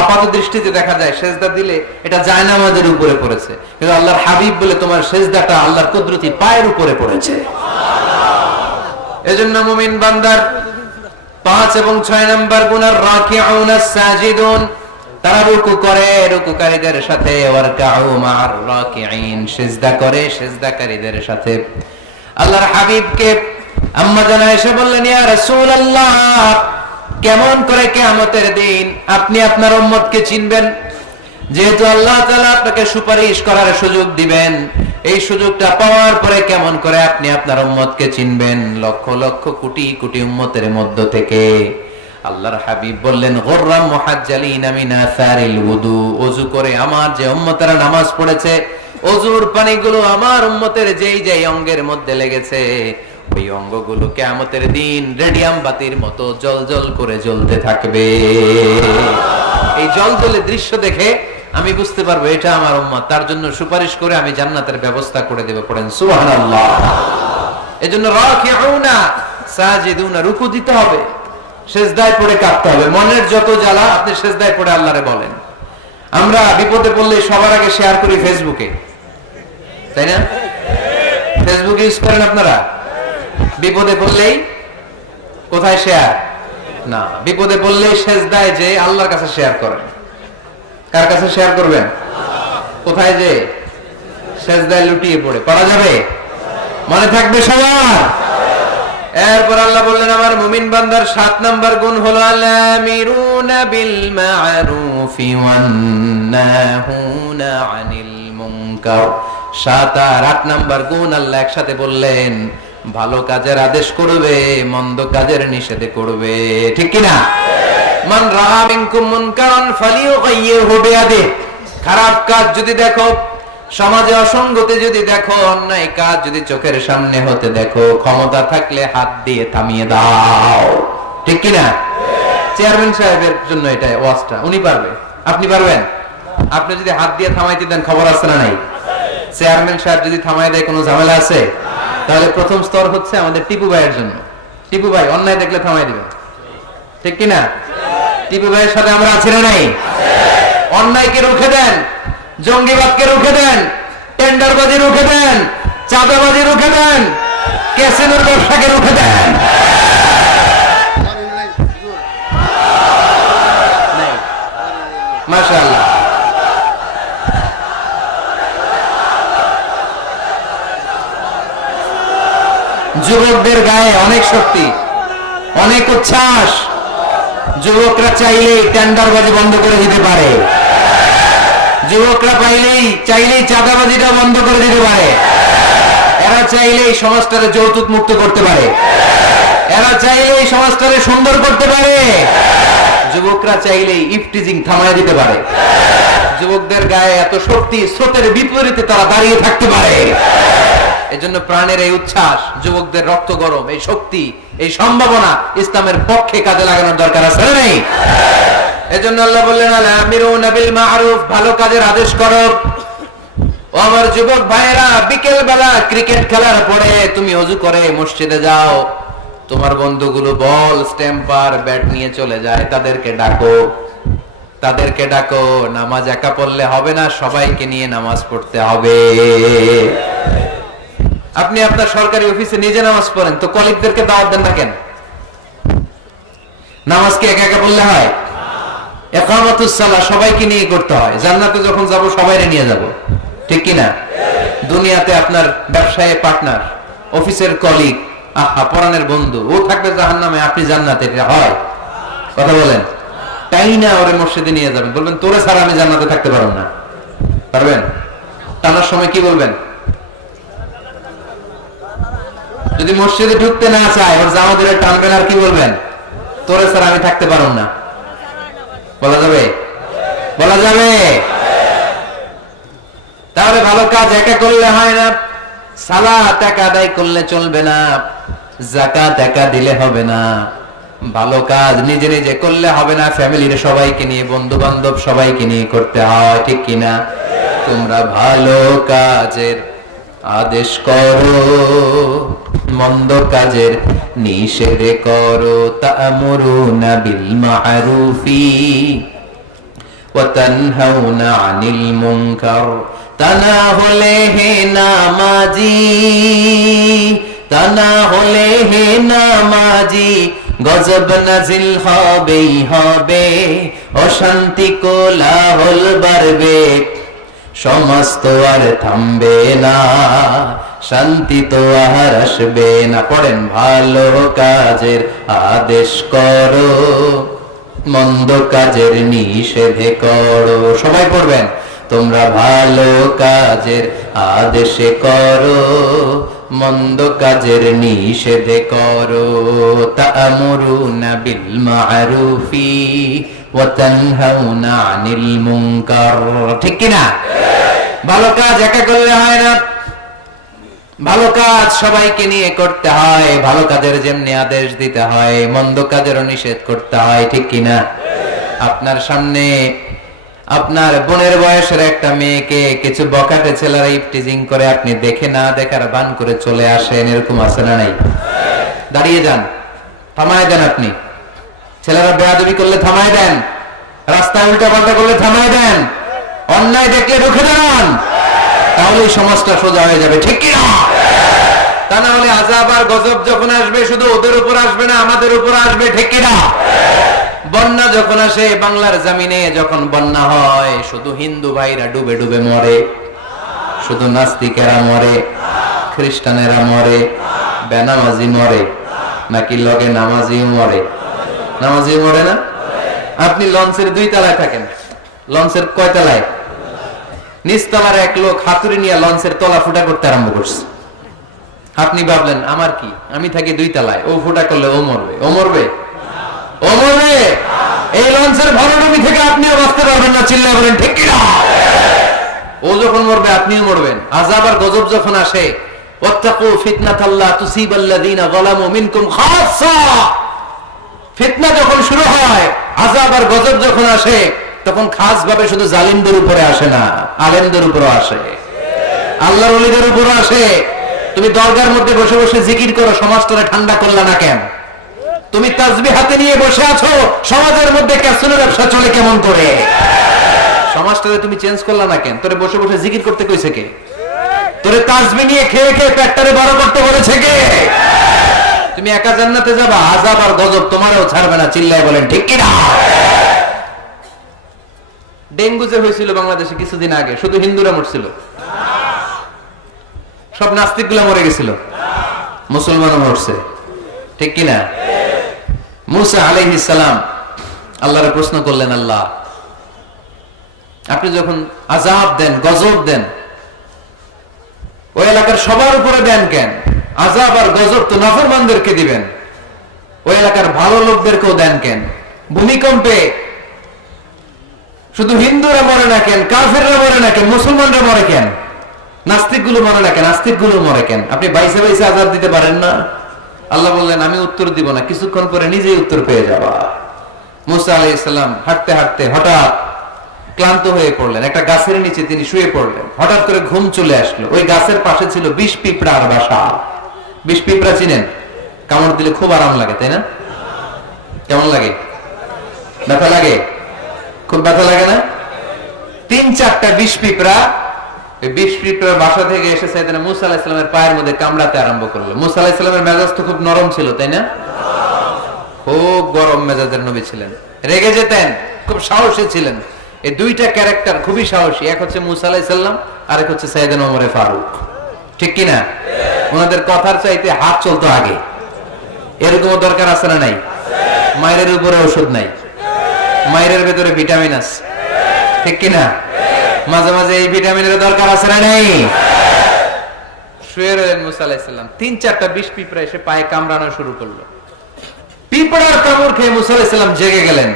আপাত দৃষ্টিতে দেখা যায় সেজদা দিলে এটা জায়নামাজের উপরে পড়েছে, কিন্তু আল্লাহর হাবিব বলে তোমার সেজদাটা আল্লাহর কুদরতি পায়ের উপরে পড়েছে। এজন্য মুমিন বান্দার 5 এবং 6 নাম্বার গুণ রাকিউনাস সাজিদুন, তারা রুকু করে রুকুকারীদের সাথে, ওয়ারকাউ মা'আর রাকিঈন, সিজদা করে সিজদাকারীদের সাথে। আল্লাহর হাবিবকে আম্মা জানা এসে বললেন, ইয়া রাসূলুল্লাহ, কেমন করে কিয়ামতের দিন আপনি আপনার উম্মতকে চিনবেন? যেহেতু আল্লাহ তাআলা আপনাকে সুপারিশ করার সুযোগ দিবেন, এই সুযোগটা পাওয়ার পরে কেমন করে আপনি আপনার উম্মতকে চিনবেন লক্ষ লক্ষ কোটি কোটি উম্মতের মধ্য থেকে? আল্লাহর হাবিব বললেন, গুররাম মুহাজ্জালিনা মিন আসারিল ওযু, ওযু করে আমার যে উম্মতেরা নামাজ পড়েছে, ওযুর পানিগুলো আমার উম্মতের যেই যেই অঙ্গের মধ্যে লেগেছে, ওই অঙ্গগুলো কিয়ামতের দিন রেডিয়াম বাতির মতো জ্বলজ্বল করে জ্বলতে থাকবে। এই জ্বলজ্বলে দৃশ্য দেখে আমি বুঝতে পারবো এটা আমার উম্মত, তার জন্য সুপারিশ করে আমি জান্নাতের ব্যবস্থা করে দেব। পড়েন সুবহানাল্লাহ। এজন্য রাকিউনা সাজিদুনা, রুকু দিতে হবে, সেজদায় পড়ে কাঁদতে হবে। মনের যত জ্বালা আপনি সেজদায় পড়ে আল্লাহরে বলেন। আমরা বিপদে পড়লে সবার আগে শেয়ার করি ফেসবুকে, তাই না? ফেসবুকে ইউজ করেন আপনারা? বিপদে পড়লেই কোথায় শেয়ার? না, বিপদে পড়লেই সেজদায় যে আল্লাহর কাছে শেয়ার করেন। কার কাছে শেয়ার করবেন? কোথায় যে? সেজদায় লুটিয়ে পড়ে। পড়া যাবে? মনে থাকবে সবার? এরপর আল্লাহ বললেন আমার মুমিন বান্দার 7 নাম্বার গুণ হলো আলামিরুনা বিল মা'রুফি ওয়ান নাহুনা আনিল মুনকার। 7 আর 8 নাম্বার গুণ আল্লাহ একসাথে বললেন, ভালো কাজের আদেশ করবে, মন্দ কাজের নিষেধ করবে। ঠিক কি না? মান রাআ মিনকুম মুনকারান ফালিয়ুগাইয়িরহু বিয়াদিহি। খারাপ কাজ যদি দেখো, সমাজে অসঙ্গতি যদি দেখো, অন্যায় কাজ যদি চোখের সামনে হতে দেখো, ক্ষমতা থাকলে হাত দিয়ে থামিয়ে দাও। ঠিক কি না? চেয়ারম্যান সাহেবের জন্য এটা ওয়াজটা, উনি পারবে, আপনি পারবেন? আপনি যদি হাত দিয়ে থামাইতে দেন, খবর আছে না নাই? চেয়ারম্যান সাহেব যদি থামাই দেয়, কোনো ঝামেলা আছে? তাহলে প্রথম স্তর হচ্ছে আমাদের টিপু ভাইয়ের জন্য। টিপু ভাই অন্যায় দেখলে থামাই দিবেন। ঠিক কি না? টিপু ভাইয়ের সাথে আমরা আছি না নাই? অন্যায়কে রুখে দেন, জঙ্গিবাদকে রুখে দেন, টেন্ডারবাজি রুখে দেন, চাঁদাবাজি রুখে দেন, ক্যাসিনোর ব্যবসাকে রুখে দেন। মাশাআল্লাহ। যুবকদের গায়ে অনেক শক্তি, অনেক উচ্ছ্বাস। যুবকরা চাইলেই টেন্ডারবাজি বন্ধ করে দিতে পারে, যুবকরা চাইলেই চাঁদাবাজিটা বন্ধ করে দিতে পারে, এরা চাইলেই সমাজটারে যৌতুক মুক্ত করতে পারে, এরা চাইলেই সমাজটারে সুন্দর করতে পারে, যুবকরা চাইলেই ইফটিজিং থামায় দিতে পারে। যুবকদের গায়ে এত শক্তি, স্রোতের বিপরীতে তারা দাঁড়িয়ে থাকতে পারে। এজন্য প্রাণের এই উচ্ছ্বাস, যুবকদের রক্ত গরম, এই শক্তি, এই সম্ভাবনা ইসলামের পক্ষে কাজে লাগানোর দরকার আছে না নেই? এজন্য আল্লাহ বললেন আমিরুনা বিল মা'রুফ, ভালো কাজের আদেশ করো। ও আমার যুবক ভাইয়েরা, বিকেল বেলা ক্রিকেট খেলার পরে তুমি ওযু করে মসজিদে যাও, তোমার বন্ধুগুলো বল, স্ট্যাম্পার, ব্যাট নিয়ে চলে যায়, তাদেরকে ডাকো, তাদেরকে ডাকো। নামাজ একা পড়লে হবে না, সবাইকে নিয়ে নামাজ পড়তে হবে। আপনি আপনার সরকারি অফিসে নিজে নামাজ পড়েন, তো কলিগদেরকে দাওয়াত দেন না কেন? নামাজ কি একা একা পড়লে হয়? ইকামাতুস সালাহ সবাইকে নিয়ে করতে হয়। জান্নাতে যখন যাব সবাইকে নিয়ে যাব। ঠিক কি না? দুনিয়াতে আপনার ব্যবসায়ে পার্টনার, অফিসের কলিগ, আহা পরাণের বন্ধু, ও থাকবে জাহান্নামে, আপনি জান্নাতে, এটা হয়? কথা বলেন। তাই না ওরে মসজিদে নিয়ে যাবেন, বলবেন তোরে ছাড়া আমি জান্নাতে থাকতে পারব না। পারবেন? টানার সময় কি বলবেন? যদি মসজিদে ঢুকতে না চায়, ওর জামা ধরে টানবেন, আর কি বলবেন? তোরে ছাড়া আমি থাকতে পারব না। বলা যাবে? বলা যাবে? তাহলে ভালো কাজ একা করলে হয় না, সালাত একা আদায় করলে চলবে না, যাকাত একা দিলে হবে না, ভালো কাজ নিজে নিজে করলে হবে না, ফ্যামিলির সবাইকে নিয়ে, বন্ধু বান্ধব সবাইকে নিয়ে করতে হয়। ঠিক কিনা? তোমরা ভালো কাজের আদেশ করো, মন্দ কাজের নিষেধ করো। তা'মুরুনা বিল মা'রুফি ওয়া তানহাউনা আনিল মুনকার। তা না হলে হে নামাজি, তা না হলে হে নামাজি, গজব নাজিল হবেই হবে, অশান্তি কোলাহল বাড়বে, সমাজ তো আর থামবে না, শান্তি তো আর আসবে না। পড়েন, ভালো কাজের আদেশ করো, মন্দ কাজের নিষেধ করো। সবাই পড়বেন, তোমরা ভালো কাজের আদেশ করো, মন্দ কাজের নিষেধ করো। তা'মুরুনা বিল মা'রুফি ওয়া তানহাউনা আনিল মুনকার। ঠিক কি না? ভালো কাজ একা করলে হয় না, ভালো কাজ সবাইকে নিয়ে করতে হয়। ভালো কাজের যেমনি আদেশ দিতে হয়, মন্দ কাজেরও নিষেধ করতে হয়। ঠিক কি না? আপনার সামনে আপনার বোনের বয়সের একটা মেয়েকে কিছু বকাটে ছেলেরা ইফটিজিং করে, আপনি দেখে না দেখার ভান করে চলে আসেন, এরকম আছে না নাই? দাঁড়িয়ে যান, থামায় দেন। আপনি ছেলেরা বেয়াদবি করলে থামায় দেন, রাস্তায় উল্টা পাল্টা করলে থামায় দেন, অন্যায় দেখলে রুখে দেন, তাহলে সমাজটা সোজা হয়ে যাবে। ঠিক কি না? তা না হলে আযাব আর গজব যখন আসবে, শুধু ওদের উপর আসবে না, আমাদের উপর আসবে। ঠিক কি না? বন্যা যখন আসে বাংলার জমিনে, যখন বন্যা হয়, শুধু হিন্দু ভাইরা ডুবে ডুবে মরে, শুধু নাস্তিকেরা মরে? খ্রিস্টানেরা মরে, বেনামাজি মরে, নাকি লগে নামাজিও মরে? নামাজিও মরে না? আপনি লঞ্চের 2 তলায় থাকেন, লঞ্চের কয় তলায়? নিচতলার এক লোক হাতুড়ি নিয়ে লঞ্চের তলা ফুটা করতে আরম্ভ করছে। আপনি ভাবলেন আমার কি, আমি থাকি 2 তলায়, ও ফুটা করলে ও মরবে। ও মরবে? ও মরবে? এই লঞ্চের ভরডুবি থেকে আপনিও বাঁচতে পারবেন না, চিল্লায় বলেন ঠিক কিনা? ও যখন মরবে আপনিও মরবেন। আযাব আর গজব যখন আসে, ওয়াত্তাকু ফিতনাতাল্লা তুসিবাল্লাযীনা যালামু মিনকুম খাসসা, ফিতনা যখন শুরু হয়, আযাব আর গজব যখন আসে, তখন খাস ভাবে শুধু জালিমদের উপরে আসে না, আলেমদের উপরও আসে, আল্লাহর ওলিদের উপরও আসে। তুমি দরগার মধ্যে বসে বসে জিকির করো, সমাজটারে ঠান্ডা করলা না কেন? তুমি তাসবিহ হাতে নিয়ে বসে আছো, সমাজের মধ্যে ক্যাসিনো ব্যবসা চলে কেমন করে? সমাজটারে তুমি চেঞ্জ করলা না কেন? তোরে বসে বসে জিকির করতে কইছে কে? তোরে তাসবিহ নিয়ে খেয়ে খেয়ে পেটটারে বড় করতে বলেছে কে? তুমি একা জান্নাতে যাবা, আযাব আর গজব তোমারও ছাড়বে না, চিল্লায় বলেন ঠিক কিনা? ডেঙ্গু যে হয়েছিল বাংলাদেশে কিছুদিন আগে, শুধু হিন্দুরা মরছিল? সব নাস্তিকগুলা মরে গেছিল? মুসলমানও মরছে, ঠিক কিনা? মুসা আলাইহিস সালাম আল্লাহর প্রশ্ন করলেন, আল্লাহ আপনি যখন আযাব দেন, গজব দেন, ওই এলাকার সবার উপরে দেন কেন? আযাব আর গজব তো নাফরমানদেরকে দিবেন, ওই এলাকার ভালো লোকদেরকেও দেন কেন? ভূমিকম্পে শুধু হিন্দুরা মরে না কেন, কাফেররা মরে না কেন, মুসলমানরা মরে কেন? নাস্তিকগুলো মরে না কেন, নাস্তিকগুলো মরে কেন? আপনি বাইসে বাইসে আযাব দিতে পারেন না? আল্লাহ বললেন আমি উত্তর দিব না, কিছুক্ষণ পরে নিজেই উত্তর পেয়ে যাবা। মুসা আলাইহিস সালাম হাঁটতে হাঁটতে হঠাৎ ক্লান্ত হয়ে পড়লেন, একটা গাছের নিচে তিনি শুয়ে পড়লেন। হঠাৎ করে ঘুম চলে আসলো। ওই গাছের পাশে ছিল বিষ পিঁপড়ার বাসা। বিষ পিঁপড়া চিনেন? কামড় দিলে খুব আরাম লাগে, তাই না? কেমন লাগে? ব্যথা লাগে? খুব ব্যথা লাগে না? 3-4টা বিষ পিঁপড়া এই বিষ পিঁপড়ার বাসা থেকে এসে সাইয়েদনা মুসা আলাইহিস সালামের পায়ের মধ্যে কামড়াতে আরম্ভ করলো। মুসা আলাইহিস সালামের মেজাজ তো খুব নরম ছিল, তাই না? খুব গরম মেজাজের নবী ছিলেন, রেগে যেতেন, খুব সাহসী ছিলেন। এই 2টা ক্যারেক্টার খুবই সাহসী। এক হচ্ছে মুসা আলাইহিস সালাম, আর এক হচ্ছে সাইয়েদনা ওমর ফারুক, ঠিক কিনা? ওনাদের কথার চাইতে হাত চলতো আগে। এরকম দরকার আছে না নাই? মায়ের উপরে ওষুধ নাই, মায়ের ভেতরে ভিটামিন আছে, ঠিক কিনা? মাঝে মাঝে এই ভিটামিনের দরকার আছে না নাই? শুয়ে রইলেন মুসা আলাইহিস সালাম। 3-4টা বিষ পিঁপড়া এসে পায়ে কামড়ানো শুরু করলো। পিঁপড়ার কামড় খেয়ে মুসা আলাইহিস সালাম জেগে গেলেন,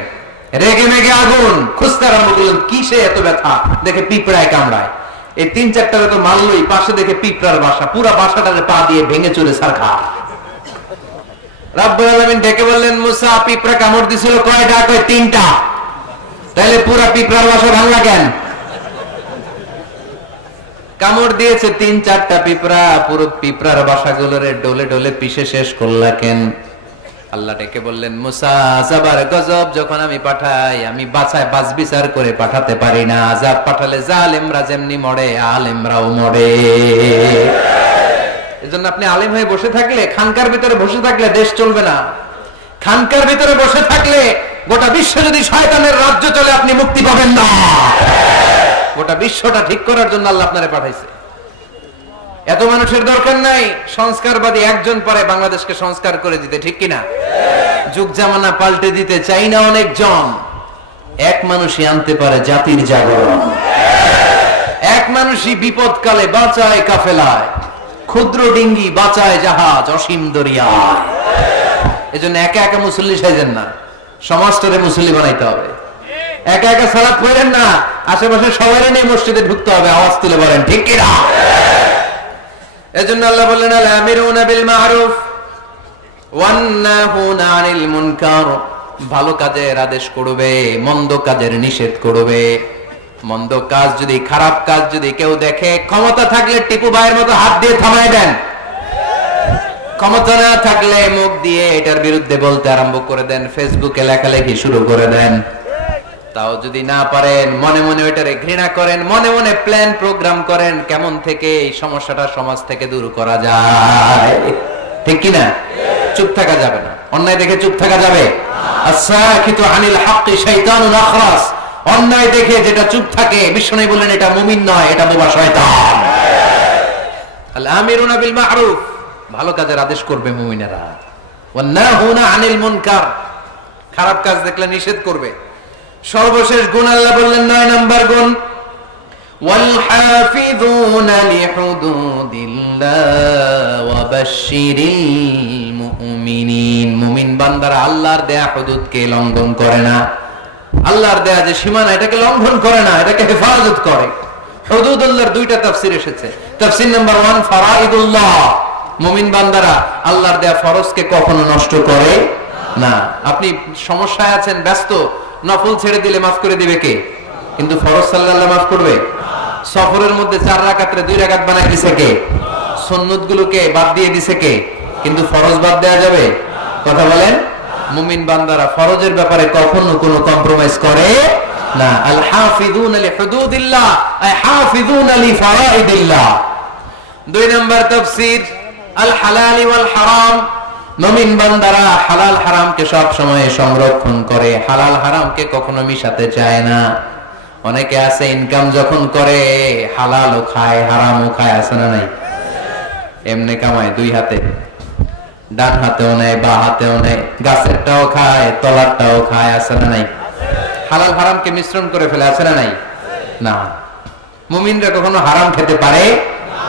রেগে মেগে আগুন, খুঁজতে আরম্ভ করলেন কিসে এত ব্যথা। দেখে পিঁপড়ায় কামড়ায়। এই 3-4টা তো মারলই, পাশে দেখে পিঁপড়ার বাসা, পুরা বাসাটারে পা দিয়ে ভেঙে চুরে ছারখার। রব্বুল আলামিন ডেকে বললেন, মুসা পিঁপড়া কামড় দিছিল কয়টা? কয় 3টা। তাহলে পুরা পিঁপড়ার বাসা ভাঙলা কেন? কামড় দিয়েছে 3-4টা পিঁপড়া, পুরো পিঁপড়ার বাসাগুলোরে ডলে ডলে পিষে শেষ করলা কেন? আল্লাহ ডেকে বললেন, মুসা আযাবার গজব যখন আমি পাঠাই, আমি বাছায় বাছ বিচার করে পাঠাতে পারি না। আযাব পাঠালে জালেমরা যেমনি মরে, আলেমরাও মরে। এজন্য আপনি আলেম হয়ে বসে থাকলে, খানকার ভিতরে বসে থাকলে দেশ চলবে না। খানকার ভিতরে বসে থাকলে গোটা বিশ্ব যদি শয়তানের রাজ্য চলে, আপনি মুক্তি পাবেন না। গোটা বিশ্বটা ঠিক করার জন্য আল্লাহ আপনারে পাঠাইছে। এত মানুষের দরকার নাই, সংস্কারবাদী একজন পারে বাংলাদেশকে সংস্কার করে দিতে, ঠিক কিনা? যুগ জামানা পাল্টে দিতে চাই না অনেকজন, এক মানুষই আনতে পারে জাতির জাগরণ। এক মানুষই বিপদকালে বাঁচায় কাফেলায়, ক্ষুদ্র ডিঙ্গি বাঁচায় জাহাজ অসীম দরিয়ায়। এজন্য একা একা মুসল্লি সাইজেন না, সমাজটারে মুসল্লি বানাইতে হবে। একা একা সালাত পড়েন না, আশেপাশে সবাই নিয়ে মসজিদে ঢুকতে হবে। আওয়াজ তুলে বলেন ঠিক কিনা? এজন্য আল্লাহ বললেন, আল আমিরুনা বিল মারুফ ওয়ান নাহুনা আনিল মুনকার, ভালো কাজের আদেশ করবে, মন্দ কাজের নিষেধ করবে। মন্দ কাজ যদি, খারাপ কাজ যদি কেউ দেখে, ক্ষমতা থাকলে টিপু ভাইয়ের মতো হাত দিয়ে থামায় দেন। ক্ষমতা না থাকলে মুখ দিয়ে এটার বিরুদ্ধে বলতে আরম্ভ করে দেন, ফেসবুকে লেখালেখি শুরু করে দেন। তাও যদি না পারেন, মনে মনে ওইটারে ঘৃণা করেন, মনে মনে প্ল্যান প্রোগ্রাম করেন কেমন থেকে এই সমস্যাটা সমাজ থেকে দূর করা যায়, ঠিক কিনা? চুপ থাকা যাবে না, অন্যায় দেখে চুপ থাকা যাবে? আস-সাকিতু আনিল হাক্কি শাইতানুন আখরাস, অন্যায় দেখে যেটা চুপ থাকে, বিশ্বনবী বললেন এটা মুমিন নয়, এটা বোবা শয়তান। আল আমিরুনা বিল মা'রুফ, ভালো কাজের আদেশ করবে মুমিনেরা, ওয়ান নাহুনা আনিল মুনকার, খারাপ কাজ দেখলে নিষেধ করবে। সর্বশেষ গুণ আল্লাহ বললেন 9 নাম্বার গুণ, ওয়াল হাফিযুনা লিহুদুদিল্লাহ ওয়া বাশশিরিল মুমিনিন, মুমিন বান্দারা আল্লাহর দেয়া হুদুদকে লঙ্ঘন করে না, আল্লাহর দেয়া যে সীমানা এটাকে লঙ্ঘন করে না, এটাকে হেফাজত করে। হুদুদুল্লাহর দুইটা তাফসীর এসেছে। তাফসীর নাম্বার 1 ফারাইদুল্লাহ, মুমিন বান্দারা আল্লাহর দেয়া ফরজকে কখনো নষ্ট করে না। আপনি সমস্যায় আছেন, ব্যস্ত, নফল ছেড়ে দিলে মাফ করে দিবে কে? কিন্তু ফরজ সাল্লাল্লাহু মাফ করবে? সফরের মধ্যে 4 রাকাতে 2 রাকাত বানাই দিছে কে? সুন্নতগুলোকে বাদ দিয়ে দিছে কে? কিন্তু ফরজ বাদ দেয়া যাবে? কথা বলেন। মুমিন বান্দারা ফরজের ব্যাপারে কখনো কোনো কম্প্রোমাইজ করে না। আল হাফিযুনা লিহুদুদিল্লাহ আই হাফিযুনা লিফারাইদিল্লাহ। 2 নাম্বার তাফসীর, আল হালাল ওয়াল হারাম, মুমিন বান্দারা হালাল হারামকে সব সময় সংরক্ষণ করে, হালাল হারামকে কখনো মিশাতে চায় না। অনেকে আছে ইনকাম যখন করে হালালও খায় হারামও খায়, আছে না নাই? এমনি কামায় 2 হাতে, ডান হাতেও নেয় বা হাতেও নেয়, গাছেরটাও খায় তলারটাও খায়, আছে না নাই? হালাল হারামকে মিশ্রণ করে ফেলে, আছে না নাই? না, মুমিনরা কখনো হারাম খেতে পারে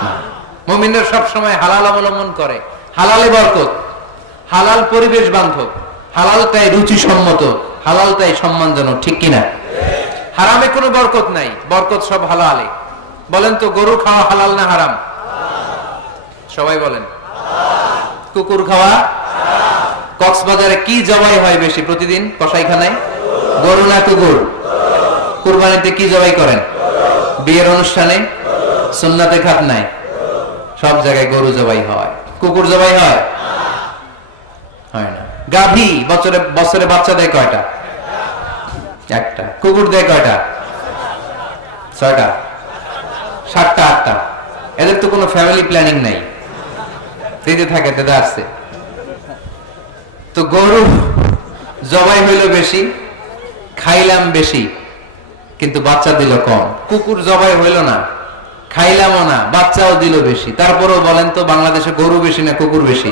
না। মুমিনরা সব সময় হালাল অবলম্বন করে। হালালে বরকত, হালাল পরিবেশ বান্ধব, হালালটাই রুচিসম্মত, হালালটাই সম্মানজনক, ঠিক কিনা? হারামে কোনো বরকত নাই, বরকত সব হালালে। বলেন তো, গরু খাওয়া হালাল না হারাম? সবাই বলেন। কুকুর খাওয়া? কক্সবাজারে কি জবাই হয় বেশি প্রতিদিন কসাইখানায়? গরু না কুকুর? কুরবানিতে কি জবাই করেন? বিয়ের অনুষ্ঠানে, সুন্নাতে খাতনায়, সব জায়গায় গরু জবাই হয়। কুকুর জবাই হয়? হয় না। গাভী বছরে বছরে বাচ্চা দেয় কয়টা? একটা। কুকুর দেয় কয়টা? 6টা, 7টা, 8টা। এদের তো কোনো ফ্যামিলি প্ল্যানিং নাই, দিতে থাকে দাদা আসছে। তো গরু জবাই হইল বেশি, খাইলাম বেশি, কিন্তু বাচ্চা দিল কম। কুকুর জবাই হইল না, খাইলামও না, বাচ্চাও দিল বেশি। তারপরেও বলেন তো, বাংলাদেশে গরু বেশি না কুকুর বেশি?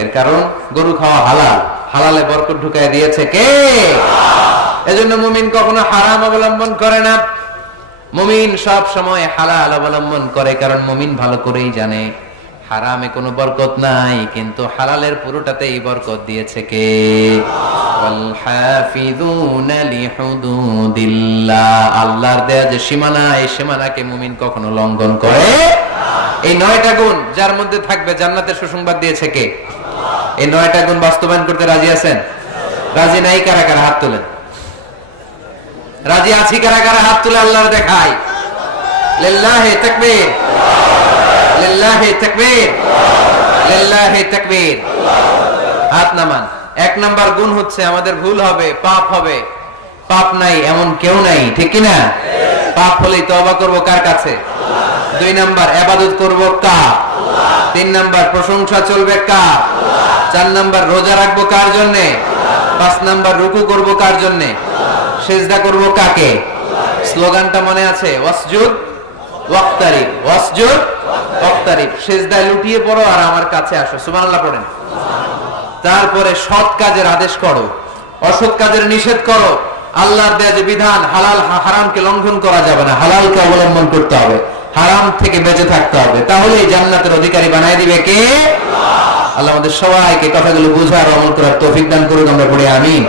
এর কারণ গরু খাওয়া হালাল, হালালে বরকত ঢুকায় দিয়েছে কে? এজন্য মুমিন কখনো হারাম অবলম্বন করে না, মুমিন সব সময় হালাল অবলম্বন করে। কারণ মুমিন ভালো করেই জানে হারামে কোনো বরকত নাই, কিন্তু হালালের পুরোটাতেই বরকত দিয়েছে কে? ওয়াল হাফিযুনা লিহুদুদিল্লাহ, আল্লাহর দেয়া যে সীমানা, এই সীমানাকে মুমিন কখনো লঙ্ঘন করে। এই 9টা গুণ যার মধ্যে থাকবে, জান্নাতের সুসংবাদ দিয়েছে কে? এই 9টা গুণ বাস্তবায়ন করতে রাজি আছেন? রাজি নাই কারা কারা? হাত তোলেন। রাজি আছি কারা কারা? হাত তুলে আল্লাহর দেখাই। লিল্লাহি তাকবীর, লিল্লাহি তাকবীর, লিল্লাহি তাকবীর। হাত নামান। 1 নাম্বার গুণ হচ্ছে আমাদের ভুল হবে, পাপ হবে। পাপ নাই এমন কেউ নাই, ঠিক কি না? পাপ হলেই তওবা করব কার কাছে? 2 নাম্বার ইবাদত করব কার? 3 নাম্বার প্রশংসা চলবে কার? 4 নাম্বার রোজা রাখবো কার জন্য? 5 নাম্বার রুকু করব কার জন্য? সিজদা করব কাকে? স্লোগানটা মনে আছে? ওয়াসজুদ ওয়াক্তারিব, ওয়াসজুদ ওয়াক্তারিব। সিজদায় লুটিয়ে পড়ো আর আমার কাছে আসো, সুবহানাল্লাহ পড়েন। তারপরে সৎ কাজের আদেশ করো, অসৎ কাজের নিষেধ করো। আল্লাহর দেয়া যে বিধান, হালাল হারামকে লঙ্ঘন করা যাবে না, হালালকে অবলম্বন করতে হবে, হারাম থেকে বেঁচে থাকতে হবে। তাহলে জান্নাতের অধিকারী বানায় দিবে কে? আল্লাহ আমাদের সবাইকে কথাগুলো বুঝার আমল করার তৌফিক দান করুন। আমরা পড়ি আমিন।